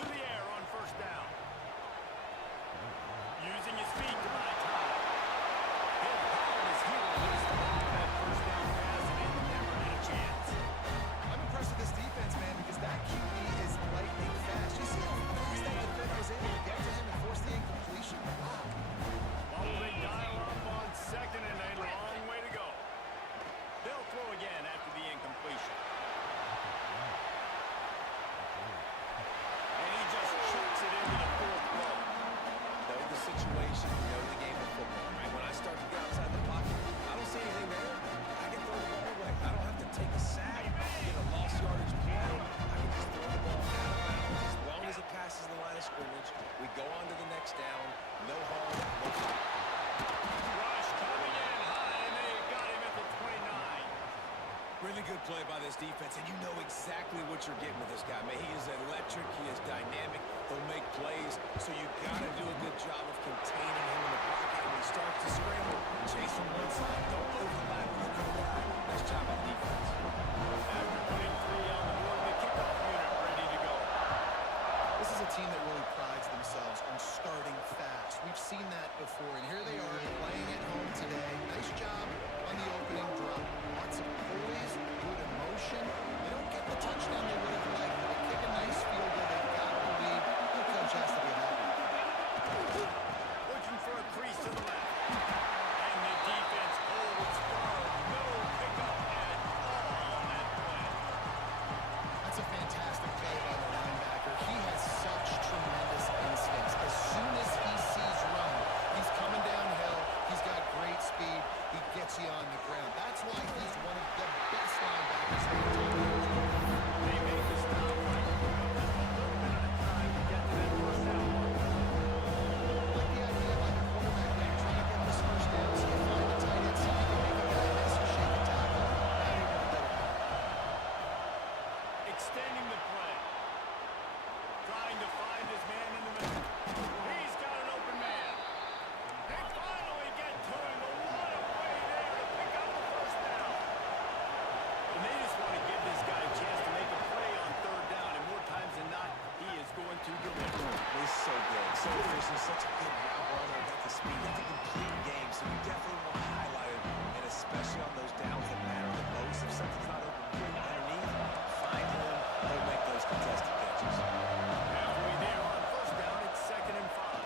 To the air on first down. Using his feet to buy time. He'll pound his heel against the ball of that first down pass, and it never had a chance. I'm impressed with this defense, man, because that QB is lightning fast. You see how fast that defender was able to get to him and force the incompletion? Wow. While they dial up on second and a long way to go. They'll throw again after the incompletion. And he just chucks it into the fourth row. Know the situation, know the game of football, right? When I start to get outside the pocket, I don't see anything there. I can throw the ball away. I don't have to take a sack, get a lost yardage play. I can just throw the ball out of bounds. As long as it passes the line of scrimmage, we go on to the next down. No harm, no foul. Rush coming in high, and they got him at the 29. Really good play by this defense, and you know exactly what you're getting with this guy. Man, he is electric, he is dynamic, he'll make plays, so you got to do a good job of containing him in the pocket. When he starts to scramble, chase from one side, don't overlap with another guy. Nice job by the defense. After putting 3 on the board, the kickoff unit ready to go. This is a team that really prides themselves on starting fast. We've seen that before, and here they are playing at home today. Nice job on the opening drop. Lots of poise, good emotion. They don't get the touchdown they would have liked, but they kick a nice field goal. They've got the lead. The coach has to be happy. Looking for a crease to the left. And the defense holds firm. No pickup at all on that play. That's a fantastic play by the linebacker. He has such tremendous instincts. As soon as he sees run, he's coming downhill. He's got great speed. He gets you on the ground. That's why he's one of the best linebackers in the league. They make the stop right. Just a little bit at a time to get to that first down mark. Like the idea by the quarterback there, trying to get this first down, so you find the tight end, see if you can make a guy miss or shake a tackle. Not able to get it. Extending the play. Trying to find his man in the middle. He's got an open man. They finally get to him. But what a play there to pick up the first down. And they just want to give this guy a chance to make a play on third down. And more times than not, he is going to deliver. He's so good, so efficient, such a good route runner, got the speed, got the complete game, so you definitely want to highlight it, and especially on those downs that matter the most. If something's not open quick underneath, find him, he'll make those contested catches. Halfway there on first down, it's 2nd and 5.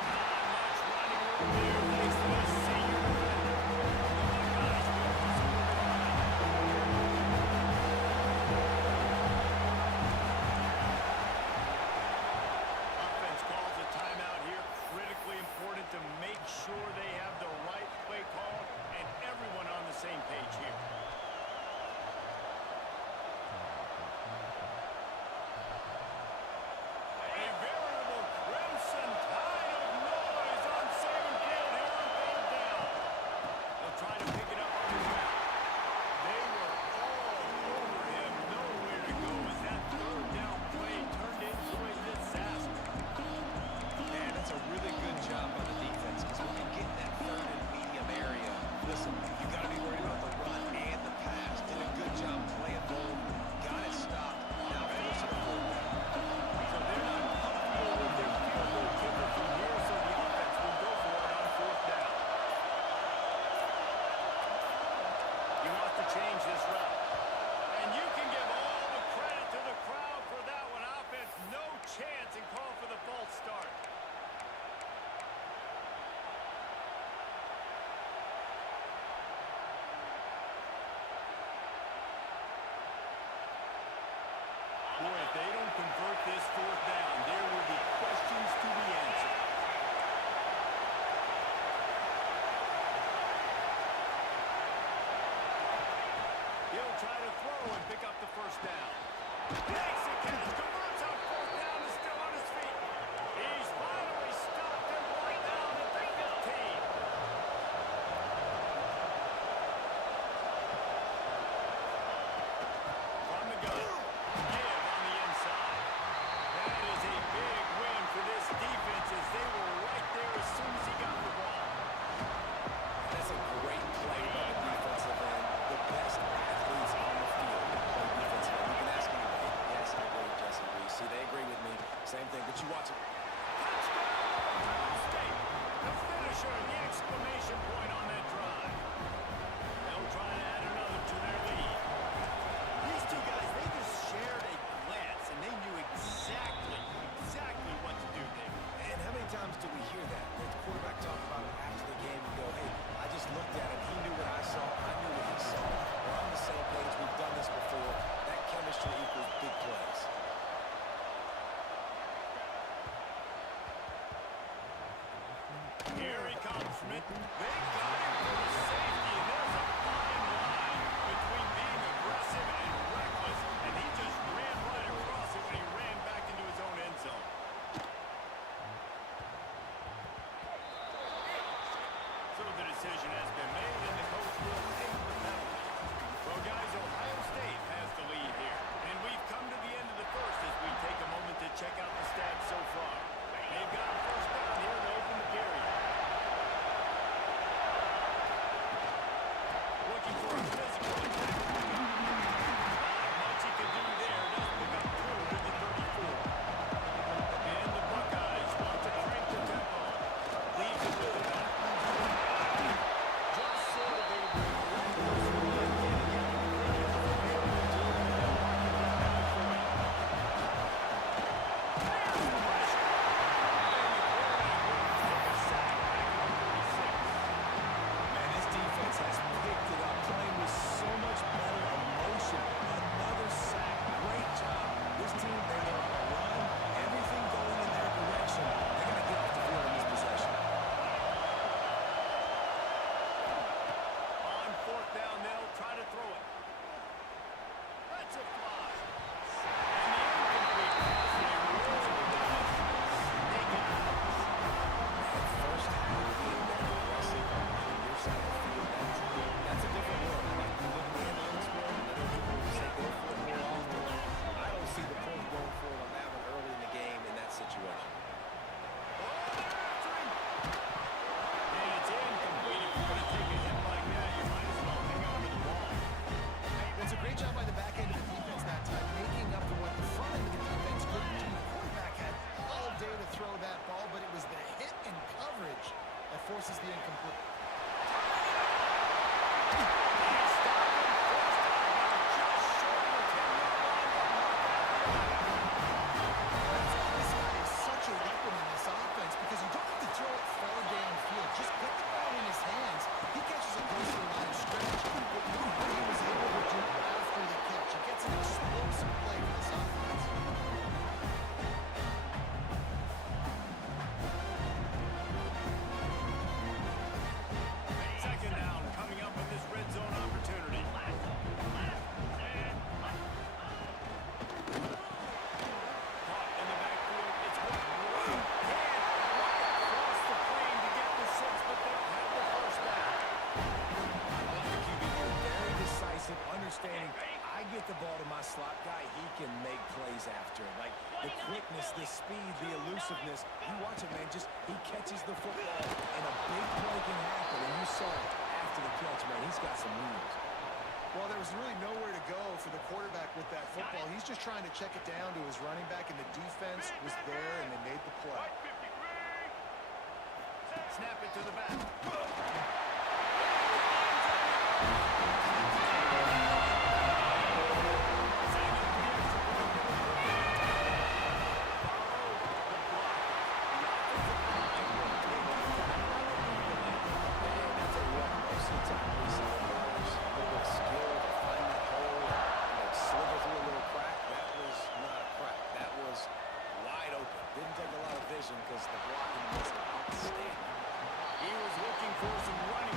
Not much running room there thanks to this senior defender. The Buckeyes will hustle over the offense calls a timeout here. Critically important to make sure they have the right play call and everyone on the same page here. A veritable crimson tide of noise on Saban Field here on third down. They'll try to pick it up on the ground. They were all over him. Nowhere to go as that third down play turned into a disaster. Man, that's a really good job by the defense, because when you get in that third and medium area, listen, you got to be worried about the run and the pass. Did a good job playing both, got it stopped, now force it a fourth down. So they're not comfortable with their field goal kicker from here, so the offense will go for it on fourth down. He wants to change this route. And you can give all the credit to the crowd for that one. Offense, no chance, and call for the false start. Boy, if they don't convert this fourth down, there will be questions to be answered. He'll try to throw and pick up the first down. Makes the catch, converts on fourth down, is still on his feet. He's finally stopped and brought down at the 15. you watching. Ohio State, the finisher, the exclamation point on that drive. They'll try to add another to their lead. These two guys, they just shared a glance, and they knew exactly what to do there. And how many times do we hear that? The quarterback talk about it after the game and go, hey, I just looked at him. He knew what I saw. I knew what he saw. We're on the same page. We've done this before. That chemistry equals big plays. Here he comes, Schmidt. They got him for the safety, and there's a fine line between being aggressive and reckless, and he just ran right across it when he ran back into his own end zone. So the decision has been made, and the coach will take the penalty. Well, guys, Ohio State has the lead here, and we've come to the end of the first as we take a moment to check out the stats so far. They've got a first down here to open the period. Looking for a physical attack. Not much he can do there. Does pick up 2 to the 34. And the Buckeyes want to crank the tempo. Leaves it with the back. Just sort of able to Man, this defense has picked it up, playing with so much better emotion. Another sack. Great job. This team, they're on a run. Everything going in their direction. They're going to get off the field in this possession. on 4th down, they'll try to throw it. That's a fly. And the incomplete pass, they really does sneak it out. First half, being that aggressive on your side of the field, that's a different world. Like, you live in the ambulance world, and other people will say go for it more often. I don't see the point going for it on that one early in the game in that situation. And it's incomplete. If you're going to take a hit like that, you might as well hang on to the ball. Well, it's a great job by the back end of the defense that time, making up for what the front end of the defense couldn't do. The quarterback had all day to throw that ball, but it was the hit and coverage that forces the incomplete. This guy is such a weapon in this offense because you don't have to throw it far downfield. Just put the ball in his hands. He catches it close to the line of scrimmage. What he was able to do after the catch. He gets an explosive play for this offense. Second down coming up with this red zone opportunity. Caught in the backfield. It's one right hand right across the plane to get the 6, but they'll have the first down. I like the QB here. Very decisive, understanding. I get the ball to my slot guy. He can make plays after it. Like the quickness, the speed, the elusiveness. You watch it, man. Just he catches the football, and a big play can happen. And you saw it after the catch, man. He's got some wheels. Well, there was really nowhere to go for the quarterback with that football. He's just trying to check it down to his running back, and the defense was there, and they made the play. Snap it to the back. Because the blocking was outstanding. He was looking for some running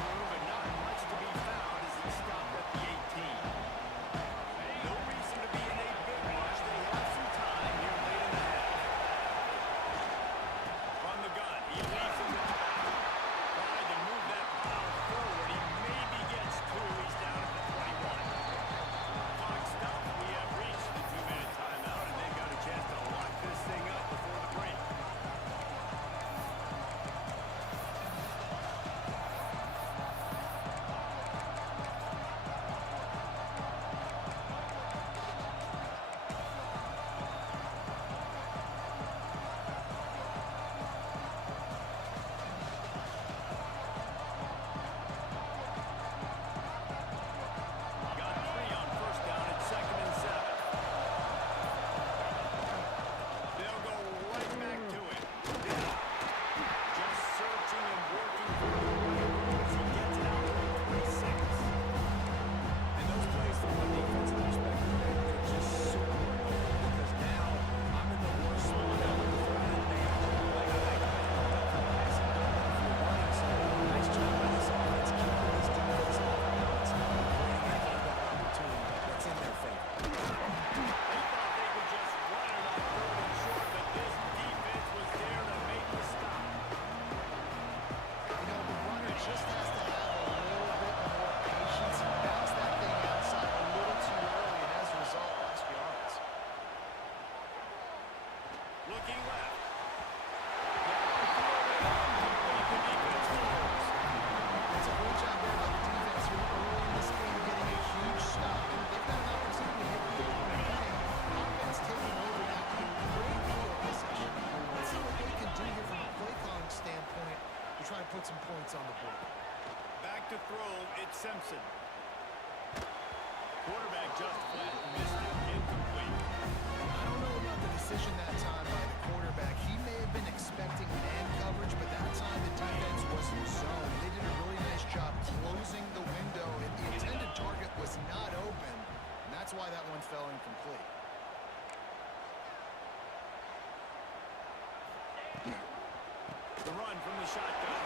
to throw, it's Simpson. Quarterback just flat missed it. Incomplete. I don't know about the decision that time by the quarterback. He may have been expecting man coverage, but that time the defense was in zone. They did a really nice job closing the window, and the intended target was not open. And that's why that one fell incomplete. The run from the shotgun.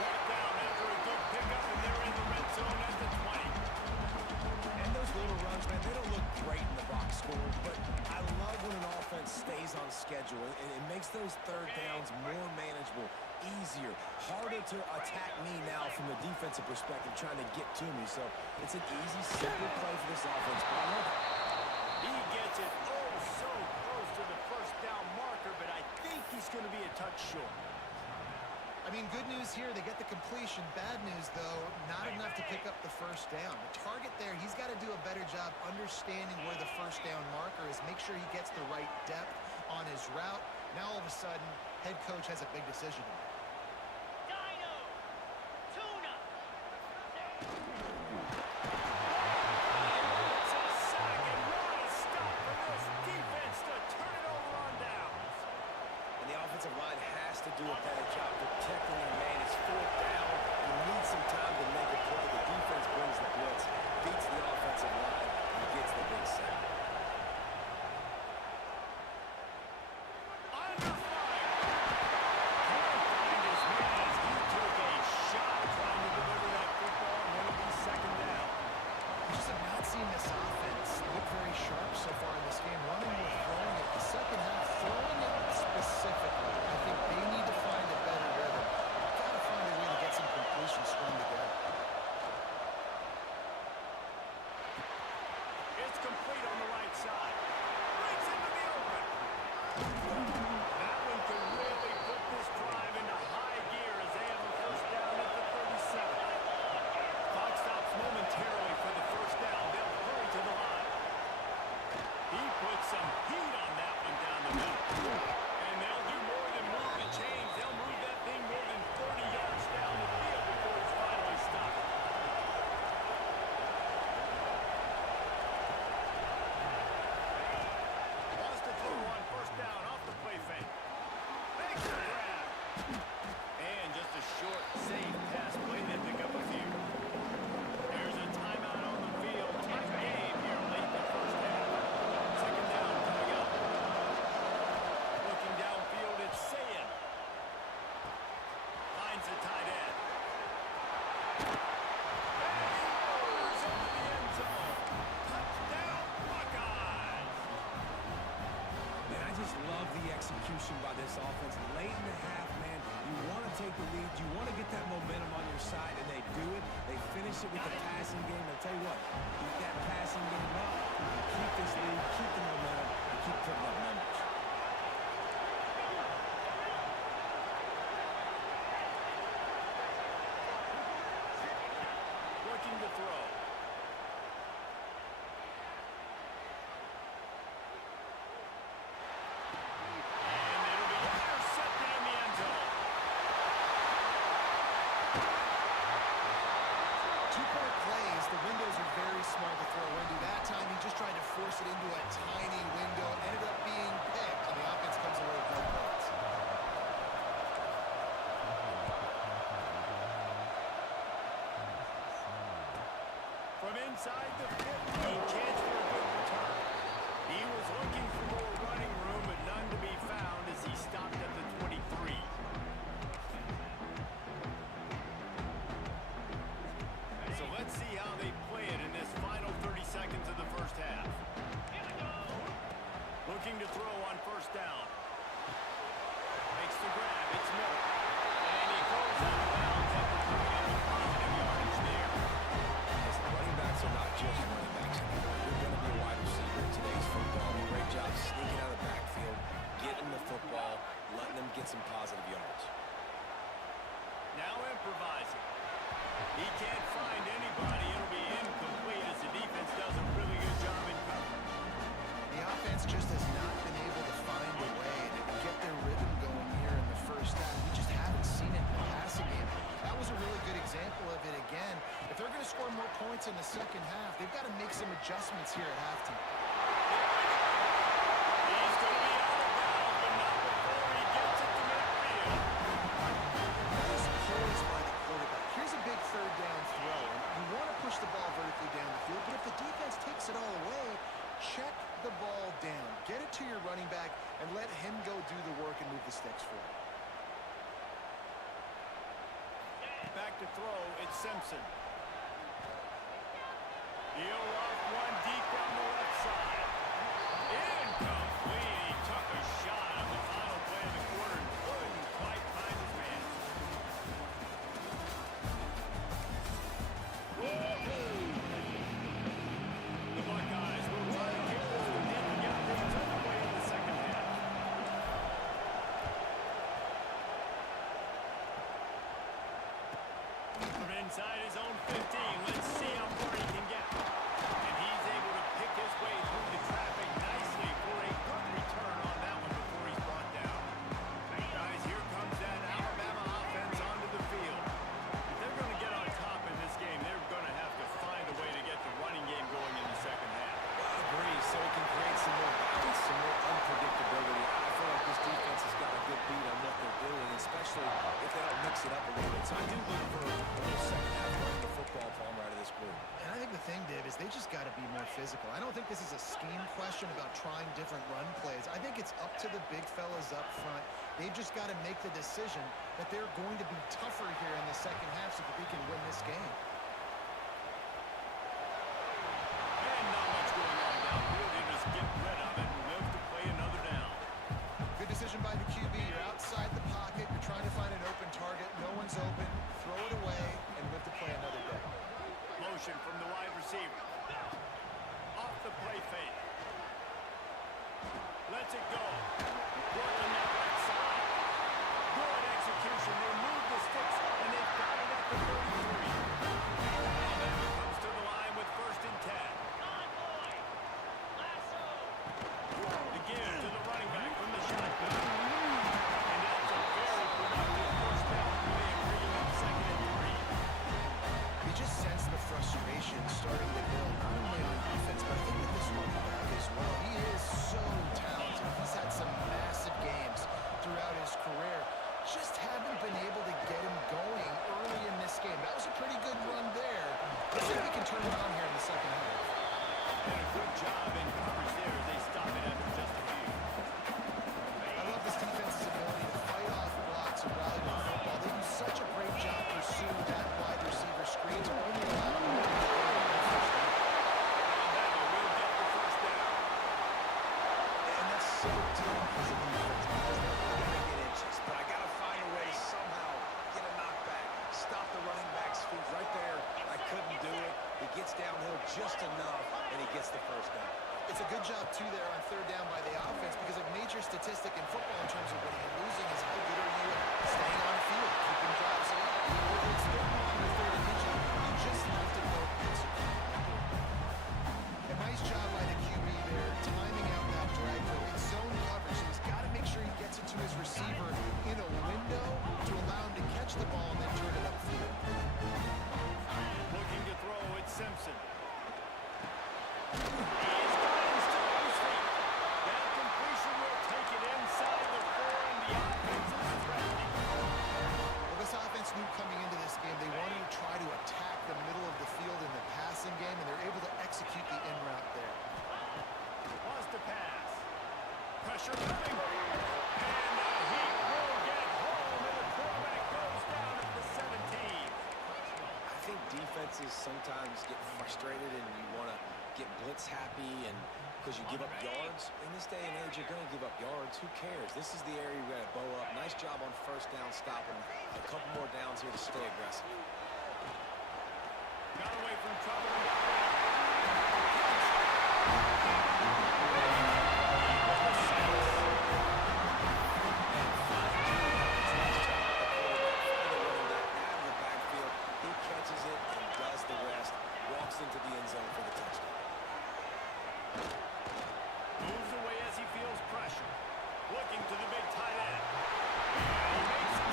Brought down after a good pickup, and they're in the red zone at the 20. And those little runs, man, they don't look great in the box score, but I love when an offense stays on schedule, and it makes those third downs more manageable, easier, harder to attack me now from the defensive perspective, trying to get to me. So it's an easy, simple play for this offense, but I love it. He gets it so close to the first down marker, but I think he's going to be a touch short. I mean, good news here, they get the completion. Bad news, though, not enough to pick up the first down. The target there, he's got to do a better job understanding where the first down marker is, make sure he gets the right depth on his route. Now, all of a sudden, head coach has a big decision to make. To do a better job protecting their man. It's fourth down. You need some time to make a play. The defense brings the blitz, beats the offensive line, and gets the big sack. Under fire! Can't find his man as he took a shot trying to deliver that football on one of these second down. I just have not seen this offense look very sharp so far in this game. Running or throwing it. The second half, throwing it specifically. I think they need to find a better rhythm. Got to find a way to get some completion strung together. It's complete on the right side. Breaks into the open. That one can really put this drive into high gear as they have a first down at the 37. Clock stops momentarily for the first down. They'll hurry to the line. He puts some heat on that one down the middle. And they'll do more than move the chains. They'll move that thing more than 30 yards down the field before it's finally stopped. Wants to throw on first down off the play fake. Makes the grab. And just a short, safe pass play. They pick up a few. There's a timeout on the field. Tight game here late in the first half. Second down coming up. Looking downfield, it's Sayin. Finds the tight end. And he roars into the end zone. Touchdown, Buckeyes! Man, I just love the execution by this offense. Late in the half, man, you want to take the lead. You want to get that momentum on your side, and they do it. They finish it with the passing game. I'll tell you what, keep that passing game up, and keep this lead, keep the momentum, and keep putting up numbers. Looking to throw. And it'll be intercepted in the end zone. 2-point plays, the windows are very small to throw into. That time, he just tried to force it into a tiny window. Ended up being picked, and the offense comes away with no points. From inside the 15, chance for a good return. He was looking for more running room, but none to be found as he stopped at the 23. So let's see how they play it in this final 30 seconds of the first half. Looking to throw on first down. Makes the grab. It's Miller. And he goes out of bounds after coming up with positive yardage there. Listen, running backs are not just running backs anymore. You're going to be a wide receiver in today's football. Great job sneaking out of the backfield, getting the football, letting them get some positive points in the second half. They've got to make some adjustments here at halftime. He's going to be out of bounds, but not before he gets it to midfield. Nice poise by the quarterback. Here's a big third down throw. You want to push the ball vertically down the field, but if the defense takes it all away, check the ball down. Get it to your running back and let him go do the work and move the sticks for you. Back to throw, it's Simpson. He'll off one deep down the left side. Incomplete. He took a shot on the final play of the quarter and couldn't quite find his man. The Buckeyes will try to kick this one in and get things underway in the second half. From inside his own 15, let's see how far he can get. And he's able to pick his way through the traffic nicely for a good return on that one before he's brought down. Guys, here comes that Alabama offense onto the field. If they're going to get on top in this game, they're going to have to find a way to get the running game going in the second half. I agree, so it can create some more balance, some more unpredictability. I feel like this defense has got a good beat on what they're doing, especially if they don't mix it up a little bit. So I do look for a little second half running the football Palmer out of this group. And I think the thing, Dave, is they just got to be more physical. I don't think this is a scheme question about trying different run plays. I think it's up to the big fellas up front. They've just got to make the decision that they're going to be tougher here in the second half so that they can win this game. And not much going on downfield. They just get rid of it and live to play another down. Good decision by the QB. You're outside the pocket. You're trying to find an open target. No one's open. Throw it away and live to play another day. Motion from the wide receiver. Off the play fake. Lets it go. Working that right side. Good execution. They move the sticks, and they've got it at the 33. Alabama comes to the line with 1st and 10. Again to the running back from the shotgun. And that's a very productive first down play and bringing up 2nd and 3. You just sense the frustration starting to build, not only on defense, but I think with this running back as well. He is so talented. He's had some massive games throughout his career. Just haven't been able to get him going early in this game. That was a pretty good run there. Let's see if we can turn it on here in the second half. And a good job in coverage there as they stop it after just a few. I love this defense's ability to fight off blocks and rally to the football. They do such a great job pursuing that wide receiver screens, only allowing them to get the first down. Alabama will get the first down. And that's so tough as a defense because they're all going to get inches. But I got to find a way to somehow get a knockback. Stop the running back's feet right there. I couldn't do it. He gets downhill just enough, and he gets the first down. It's a good job, too, there on third down by the offense because a major statistic in football in terms of winning and losing is how good are you at staying on the field, keeping drives alive. Whether it's third and long or third and inches, you just have to go execute. A nice job by the QB there, timing out that drag throw. It's zone coverage, so he's got to make sure he gets it to his receiver in a window to allow him to catch the ball and then turn it upfield. Looking to throw, it's Simpson. He's got him still on his feet. That completion will take it inside the 4, and the offense is threatening. Well, this offense knew coming into this game they wanted to try to attack the middle of the field in the passing game, and they're able to execute the in route there. Wants to pass. Pressure coming. And he will get home, and the quarterback goes down at the 17. I think defenses sometimes get frustrated and you want to get blitz happy and because you give up yards. In this day and age, you're going to give up yards. Who cares? This is the area you got to bow up. Nice job on first down, stopping a couple more downs here to stay aggressive. Got away from trouble. Into the end zone for the touchdown. Moves away as he feels pressure. Looking to the big tight end. He makes it.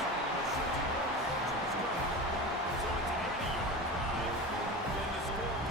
So it's an 80-yard drive. And the score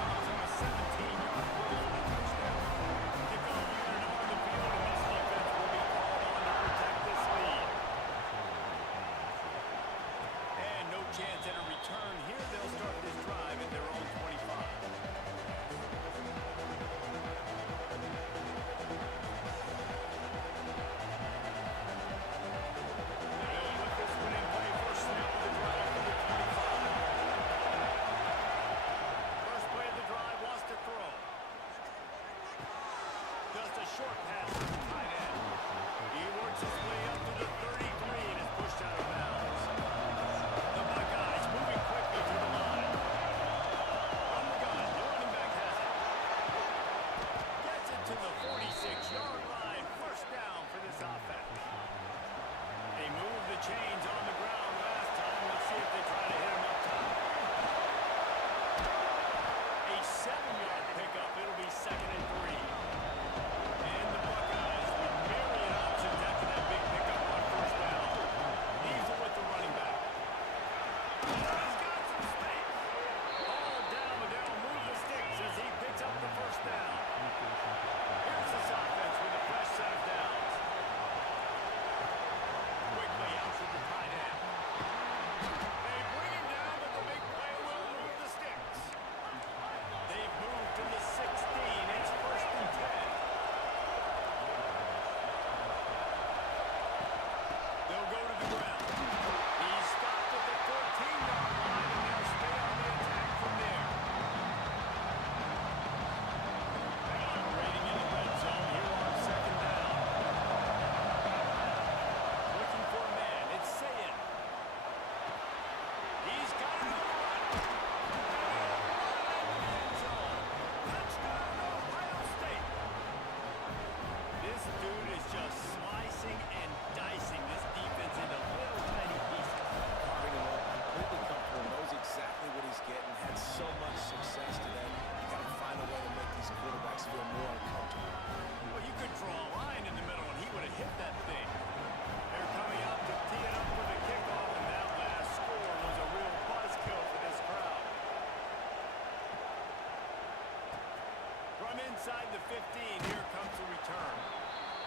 From inside the 15, here comes the return.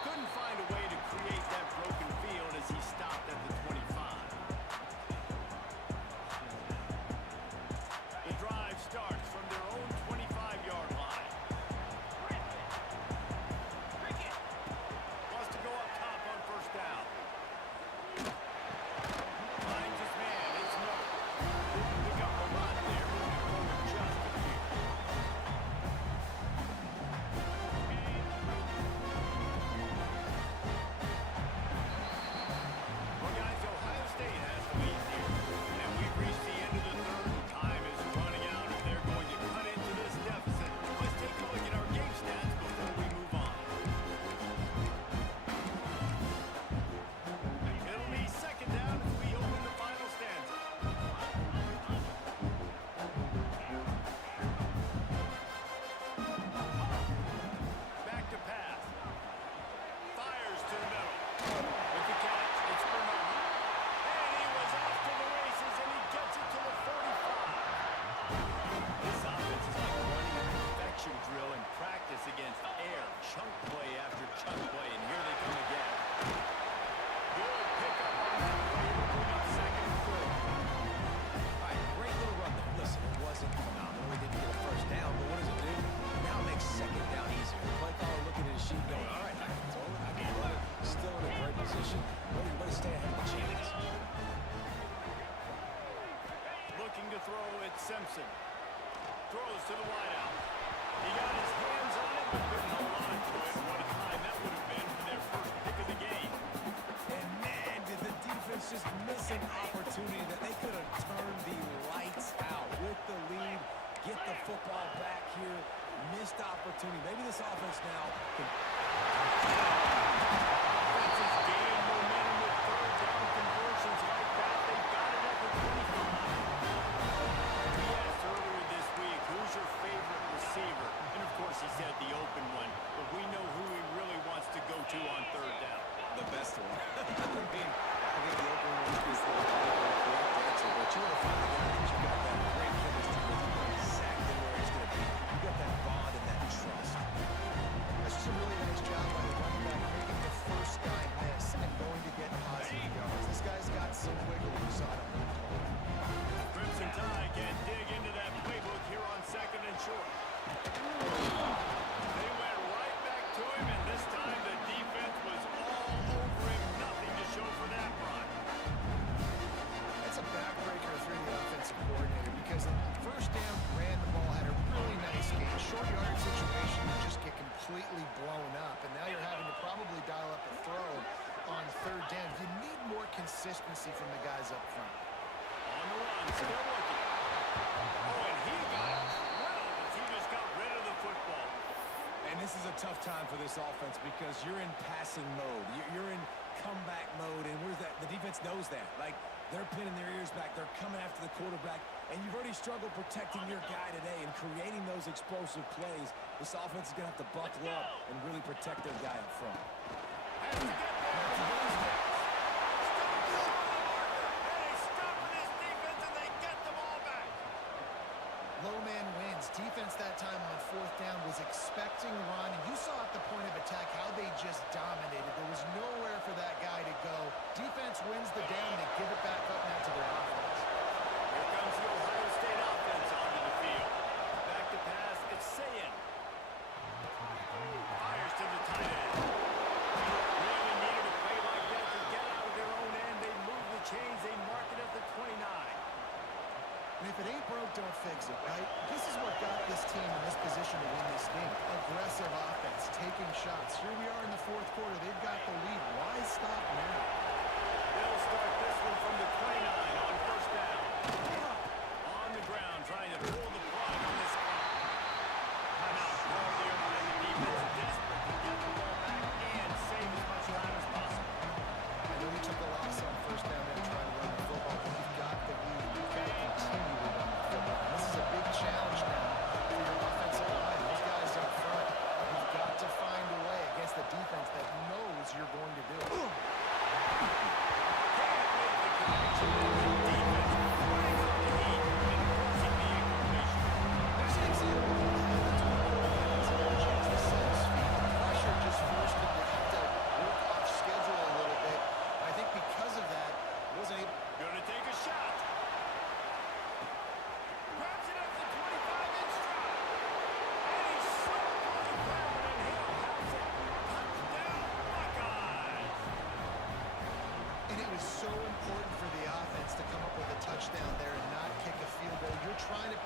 Couldn't find a way to create that broken field as he stopped at the 25. The drive starts from their own 25-yard line. Wants to go up top on first down. Finds his man. It's Moore. Didn't pick up a lot there. Moving forward just a few. Well, guys, Ohio State has the lead here. And we've reached the end of the third. Time is running out, and they're going to cut into this deficit. Let's take a look at our game stats before we move on. It'll be second down as we open the final stanza. Back to pass. Fires to the middle. With the catch, it's Bernard. And he was off to the races, and he gets it to the 45. This offense is like running a perfection drill in practice against air. Chunk play after chunk play, and here they come again. Good pickup on that play to bring up second and third. All right, great little run there. Listen, it wasn't phenomenal. He didn't get a first down, but what does it do? Now it makes second down easier. The play caller looking at his sheet going, all right, I can throw it, I can run it. Still in a great position. Way to stay ahead of the chains. Looking to throw, it's Simpson. Throws to the wideout. He got his hands on it, but couldn't hold on to it. What a time that would have been for their first pick of the game. And man, did the defense just miss an opportunity that they could have turned the lights out with the lead, get the football back here. Missed opportunity. Maybe this offense now can... Offenses gain momentum with third down conversions like that. They got it at the 25. We asked earlier this week, who's your favorite receiver? And of course he said the open one, but we know who he really wants to go to on third down. The best one. I think the open one is the correct answer, but you want to find a guy that you got that great chemistry with. You know exactly where he's going to be. You got that bond and that trust. That's just a really nice job by the running back, making the first guy miss and going to get positive yards. This guy's got some wiggle, we saw it on the play. Crimson Tide can dig into that playbook here on second and short. They went right back to him, and this time the defense was all over him. Nothing to show for that run. That's a backbreaker through the offensive coordinator because on first down, ran the ball, had a really nice game. Short yardage situation, you just get completely blown up, and now you're having to probably dial up a throw on third down. You need more consistency from the guys up front. On the run, still looking. Oh, and he got drilled as he just got rid of the football. And this is a tough time for this offense because you're in passing mode. You're in comeback mode, and where's that? The defense knows that. Like, they're pinning their ears back. They're coming after the quarterback, and you've already struggled protecting your guy today and creating those explosive plays. This offense is going to have to buckle up and really protect their guy up front. Has to get there. And they stop with this defense, and they get the ball back. Low man wins. Defense that time on fourth down was expecting run. And you saw at the point of attack how they just dominated. There was nowhere for that guy to go. Defense wins the down. They give it back up now to their offense. Here comes the Ohio State offense onto the field. Back to pass, it's Sayin. Fires to the tight end. Really needed a play like that to get out of their own end. They move the chains. They mark it at the 29. And if it ain't broke, don't fix it, right? This is what got this team in this position to win this game. Aggressive offense, taking shots. Here we are in the fourth quarter. They've got the lead. Why stop now? They'll start this one from the 29 on first down. On the ground, trying to pull the plug on this one. Timeout called there by the defense. Desperate to get the ball back and save as much time as possible. I know we took a loss on first down and trying to run the football, but you've got the lead. You've got to continue to run the football. And this is a big challenge now for your offensive line. These guys up front, you've got to find a way against the defense that knows you're going to do it. Can't make the connection.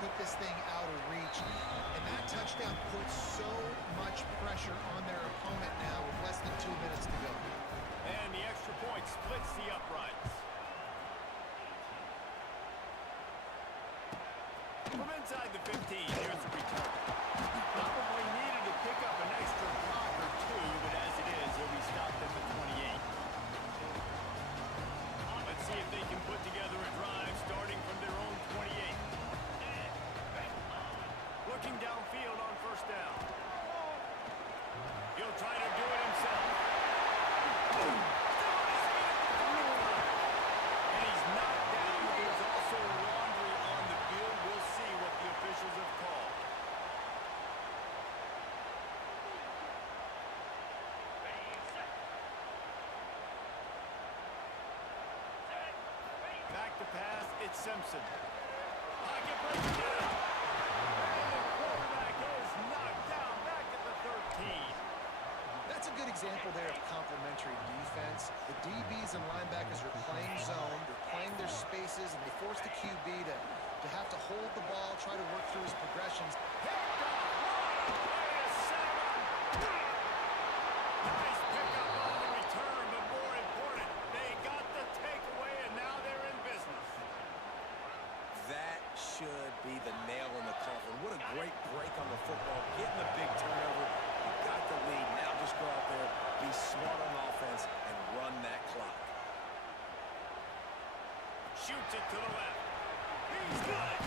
put this thing out of reach. And that touchdown puts so much pressure on their opponent now with less than 2 minutes to go. And the extra point splits the uprights. From inside the 15, here's the return. He probably needed to pick up an extra block or two, but as it is, he'll be stopped at the 28. Let's see if they can put together a drive starting from their own 28. Looking downfield on first down. He'll try to do it himself. And he's knocked down. There's also laundry on the field. We'll see what the officials have called. Back to pass, it's Simpson. Pocket break down. And the quarterback is knocked down back at the 13. That's a good example there of complementary defense. The DBs and linebackers are playing zone, they're playing their spaces, and they force the QB to have to hold the ball, try to work through his progressions. Picked off. Wait a second. Nice pickup on the return, but more important, they got the takeaway, and now they're in business. That should be the nail in the coffin. What a great break on the football. Getting the big turnover. You got the lead. Now just go out there, be smart on offense, and run that clock. Shoots it to the left. He's got it.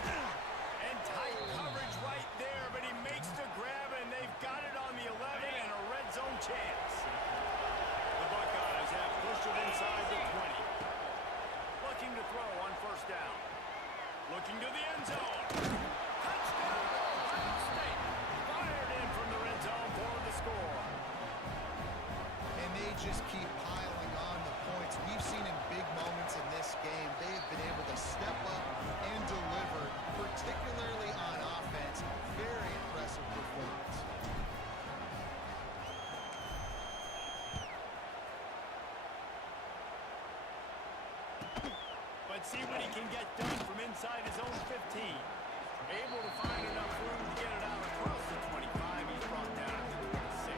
And tight coverage right there, but he makes the grab, and they've got it on the 11 and a red zone chance. The Buckeyes have pushed it inside the 20. Looking to throw on first down. Looking to the end zone. Touchdown, Ohio State. Fired in from the red zone for the score. And they just keep piling on the points. We've seen in big moments in this game, they have been able to step up and deliver, particularly on offense. Very impressive performance. But see what he can get done from inside his own 15. Able to find enough room to get it out across the 25. He's brought down at the 26.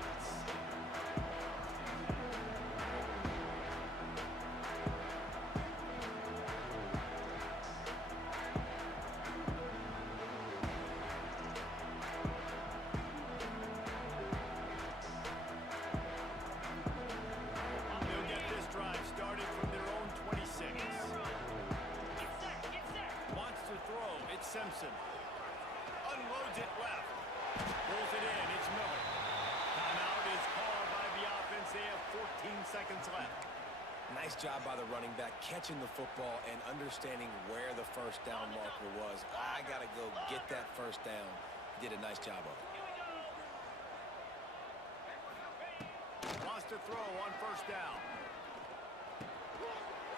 They'll get this drive started from their own 26. Wants to throw. It's Simpson. Unloads it left. Pulls it in. It's Miller. Timeout is called by the offense. They have 14 seconds left. Nice job by the running back, catching the football and understanding where the first down marker was. I got to go get that first down. Did a nice job of it. Wants to throw on first down.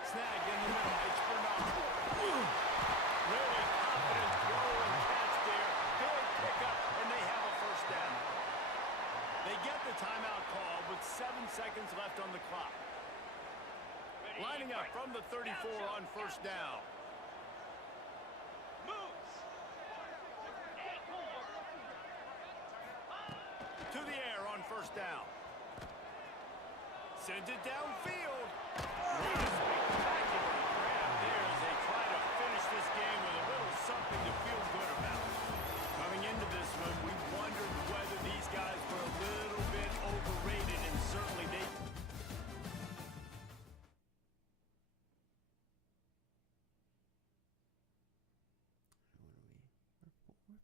Snagged in the middle. It's Bernard. Really confident throw and catch there. Big pickup, and they have a first down. They get the timeout call with 7 seconds left on the clock. Lining up from the 34 on first down. To the air on first down. Sends it downfield. What a spectacular grab there as they try to finish this game with a little something to feel good about. Coming into this one, we wondered whether these guys were a little bit overrated, and certainly they... We're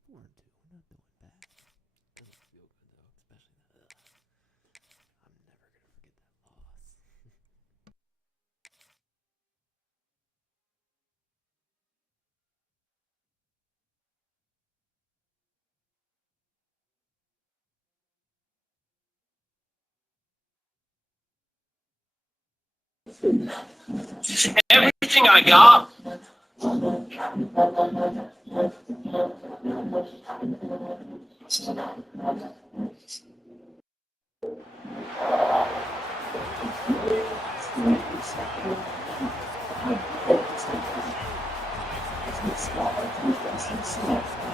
4-2. We're not doing bad. Doesn't feel good though, especially that. I'm never gonna forget that loss. Everything I got. Ohio State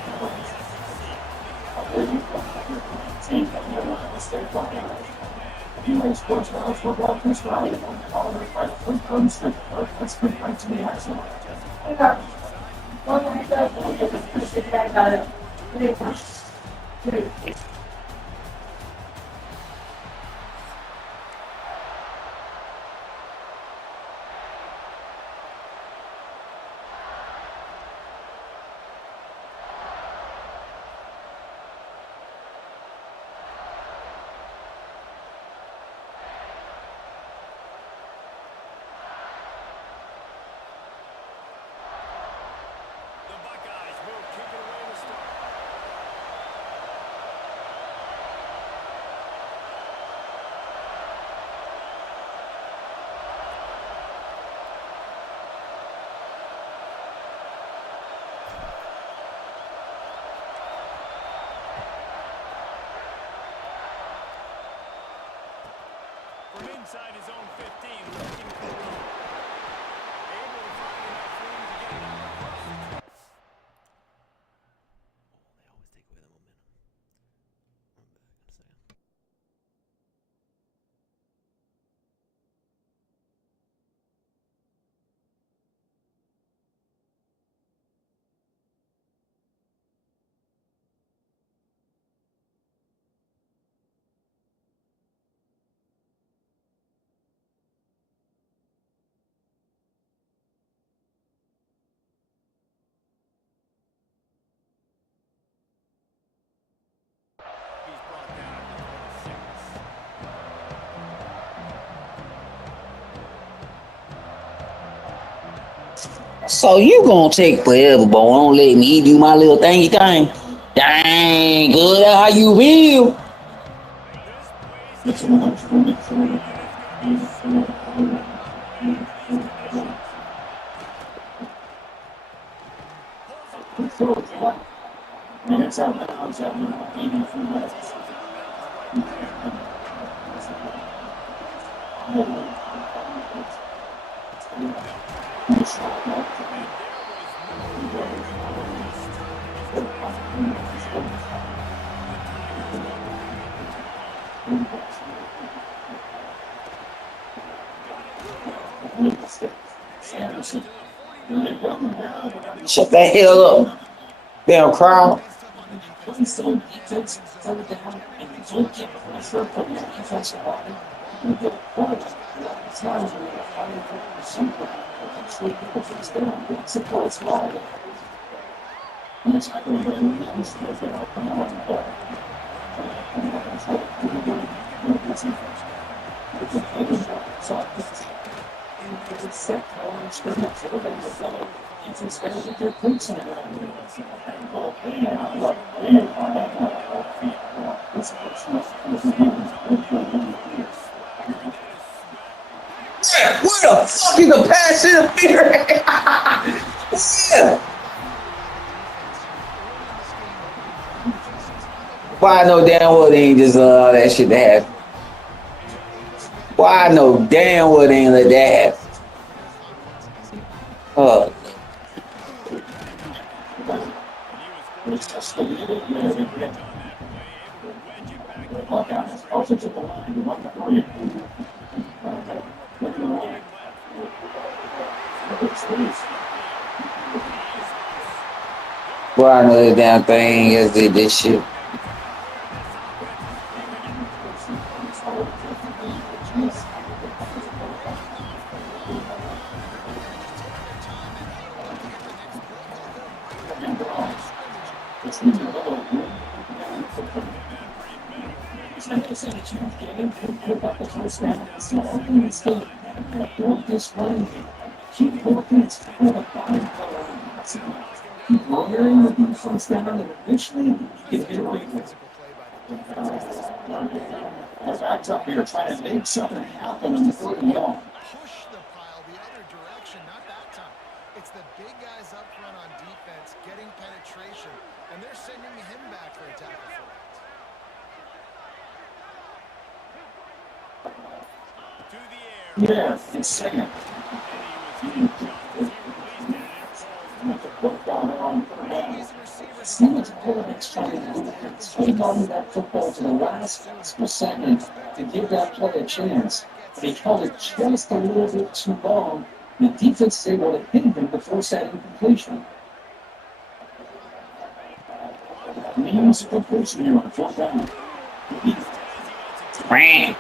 The Buckeyes will kick it away to start. From inside his own 15, looking for room. Able to find enough room to get it out across the 20. They always take away the momentum. I'm back in a second. He's brought down at the 26. So you gonna take forever, but won't let me do my little thingy thing? Dang, good. How you feel? This place is and it's going to be so hard playing under these conditions. Pulls it back. It's out of bounds right there. Shut the hell up, damn crowd. What the fuck is a pass interference? Yeah. Why I know damn well they ain't just allow that shit to happen. Why I know damn well they ain't let that happen. Boy, I know that damn thing is did this shit. Push the pile the other direction, not that time. It's the big guys up front on defense getting penetration, and they're sending him back for a tackle for that. To the air. Yeah, it's second. He's a receiver Steelers quarterbacks trying to hold on to that football to the last possible second to give that play a chance. But he held it just a little bit too long. The defense is able to hit him to force that incompletion. Means completion here on 4th down. Bang.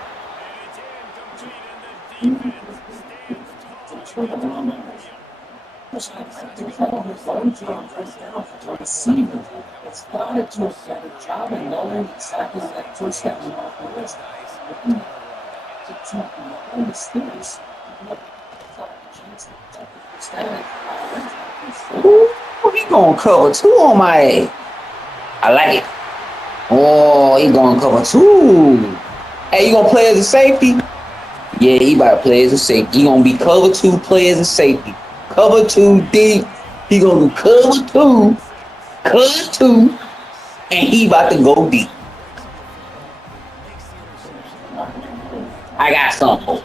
Receiver has started to a better job in knowing exactly that first down off the list. The Steelers. Ooh, he gonna cover 2 on my ass. I like it. Oh, he gonna cover 2. Hey, you gonna play as a safety? Yeah, he about to play as a safety. He gonna be cover 2, play as a safety. Cover 2 deep. He gonna do cover 2, and he about to go deep. I got something.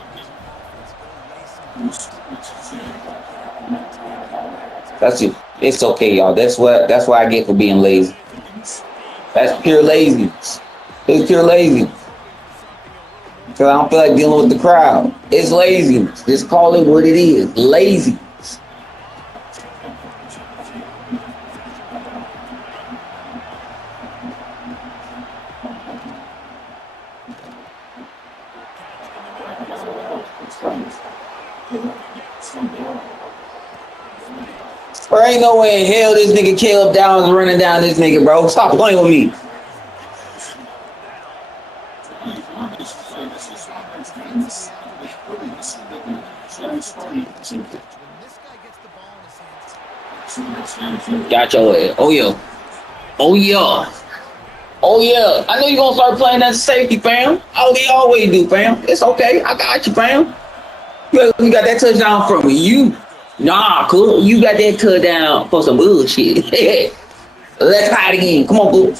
That's it. It's okay, y'all. That's what I get for being lazy. That's pure laziness. It's pure laziness. Because I don't feel like dealing with the crowd. It's laziness. Just call it what it is. Laziness. There ain't no way in hell this nigga Caleb Downs running down this nigga, bro. Stop playing with me. Got your head. Oh yeah. Oh yeah. Oh yeah. I know you gonna start playing that safety, fam. Oh, we always do, fam. It's okay. I got you, fam. You got that touchdown from you. Nah, cool. You got that touchdown for some bullshit. Let's try it again. Come on, boo.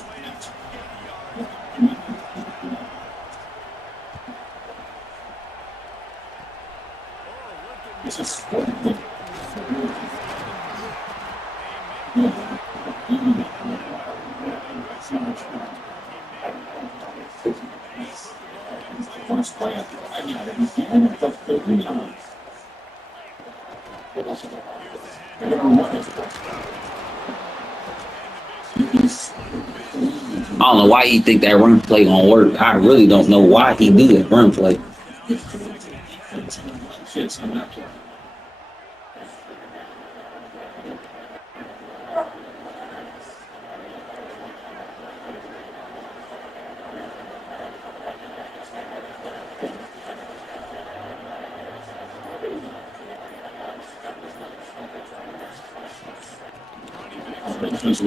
I don't know why he think that run play gonna work. I really don't know why he do that run play.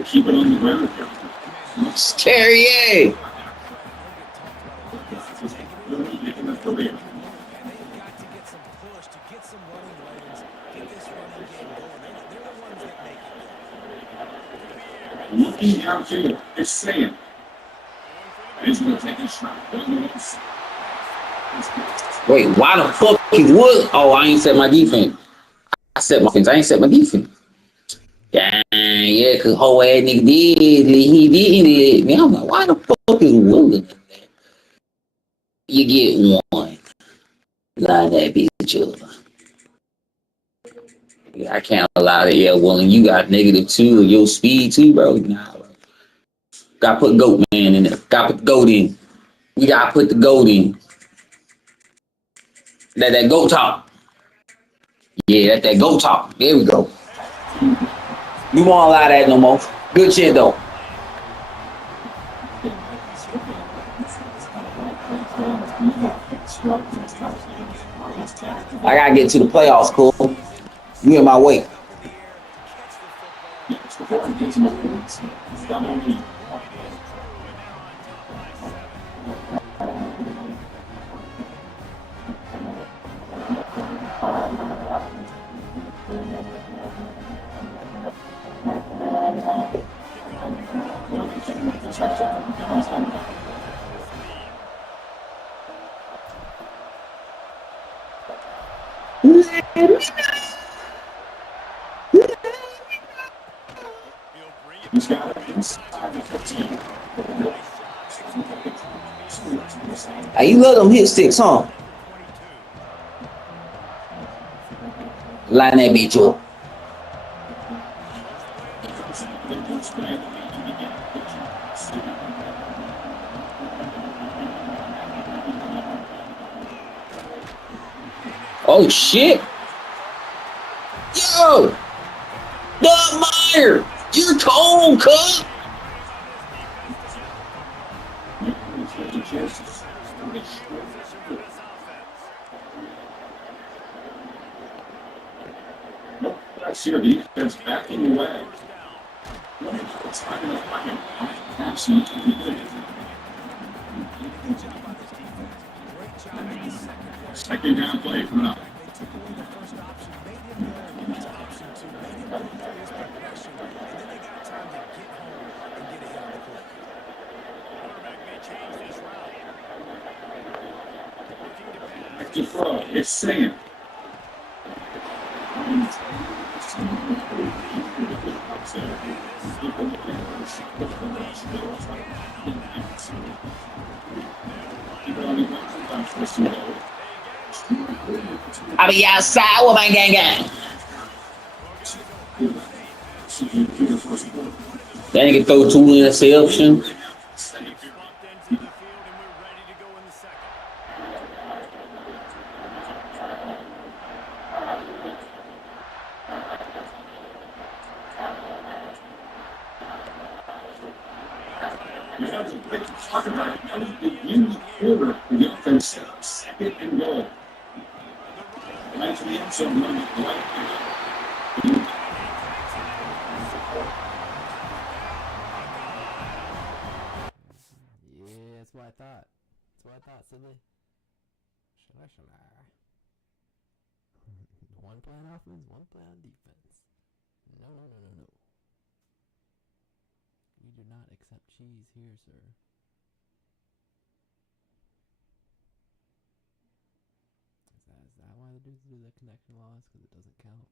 Keep it on the ground. Scary, eh? Looking downfield, it's Sam. He's going to take a shot. Wait, why the fuck he would? Oh, I ain't set my defense. I set my defense. I ain't set my defense. Dang, yeah, because whole ass nigga did. He did it. Man, I'm like, why the fuck is Willing? You get 1. Line that bitch up. Yeah, I can't allow that. Yeah, Willing, you got -2 of your speed too, bro. Nah, bro. Gotta put GOAT man in there. Gotta put the GOAT in. We gotta put the GOAT in. That GOAT talk. Yeah, that GOAT talk. There we go. We won't allow that no more. Good shit though. I gotta get to the playoffs, cool. You in my way. Nice job executing on the assignment. Hey, you love them hit sticks, huh? Line that bitch up. First play of the drive. Underway to begin. Oh shit! Yo! Doug Meyer! You're cold, cuz! Putting on this defense to get the football. Better starting field position for this offense. That's your defense backing Looking for the away. first down. And good job by this defense. Great job on the second play. Second down play coming up. They took away the first option, made him go to option two, made him go through his progression, and then they got time to get home and get ahead on the play. Quarterback may change this route. Looking to pass. Back to throw. It's Sam. And this sophomore will unleash all the Madden on that one. They'll line up. They get him strong. I be outside with my gang gang. Well, guys, Ohio State has Then you can throw 2 interceptions. they've slumped into the field, and we're ready to go in the second. They'll try to run it. Talking about it. In the end zone here. Quarter. The offense set up second and goal. The run on Right to the end zone. Right. and he takes it in for a score. Yeah, that's what I thought. That's what I thought, Sidney. Should I? One play on offense, one play on defense. No. We do not accept cheese here, sir. Is that why the dudes do the connection loss? Because it doesn't count?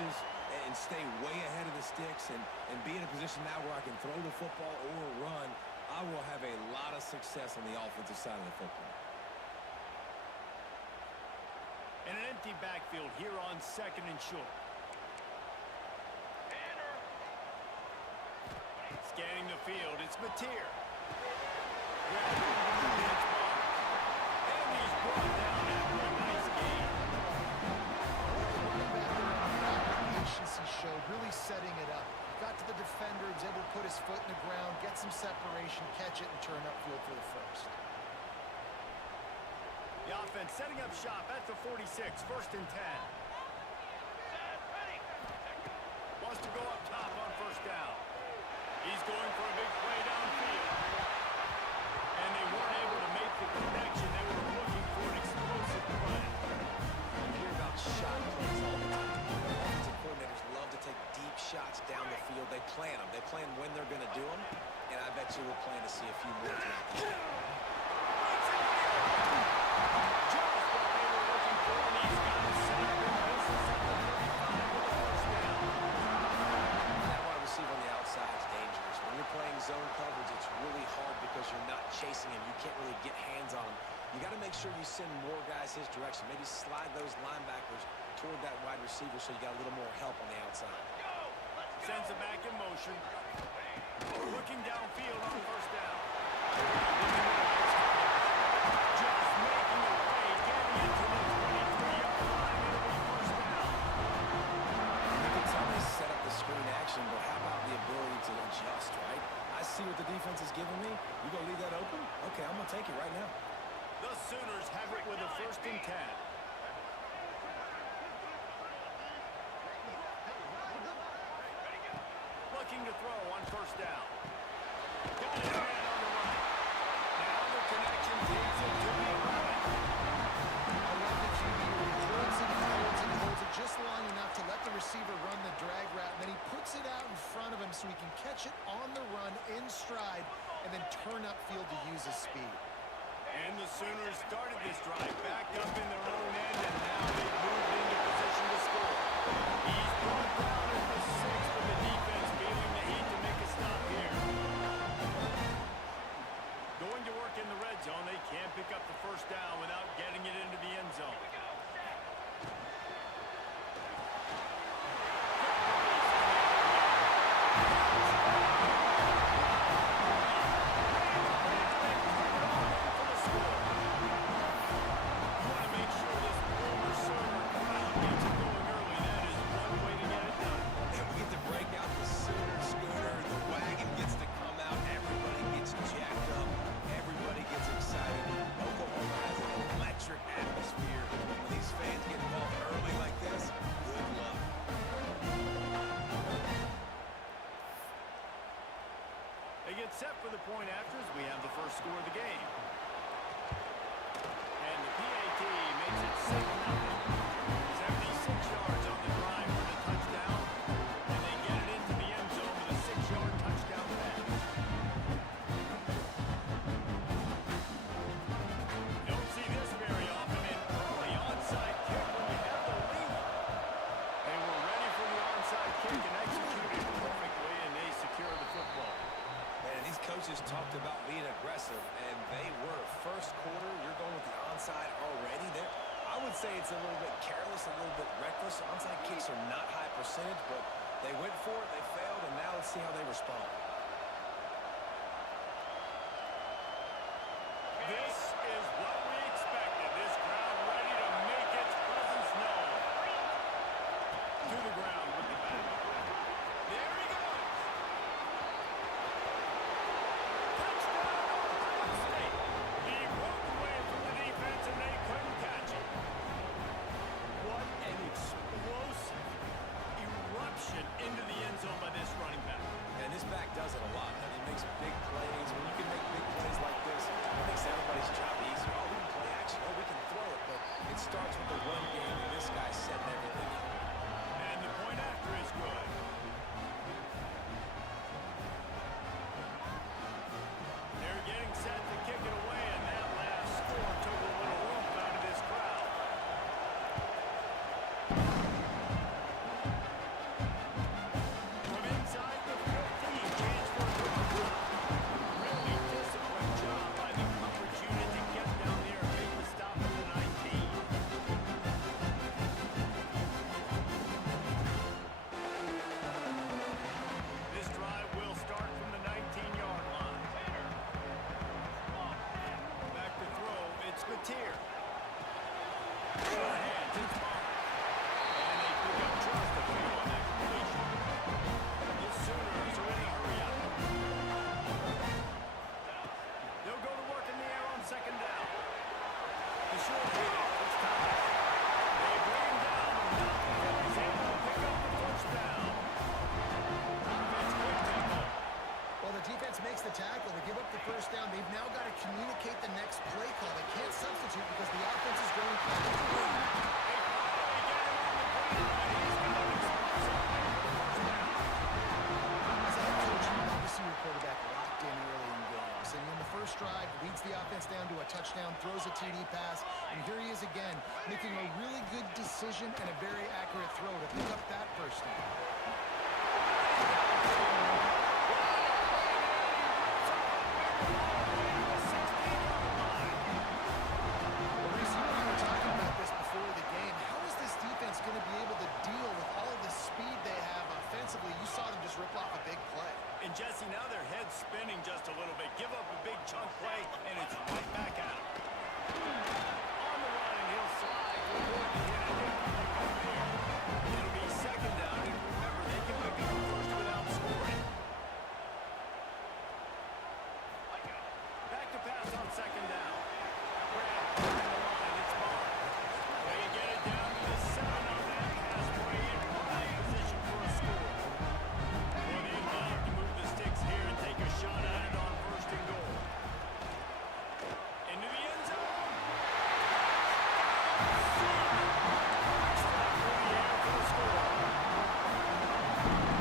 switches and stay way ahead of the sticks and be in a position now where I can throw the football or run, I will have a lot of success on the offensive side of the football. And an empty backfield here on 2nd and short. Scanning the field, it's Mateer. And he's brought down after a nice gain. Patience he showed, really setting it up. Got to the defender, was able to put his foot in the ground, get some separation, catch it, and turn upfield for the first. The offense setting up shop at the 46, 1st and 10. Wants to go up top on 1st down. He's going for a big play downfield. And they weren't able to make the connection. They were looking for an explosive play. You hear about shot plays all the time. Offensive coordinators love to take deep shots down the field. They plan them. They plan when they're going to do them. And I bet you we'll plan to see a few more throughout the game. Just what they were looking for, and he's got it set up in business at the 35 with a 1st down. That wide receiver on the outside is dangerous. When you're playing zone coverage, it's really hard because you're not chasing him. You can't really get hands on him. You got to make sure you send more guys his direction. Maybe slide those linebackers toward that wide receiver so you got a little more help on the outside. Sends it back in motion. Looking downfield on 1st down. Just making a play, getting it to the 23-yard line. It'll be 1st down. You can tell they set up the screen action, but how about the ability to adjust, right? I see what the defense is giving me. You going to leave that open? Okay, I'm going to take it right now. The Sooners have it with a 1st and 10. Looking to throw on 1st down. Got his man on the run. Now the connection takes it to the 11. I love the QB who holds it and holds it and holds it just long enough to let the receiver run the drag route, and then he puts it out in front of him so he can catch it on the run in stride and then turn upfield to use his speed. And the Sooners started this drive back up in their own end, and now they've moved into position to score. He's brought down at the 6, but the defense feeling the heat to make a stop here. Going to work in the red zone. They can't pick up the 1st down without getting it into the end zone. They get set for the point afters. We have the first score of the game. And the PAT makes it 7-0. 76 yards on the drive for the touchdown. And they get it into the end zone with a 6-yard touchdown pass. Don't see this very often. An early onside kick when you have the lead. They were ready for the onside kick and executed perfectly, and they secure the football. And these coaches talked about being aggressive, and they were. First quarter, you're going with the onside already. I would say it's a little bit careless, a little bit reckless. Onside kicks are not high percentage, but they went for it, they failed, and now let's see how they respond. This is what we expected. This crowd ready to make its presence known. To the ground with the bat. There he goes. Touchdown, Ohio State. He broke away from the defense and they couldn't catch him. What an explosive eruption into the end zone by this running back. And this back does the first down. They've now got to communicate the next play call. They can't substitute because the offense is going back to the lead. As a head coach, you love to see your quarterback locked in early in games. And in the first drive, leads the offense down to a touchdown, throws a TD pass, and here he is again, making a really good decision and a very accurate throw to pick up that first down. Going to be able to deal with all the speed they have offensively. You saw them just rip off a big play. And Jesse, now their head's spinning just a little bit. Give up a big chunk play, and it's right back at him. On the run, and he'll slide. It'll be second down, and remember, they can pick up first without scoring. Back to pass on second down. Grab on the line, it's Bond. They get it down to the 7 on that pass play in prime position for a score. Well, they love to move the sticks here and take a shot at it on first and goal. Into the end zone. Touchdown through the air for the score.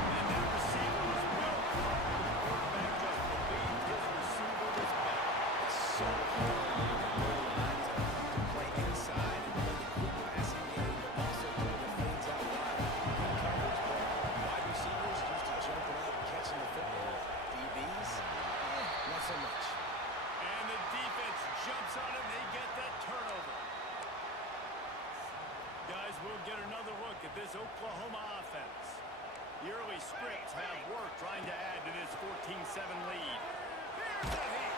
And that receiver was well caught. The quarterback just believed his receiver was back. It's so hard to play inside and play the quick passing game, but also play the fades out wide. Good coverage, but wide receivers used to jumping up, catching the football. DBs, not so much. And the defense jumps on it. They get that turnover. Guys, we'll get another look at this Oklahoma offense. The early scripts have worked trying to add to this 14-7 lead. Here's the hit.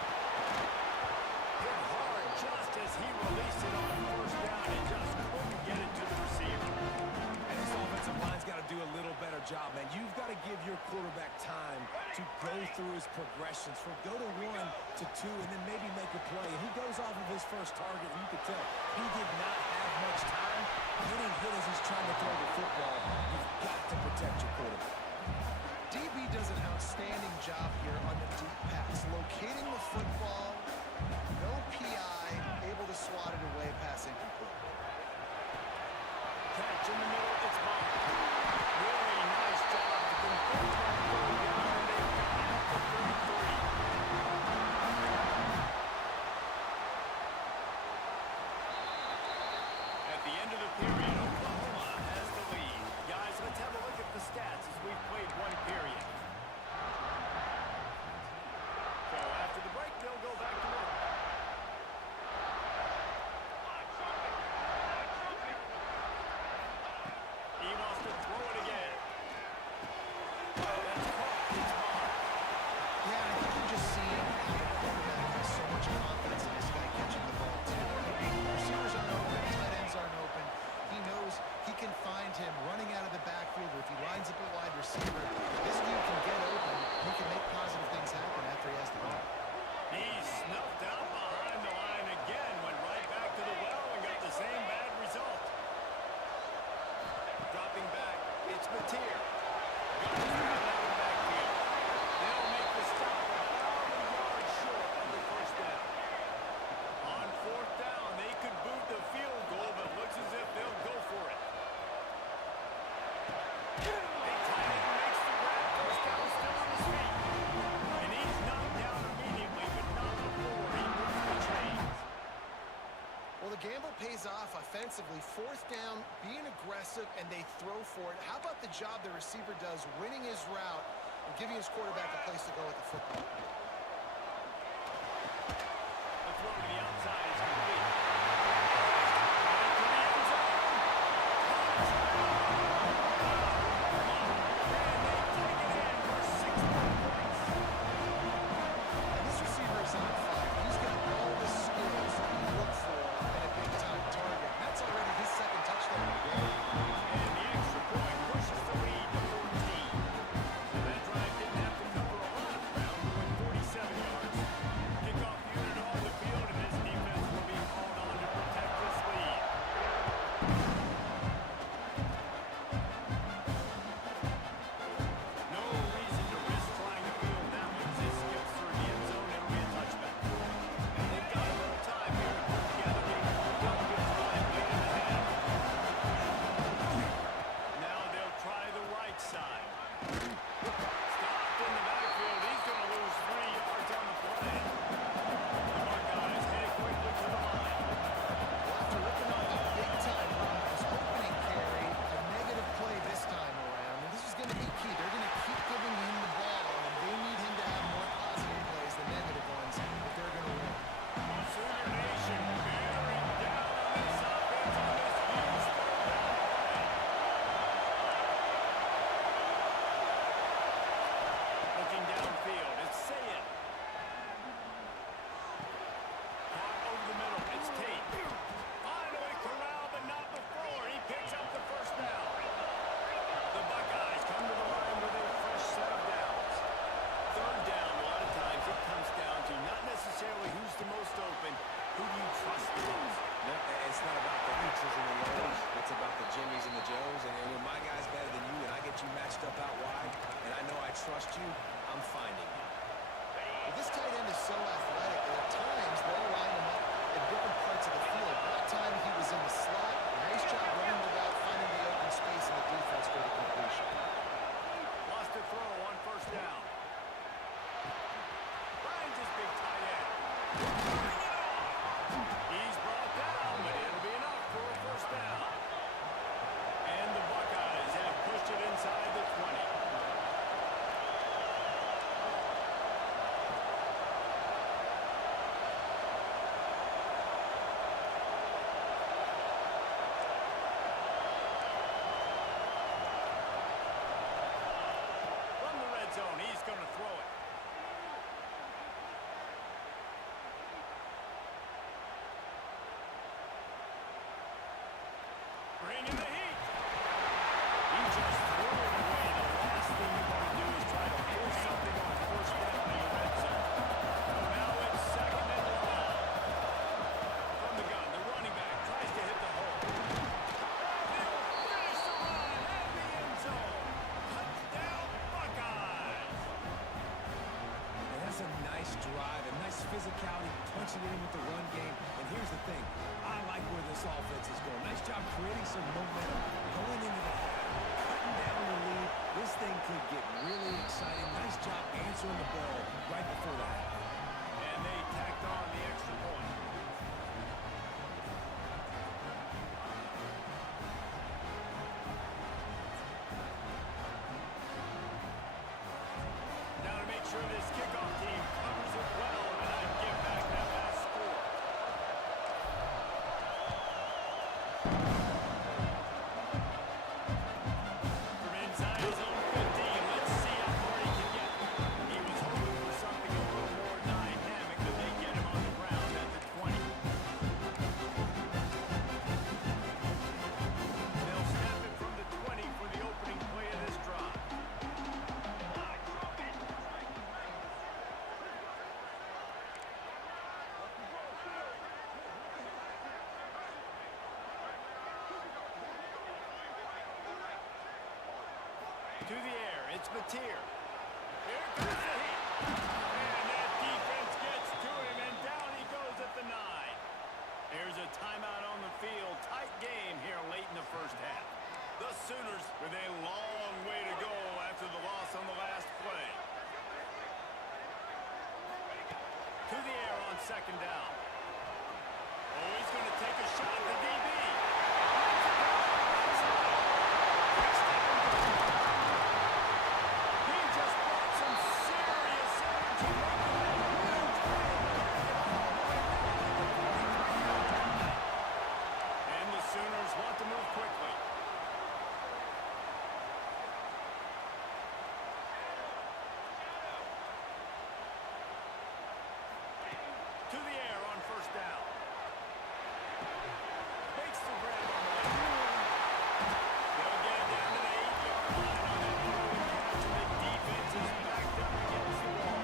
Hit hard just as he released it on first down and just couldn't get it to the receiver. And this offensive line's got to do a little better job, man. You've got to give your quarterback time to go through his progressions from go to 1 to 2 and then maybe make a play. And he goes off of his first target, and you can tell he did not have much time getting hit as he's trying to throw the football. You've got to protect your quarterback. DB does an outstanding job here on the deep pass, locating the football, no PI, able to swat it away, pass incomplete. Catch in the middle, it's Bond. Really nice job to convert that third down, and they've got it up to 33. At the end of the period, Oklahoma has the lead. Guys, let's have a look at the stats as we've played one period. So after the break, they'll go back to work. He wants to throw it again. That's caught. It's Bond. Yeah, I think you're just seeing how the quarterback has so much confidence in this guy catching the ball, too. Receivers aren't open, tight ends aren't open. He knows he can find him running out of the backfield, or if he lines up a wide receiver, this dude can get open. He can make positive things happen after he has the ball. He snuffed out behind the line again, went right back to the well and got the same bad result. Dropping back, it's Mateer. Got his man out of the backfield. They'll make the stop about a yard short of the first down. On fourth down, they could boot the field goal, but looks as if they'll go for it. A tight end makes the grab. First down, still on his feet. And he's knocked down immediately, but not before he moves the chains. Well, the gamble pays off offensively. Fourth down, being aggressive, and they throw for it. How about the job the receiver does, winning his route and giving his quarterback a place to go with the football? The throw to the outside is complete. Back to the end zone. Touchdown! And they take it in for 61 points. And this receiver is on fire. He's got all the skills you look for in a big-time target. That's already his second touchdown of the game. And the extra point pushes the lead to 14. That drive didn't have to cover a lot of ground to win 40 bringing the heat. He just threw it away. The last thing you want to do is try to force something on first down in your red zone. So now it's second and long. From the gun, the running back tries to hit the hole. They'll finish the run at the end zone. Touchdown, Buckeyes. And that's a nice drive, a nice physicality, punching it in with the run game. And here's the thing, I like where this offense is going. Nice job creating some momentum going into the half, cutting down the lead. This thing could get really exciting. Nice job answering the bell right before the half. And they tacked on the extra point. Now to make sure this kickoff team covers it well and not give back that last score. From inside his own 15, let's see how far he can get. He was hoping for something a little more dynamic, but they get him on the ground at the 20. They'll snap it from the 20 for the opening play of this drive. To the air, it's Mateer. Here comes the heat. And that defense gets to him, and down he goes at the 9. Here's a timeout on the field. Tight game here late in the first half. The Sooners with a long way to go after the loss on the last play. To the air on second down. Oh, he's going to take a shot at the DB. He just brought some serious energy. And the Sooners want to move quickly. To the air on first down. Makes the grab on the left. They'll get it down to the 8-yard line on that throw and catch. The defense is backed up against the wall.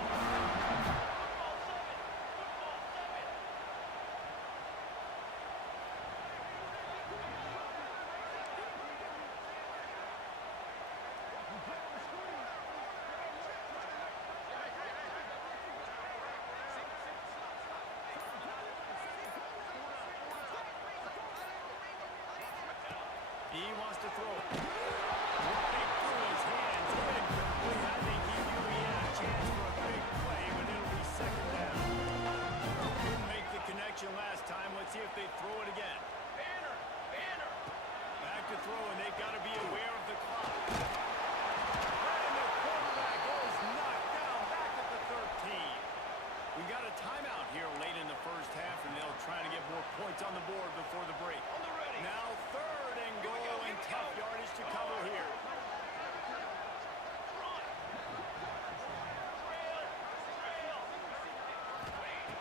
He wants to throw it. Right through his hands. Incomplete. I think he knew he had a chance for a big play, but it'll be second down. Couldn't make the connection last time. Let's see if they throw it again. Back to throw, and they've got to be aware of the clock. And the quarterback is knocked down back at the 13. We got a timeout here late in the first half, and they'll try to get more points on the board before the break. Now third and goal, and tough yardage to cover here.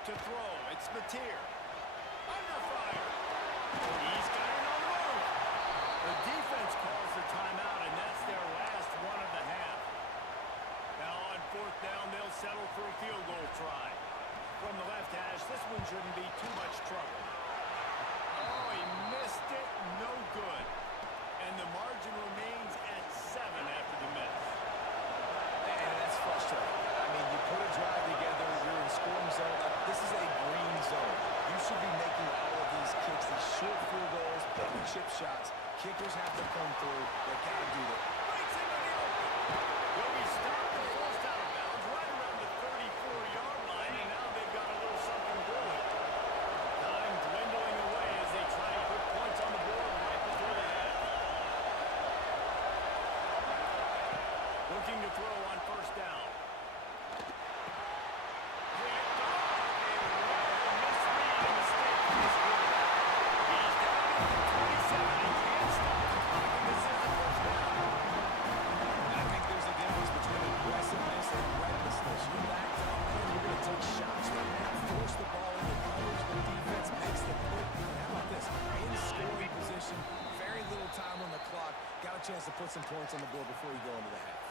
To throw, it's Mateer. Under fire. He's got it on the move. The defense calls the timeout, and that's their last one of the half. Now on fourth down, they'll settle for a field goal try. From the left hash, this one shouldn't be too much trouble. Oh, he missed it. No good. And the margin remains at 7 after the miss. And that's frustrating. I mean, you put a drive together, you're in scoring zone. This is a green zone. You should be making all of these kicks, these short field goals, big chip shots. Kickers have to come through. They got to do that. Breaks into the open. Will be stopped and forced out of bounds right around the 34-yard line, and now they've got a little something brewing. Time dwindling away as they try to put points on the board right before the half. Looking to throw on first down. put some points on the board before you go into the half.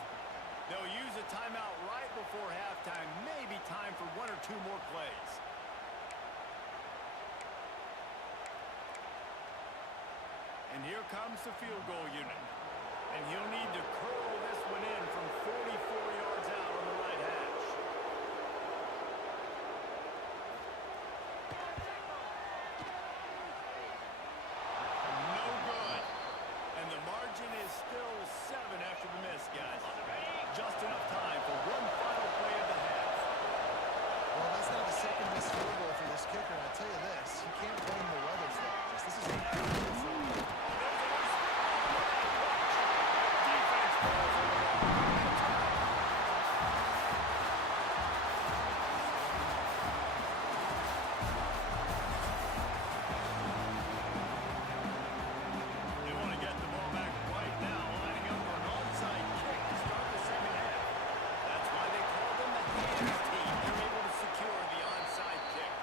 They'll use a timeout right before halftime. Maybe time for one or two more plays. And here comes the field goal unit. And he'll need to curl this one in from 44 yards out on the right hash. No good. And the margin is still 7 after the miss, guys. Just enough time for one final play of the half. Well, that's not the second missed field goal for this kicker. And I'll tell you this, you can't blame the weather for all this. This is a beautiful field goal. They want to get the ball back right now, lining up for an onside kick to start the second half. That's why they call them the hands team. They're able to secure the onside kick.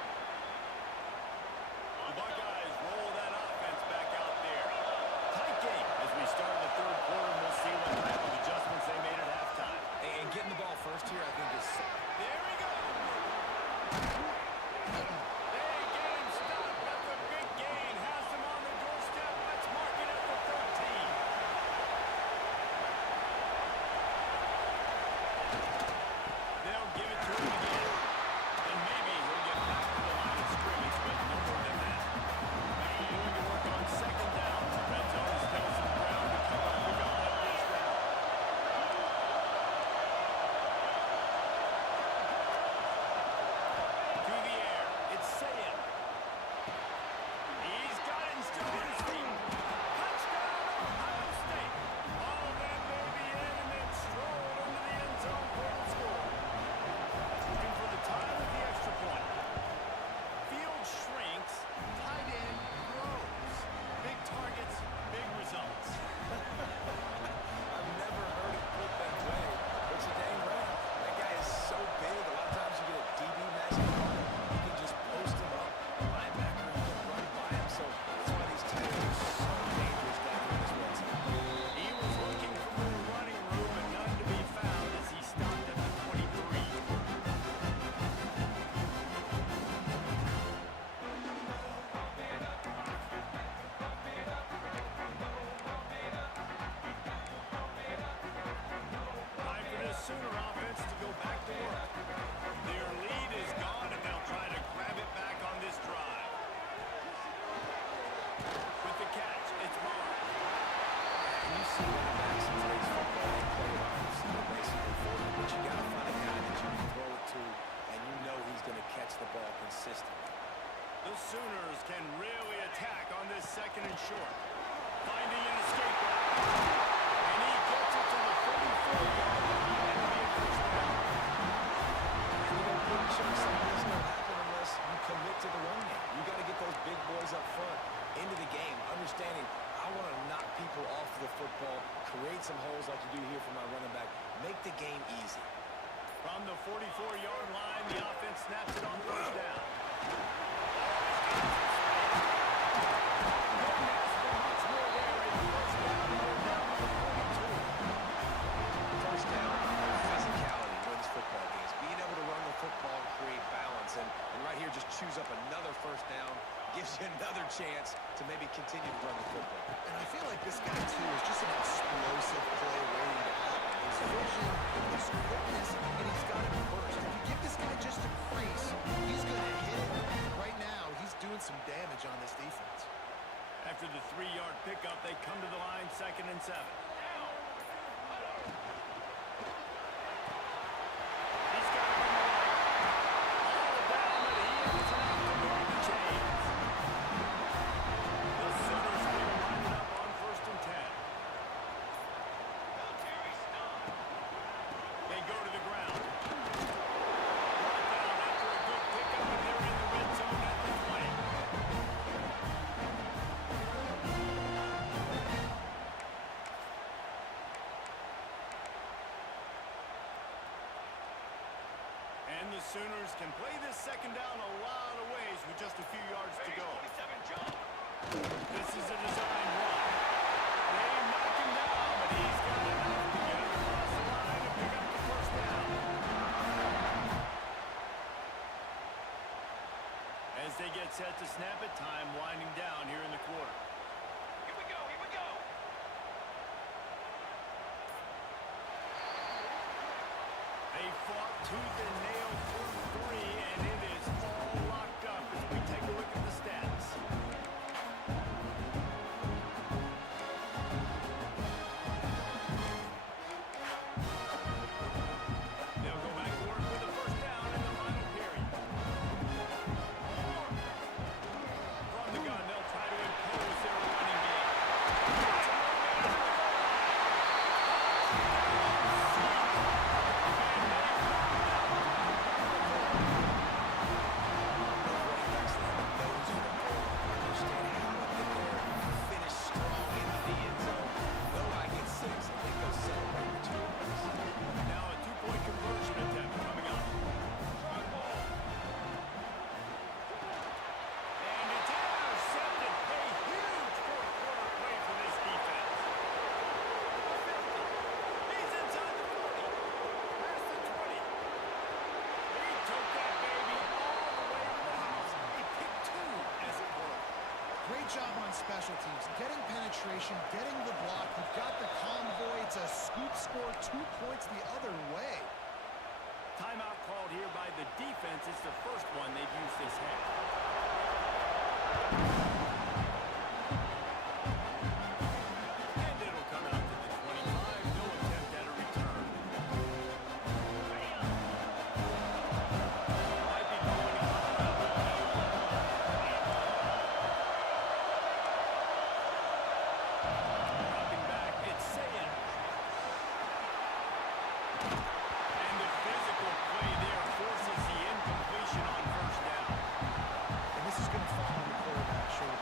The Buckeyes roll that offense back out there. Tight game as we start the third quarter, and we'll see what type of adjustments they made at halftime. And getting the ball first here, I think, is... There we go. They get him stopped. That's a big gain. Has them on the doorstep. Let's mark it at the 13. They'll give it to him again. And maybe he'll get back to the line of scrimmage, but no more than that. Going to work on second down. Red zone is still some ground to cover. We got that first down. To the air. It's Sayem. He's got it and still on his feet. Touchdown, Ohio State. All that baby in and then strolled into the end zone for the score. Looking for the tie with the extra point. Field shrinks. Tight end grows. Big targets, big results. I've never heard it put that way. It's a dang right. That guy is so big. A lot of times you get a DB matching him up. You can just post him up. Linebacker, you can run by him. So that's why these tight ends are so dangerous down here in this red zone. He was looking for more running room, but none to be found as he stopped at the 23. Time for this Sooner offense to go back to work. Their lead is gone, and they'll try to grab it back on this drive. With the catch, it's Barr. And you see running backs in today's football, they play wide receiver basically for you, but you got to find a guy that you can throw it to, and you know he's going to catch the ball consistently. The Sooners can really attack on this second and short. Finding an escape route. And he gets it to the 44-yard line. That'll be a first down. And you know, pretty sure something is going to happen unless you commit to the run game. You got to get those big boys up front into the game, understanding I want to knock people off the football, create some holes like you do here for my running back, make the game easy. From the 44-yard line, the offense snaps it on first down. Touchdown, physicality wins football games. Being able to run the football and create balance. And right here, just choose up another first down, gives you another chance to maybe continue to run the football. And I feel like this guy, too, is just an explosive play waiting to happen. His vision, his quickness, and he's got it first. If you give this guy just a crease, he's going to hit it. Right now, he's doing some damage on this defense. After the 3-yard pickup, they come to the line 2nd and 7. He's got it on the right. All down, but he is enough to move the chains. The Sooners will line it up on 1st and 10. They go to the ground. Brought down after a good pickup, and they're in the red zone at the 20. And the Sooners can play this second down a lot of ways with just a few yards to go. This is a design run. They knock him down, but he's got enough to get him across the line and pick up the first down. As they get set to snap it, time winding down here in the quarter. Here we go, here we go. They fought tooth and nail through three, and it is all locked up as we take a look at the stats. They'll go back to work with the first down in the final period. From the gun, they'll try to impose their running game. Now a two-point conversion attempt coming up. And it's intercepted. A huge fourth-quarter play for this defense. He's inside the 40. Past the 20. He took that baby all the way to the house. He picked two, as it were. Great job on special teams. Getting penetration, getting the block. You've got the convoy. It's a scoop score, 2 points the other way. Timeout called here by the defense. It's the first one they've used this half. And it'll come out to the 25. No attempt at a return. Might be going on around the field. Dropping back, it's Sayan. And the physical play there forces the incompletion on first down. And this is going to fall on the quarterback's shoulders.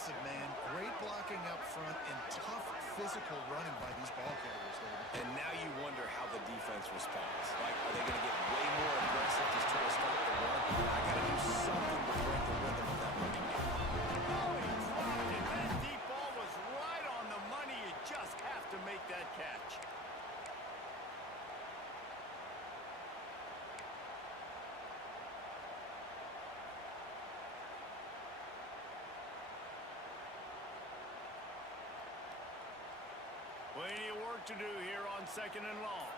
impressive, man. Great blocking up front and tough physical running by these ball carriers, David. And now you wonder how the defense responds. Like, are they going to get way more aggressive to try to stop the run? I got to do something to break the rhythm of that running game. Oh, he dropped it. That deep ball was right on the money. You just have to make that catch. Plenty of work to do here on 2nd and long.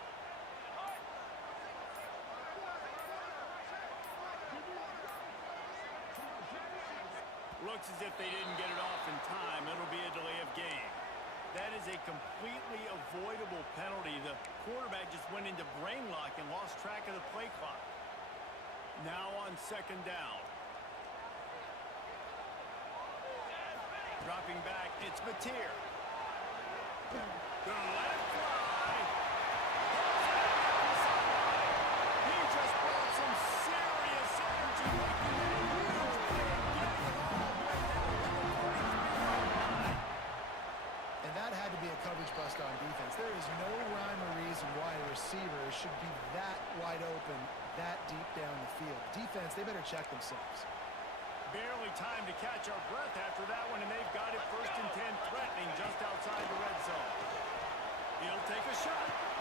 Looks as if they didn't get it off in time. It'll be a delay of game. That is a completely avoidable penalty. The quarterback just went into brain lock and lost track of the play clock. Now on 2nd down. Dropping back, it's Mateer. Gonna let it fly. He just brought some serious energy, making that huge play, getting it all the way down to the 43-yard line. And that had to be a coverage bust on defense. There is no rhyme or reason why a receiver should be that wide open, that deep down the field. Defense, they better check themselves. Barely time to catch our breath after that one, and they've got it 1st and 10, threatening just outside the red zone. He'll take a shot.